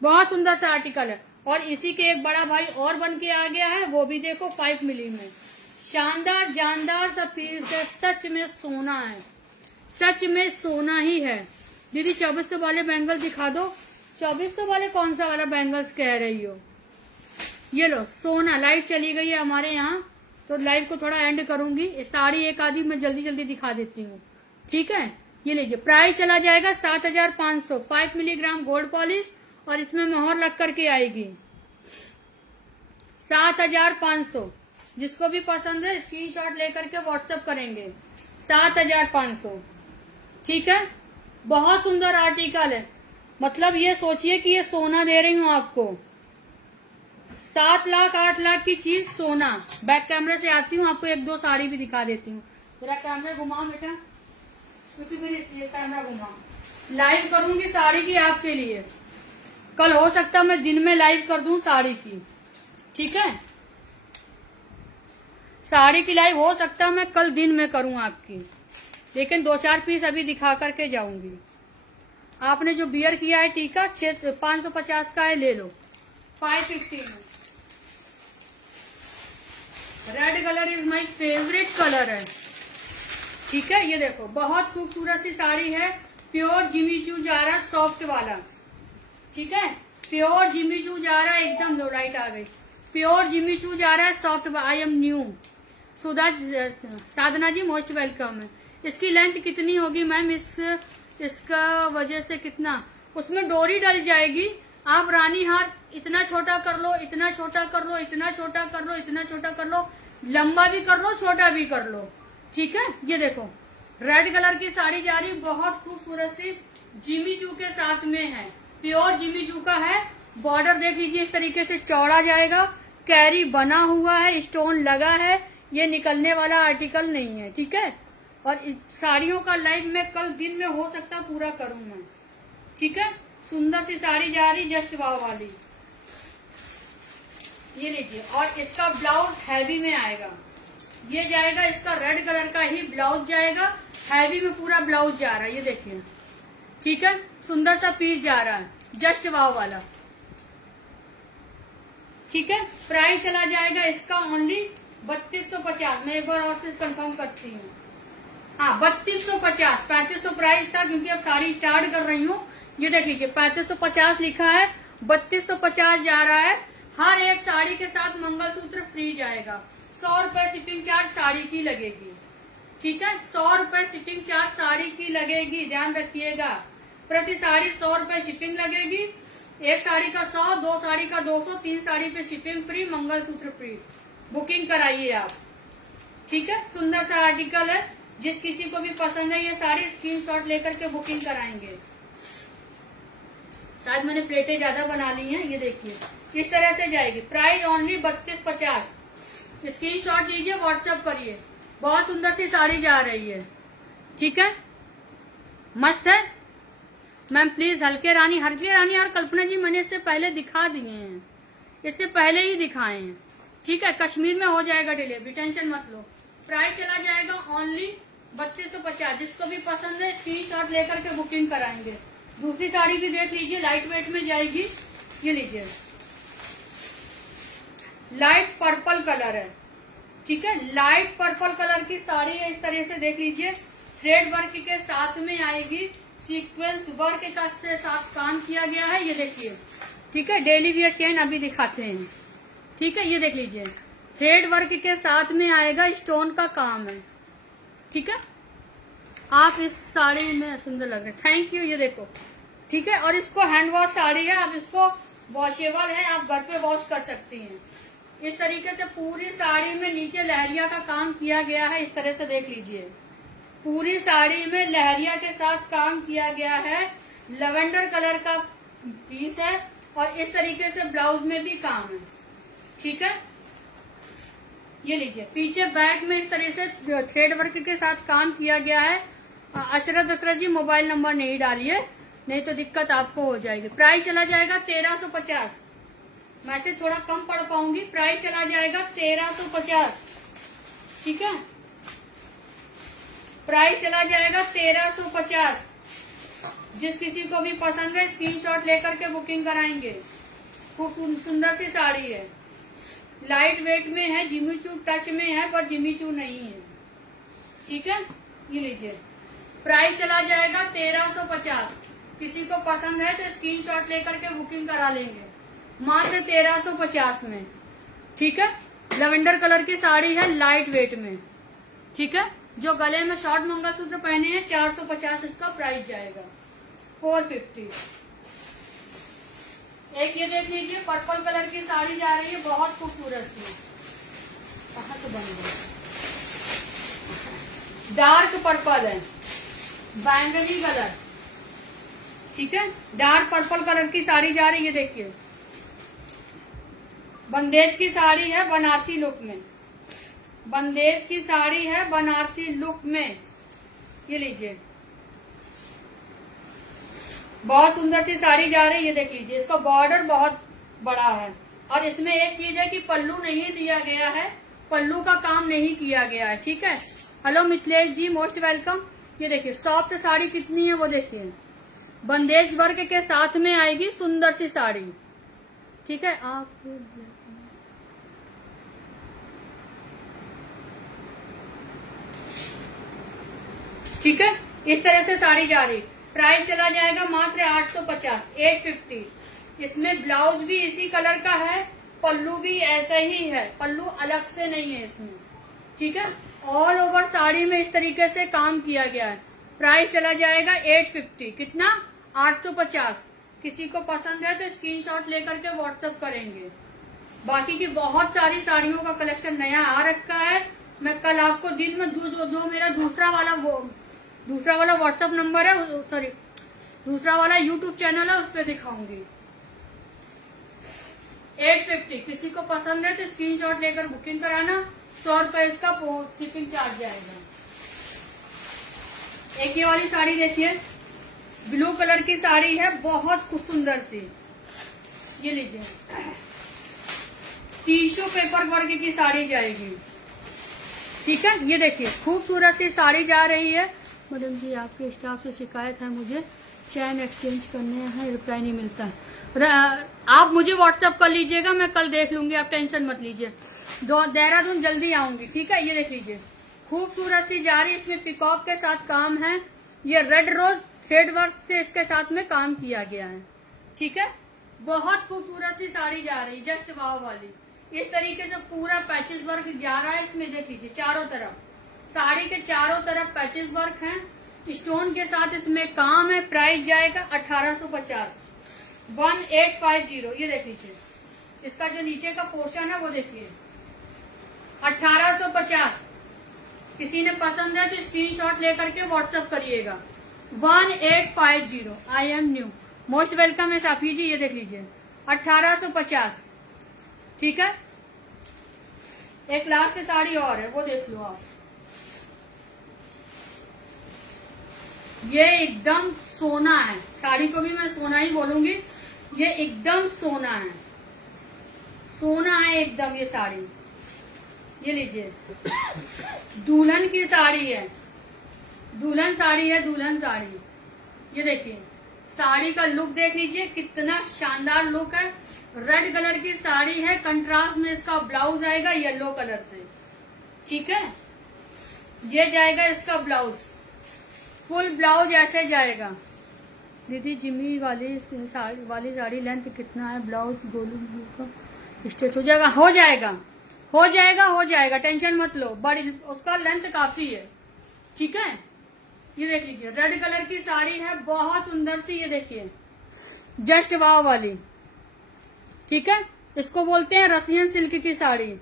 बहुत सुंदर सा आर्टिकल है। और इसी के एक बड़ा भाई और बन के आ गया है, वो भी देखो 5 मिली में। शानदार जानदार सा पीस है, सच में सोना है, सच में सोना ही है। दीदी 2400 वाले बैंगल दिखा दो। 2400 वाले कौन सा वाला बैंगल्स कह रही हो? ये लो सोना। लाइट चली गई है हमारे यहाँ, तो लाइव को थोड़ा एंड करूंगी। साड़ी एक आधी मैं जल्दी जल्दी दिखा देती हूँ। ठीक है, ये लीजिए प्राइस चला जाएगा 7500। 5 मिलीग्राम गोल्ड पॉलिश और इसमें मोहर लग करके आएगी 7500। जिसको भी पसंद है स्क्रीनशॉट लेकर के व्हाट्सएप करेंगे। 7500। ठीक है, बहुत सुंदर आर्टिकल है। मतलब ये सोचिए कि ये सोना दे रही हूँ आपको। 7 लाख 8 लाख की चीज सोना। बैक कैमरे से आती हूँ, आपको 1-2 साड़ी भी दिखा देती हूँ। मेरा कैमरा घुमाओ बेटा, क्योंकि मेरे इसलिए कैमरा घुमाओ। लाइव करूंगी साड़ी की आपके लिए। कल हो सकता मैं दिन में लाइव कर दूं साड़ी की। ठीक है, साड़ी की लाइव हो सकता मैं कल दिन में करूं आपकी, लेकिन 2-4 पीस अभी दिखा करके जाऊंगी। आपने जो बियर किया है टीका 550 का है, ले लो 550 में। Red colour is my favourite colour है। ठीक है, ये देखो बहुत खूबसूरत सी साड़ी है, प्योर जिमी चू जा रहा सॉफ्ट वाला। ठीक है, प्योर जिमी चू जा रहा है, एकदम लो राइट आ गई। प्योर जिमी चू जा रहा है soft. I am new. Sudha Sadhana ji most welcome है। इसकी लेंथ कितनी होगी मैम? इसका वजह से कितना, उसमें डोरी डल जाएगी। आप रानी हार इतना छोटा कर लो, इतना छोटा कर लो, इतना छोटा कर लो, इतना छोटा कर लो, लंबा भी कर लो, छोटा भी कर लो। ठीक है, ये देखो रेड कलर की साड़ी जा रही, बहुत खूबसूरत सी जिमी चू के साथ में है, प्योर जिमी चू का है। बॉर्डर देख लीजिए इस तरीके से चौड़ा जाएगा, कैरी बना हुआ है, स्टोन लगा है, ये निकलने वाला आर्टिकल नहीं है। ठीक है, और साड़ियों का लाइव मैं कल दिन में हो सकता पूरा करूं मैं। ठीक है, सुंदर सी साड़ी जा रही, जस्ट वाव वाली। ये लीजिए, और इसका ब्लाउज हैवी में आएगा। ये जाएगा, इसका रेड कलर का ही ब्लाउज जाएगा, हैवी में पूरा ब्लाउज जा रहा है। ये देखिए, ठीक है, सुंदर सा पीस जा रहा है, जस्ट वाव वाला। ठीक है, प्राइस चला जाएगा इसका ओनली 3250। मैं एक बार और से कंफर्म करती हूँ। हाँ, 3250। 3500 प्राइस था, क्योंकि अब साड़ी स्टार्ट कर रही हूँ। ये देख लीजिए 3550 लिखा है, 3250 जा रहा है। हर एक साड़ी के साथ मंगलसूत्र फ्री जाएगा। 100 रुपए शिपिंग चार्ज साड़ी की लगेगी। ठीक है, 100 रुपए शिपिंग चार्ज साड़ी की लगेगी, ध्यान रखिएगा। प्रति साड़ी 100 रुपए शिपिंग लगेगी। एक साड़ी का 100, 2 साड़ी का 200, 3 साड़ी पे shipping free, mangalsutra free. Booking कराइए आप, ठीक है। सुंदर सा आर्टिकल है, जिस किसी को भी पसंद है ये साड़ी स्क्रीनशॉट लेकर के बुकिंग कराएंगे। शायद मैंने प्लेटें ज्यादा बना ली हैं, ये देखिए इस तरह से जाएगी। Price only 3250। स्क्रीनशॉट लीजिए, व्हाट्सएप करिए। बहुत सुंदर सी साड़ी जा रही है, ठीक है, मस्त है। मैम प्लीज हल्के रानी और कल्पना जी मैंने इससे पहले दिखा दिए हैं, इससे पहले ही दिखाए हैं, ठीक है। कश्मीर में हो जाएगा डिलीवरी, टेंशन मत लो। प्राइस चला जाएगा ओनली 3250। जिसको भी पसंद है स्क्रीनशॉट लेकर के बुकिंग कराएंगे। दूसरी साड़ी भी देख लीजिए, लाइट वेट में जाएगी। ये लीजिए, लाइट पर्पल कलर है, ठीक है। लाइट पर्पल कलर की साड़ी है, इस तरह से देख लीजिए। थ्रेड वर्क के साथ में आएगी, सीक्वेंस वर्क के साथ काम किया गया है, ये देखिए, ठीक है। डेली वियर चेन अभी दिखाते हैं, ठीक है। ये देख लीजिए, थ्रेड वर्क के साथ में आएगा, स्टोन का काम है, ठीक है। आप इस साड़ी में सुंदर लग रहे, थैंक यू। ये देखो, ठीक है। और इसको हैंड वॉश साड़ी है, आप इसको वॉशेबल है, आप घर पे वॉश कर सकती हैं। इस तरीके से पूरी साड़ी में नीचे लहरिया का काम किया गया है, इस तरह से देख लीजिए। पूरी साड़ी में लहरिया के साथ काम किया गया है, लवेंडर कलर का पीस है, और इस तरीके से ब्लाउज में भी काम है, ठीक है। ये लीजिए, पीछे बैक में इस तरह से थ्रेड वर्क के साथ काम किया गया है। अशरत जी मोबाइल नंबर नहीं डालिए, नहीं तो दिक्कत आपको हो जाएगी। प्राइस चला जाएगा 1350। मैसेज थोड़ा कम पढ़ पाऊंगी। प्राइस चला जाएगा 1350, ठीक है। प्राइस चला जाएगा 1350। जिस किसी को भी पसंद है स्क्रीनशॉट लेकर के बुकिंग कराएंगे। खूब सुंदर सी साड़ी है, लाइट वेट में है, जिमीचू टच में है, पर जिमीचू नहीं है, ठीक है। ये लीजिए, प्राइस चला जाएगा 1350। किसी को पसंद है तो स्क्रीनशॉट लेकर के बुकिंग करा लेंगे, मात्र 1350 में, ठीक है। लवेंडर कलर की साड़ी है, लाइट वेट में, ठीक है। जो गले में शॉर्ट मंगलसूत्र पहने हैं 450 इसका प्राइस जाएगा, 450। एक ये देख लीजिए, पर्पल कलर की साड़ी जा रही है, बहुत खूबसूरत सी। कहाँ से बन गई? डार्क पर्पल है, बैंगनी कलर, ठीक है। डार्क पर्पल कलर की साड़ी जा रही है, देखिए। बंदेज की साड़ी है, बनारसी लुक में। बंदेज की साड़ी है, बनारसी लुक में। ये लीजिए, बहुत सुंदर सी साड़ी जा रही है, देख लीजिए। इसका बॉर्डर बहुत बड़ा है, और इसमें एक चीज है कि पल्लू नहीं दिया गया है, पल्लू का काम नहीं किया गया है, ठीक है। हेलो मिथिलेश जी, मोस्ट वेलकम। ये देखिए, सॉफ्ट साड़ी कितनी है वो देखिए। बंदेज वर्क के साथ में आएगी, सुंदर सी साड़ी, ठीक है। आप ठीक है, इस तरह से साड़ी जा रही। प्राइस चला जाएगा मात्र 850, 850। इसमें ब्लाउज भी इसी कलर का है, पल्लू भी ऐसा ही है, पल्लू अलग से नहीं है इसमें, ठीक है। ऑल ओवर साड़ी में इस तरीके से काम किया गया है। प्राइस चला जाएगा 850, कितना? 850। किसी को पसंद है तो स्क्रीनशॉट लेकर के व्हाट्सएप करेंगे। बाकी की बहुत सारी साड़ियों का कलेक्शन नया आ रखा है। मैं कल आपको दिन में जो मेरा दूसरा वाला व्हाट्सएप नंबर है, सॉरी दूसरा वाला यूट्यूब चैनल है, उस पर दिखाऊंगी। 850, किसी को पसंद है तो स्क्रीनशॉट लेकर बुकिंग कराना। 100 रुपए इसका शिपिंग चार्ज जाएगा। एक ये वाली साड़ी देखिए, ब्लू कलर की साड़ी है, बहुत खूब सुंदर सी। ये लीजिए, टिश्यू पेपर वर्क की साड़ी जाएगी, ठीक है। ये देखिए, खूबसूरत सी साड़ी जा रही है। मैडम जी, आपके स्टाफ से शिकायत है, मुझे चैन एक्सचेंज करने हैं, रिप्लाई नहीं मिलता है। आप मुझे व्हाट्सएप कर लीजिएगा, मैं कल देख लूंगी, आप टेंशन मत लीजिए। देहरादून जल्दी आऊंगी, ठीक है। ये देख लीजिए, खूबसूरत सी जा रही, इसमें पिकॉक के साथ काम है। ये रेड रोज थ्रेड वर्क से इसके साथ में काम किया गया है, ठीक है। बहुत खूबसूरत सी साड़ी जा रही, जस्ट वाव वाली। इस तरीके से पूरा पैचेस वर्क जा रहा है इसमें, देख लीजिए। चारों तरफ साड़ी के चारों तरफ पैचेस वर्क हैं, स्टोन के साथ इसमें काम है। प्राइस जाएगा 1850, 1850। ये देख लीजिए, इसका जो नीचे का पोर्शन है वो देखिए 1850। किसी ने पसंद है तो स्क्रीनशॉट लेकर के व्हाट्सएप करिएगा। 1850। आई एम न्यू, मोस्ट वेलकम है साफी जी। ये देख लीजिए 1850, ठीक है। एक लास्ट साड़ी और है, वो देख लो आप। ये एकदम सोना है, साड़ी को भी मैं सोना ही बोलूंगी। ये एकदम सोना है, सोना है एकदम ये साड़ी। ये लीजिए, दुल्हन की साड़ी है, दुल्हन साड़ी है, दुल्हन साड़ी। ये देखिए साड़ी का लुक देख लीजिए, कितना शानदार लुक है। रेड कलर की साड़ी है, कंट्रास्ट में इसका ब्लाउज आएगा येलो कलर से, ठीक है। ये जाएगा इसका ब्लाउज, फुल ब्लाउज ऐसे जाएगा। दीदी जिमी वाली साड़ी लेंथ कितना है? ब्लाउज गोलू स्टिच हो जाएगा, हो जाएगा, हो जाएगा, हो जाएगा, टेंशन मत लो। बड़ी उसका लेंथ काफी है, ठीक है। ये देख लीजिए रेड कलर की साड़ी है, बहुत सुंदर सी। ये देखिए जस्ट वाव वाली, ठीक है। इसको बोलते हैं रसियन सिल्क की साड़ी,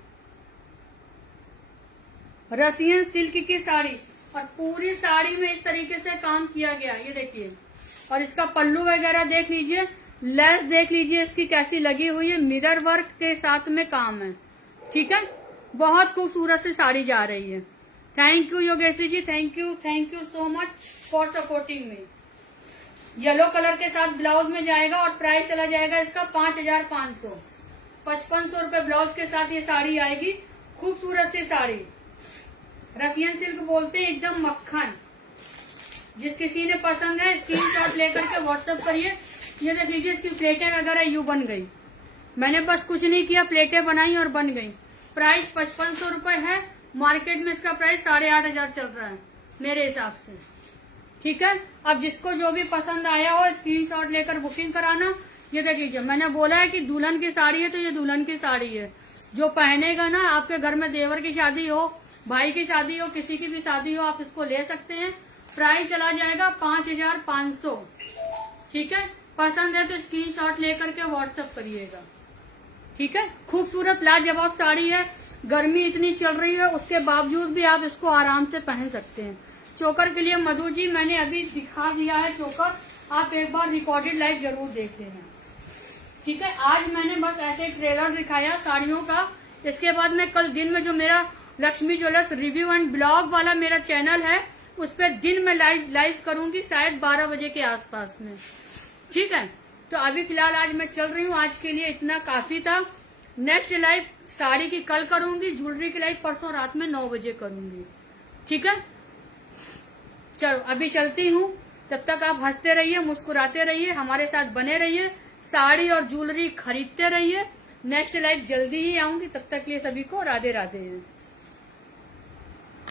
रसियन सिल्क की साड़ी। और पूरी साड़ी में इस तरीके से काम किया गया, ये देखिए। और इसका पल्लू वगैरह देख लीजिए, लेस देख लीजिए इसकी कैसी लगी हुई है, मिरर वर्क के साथ में काम है, ठीक है। बहुत खूबसूरत सी साड़ी जा रही है। Thank you Yogeshwari ji, thank you so much for supporting me. Yellow colour के साथ ब्लाउज में जाएगा और प्राइस चला जाएगा इसका 5500, 5500 रुपए ब्लाउज के साथ ये साड़ी आएगी। खूबसूरत सी साड़ी, रसियन सिल्क बोलते हैं, एकदम मक्खन। जिस किसी ने पसंद है स्क्रीनशॉट लेकर के व्हाट्सएप करिए। ये देख लीजिए इसकी प्लेटें वगैरह यूं बन गई, मैंने बस कुछ नहीं किया, प्लेटें बनाई और बन गई। प्राइस 5500 रुपए है, मार्केट में इसका प्राइस 8500 चल रहा है मेरे हिसाब से, ठीक है। अब जिसको जो भी पसंद आया हो स्क्रीनशॉट लेकर बुकिंग कराना। ये देख लीजिए, मैंने बोला है कि दुल्हन की साड़ी है तो ये दुल्हन की साड़ी है। जो पहनेगा ना, आपके घर में देवर की शादी हो, भाई की शादी हो, किसी की भी शादी हो, आप इसको ले सकते हैं। प्राइस चला जाएगा 5500, ठीक है। पसंद है तो स्क्रीनशॉट लेकर के व्हाट्सएप करिएगा, ठीक है। खूबसूरत लाजवाब साड़ी है, गर्मी इतनी चल रही है उसके बावजूद भी आप इसको आराम से पहन सकते हैं। चोकर के लिए मधु जी मैंने अभी दिखा दिया है चोकर, आप एक बार रिकॉर्डेड लाइव जरूर देख लेना, ठीक है। आज मैंने बस ऐसे ट्रेलर दिखाया साड़ियों का। इसके बाद में कल दिन में जो मेरा Lakshmi jewellers review and blog वाला मेरा चैनल है, उस पर दिन में लाइव करूंगी, शायद 12 बजे के आसपास में, ठीक है। तो अभी फिलहाल आज मैं चल रही हूँ, आज के लिए इतना काफी था। नेक्स्ट लाइव साड़ी की कल करूंगी, ज्वेलरी की लाइव परसों रात में 9 बजे करूंगी, ठीक है। चलो अभी चलती हूँ, तब तक आप हंसते रहिए, मुस्कुराते रहिए, हमारे साथ बने रहिए, साड़ी और ज्वेलरी खरीदते रहिए। नेक्स्ट लाइव जल्दी ही आऊंगी, तब तक के लिए सभी को राधे राधे।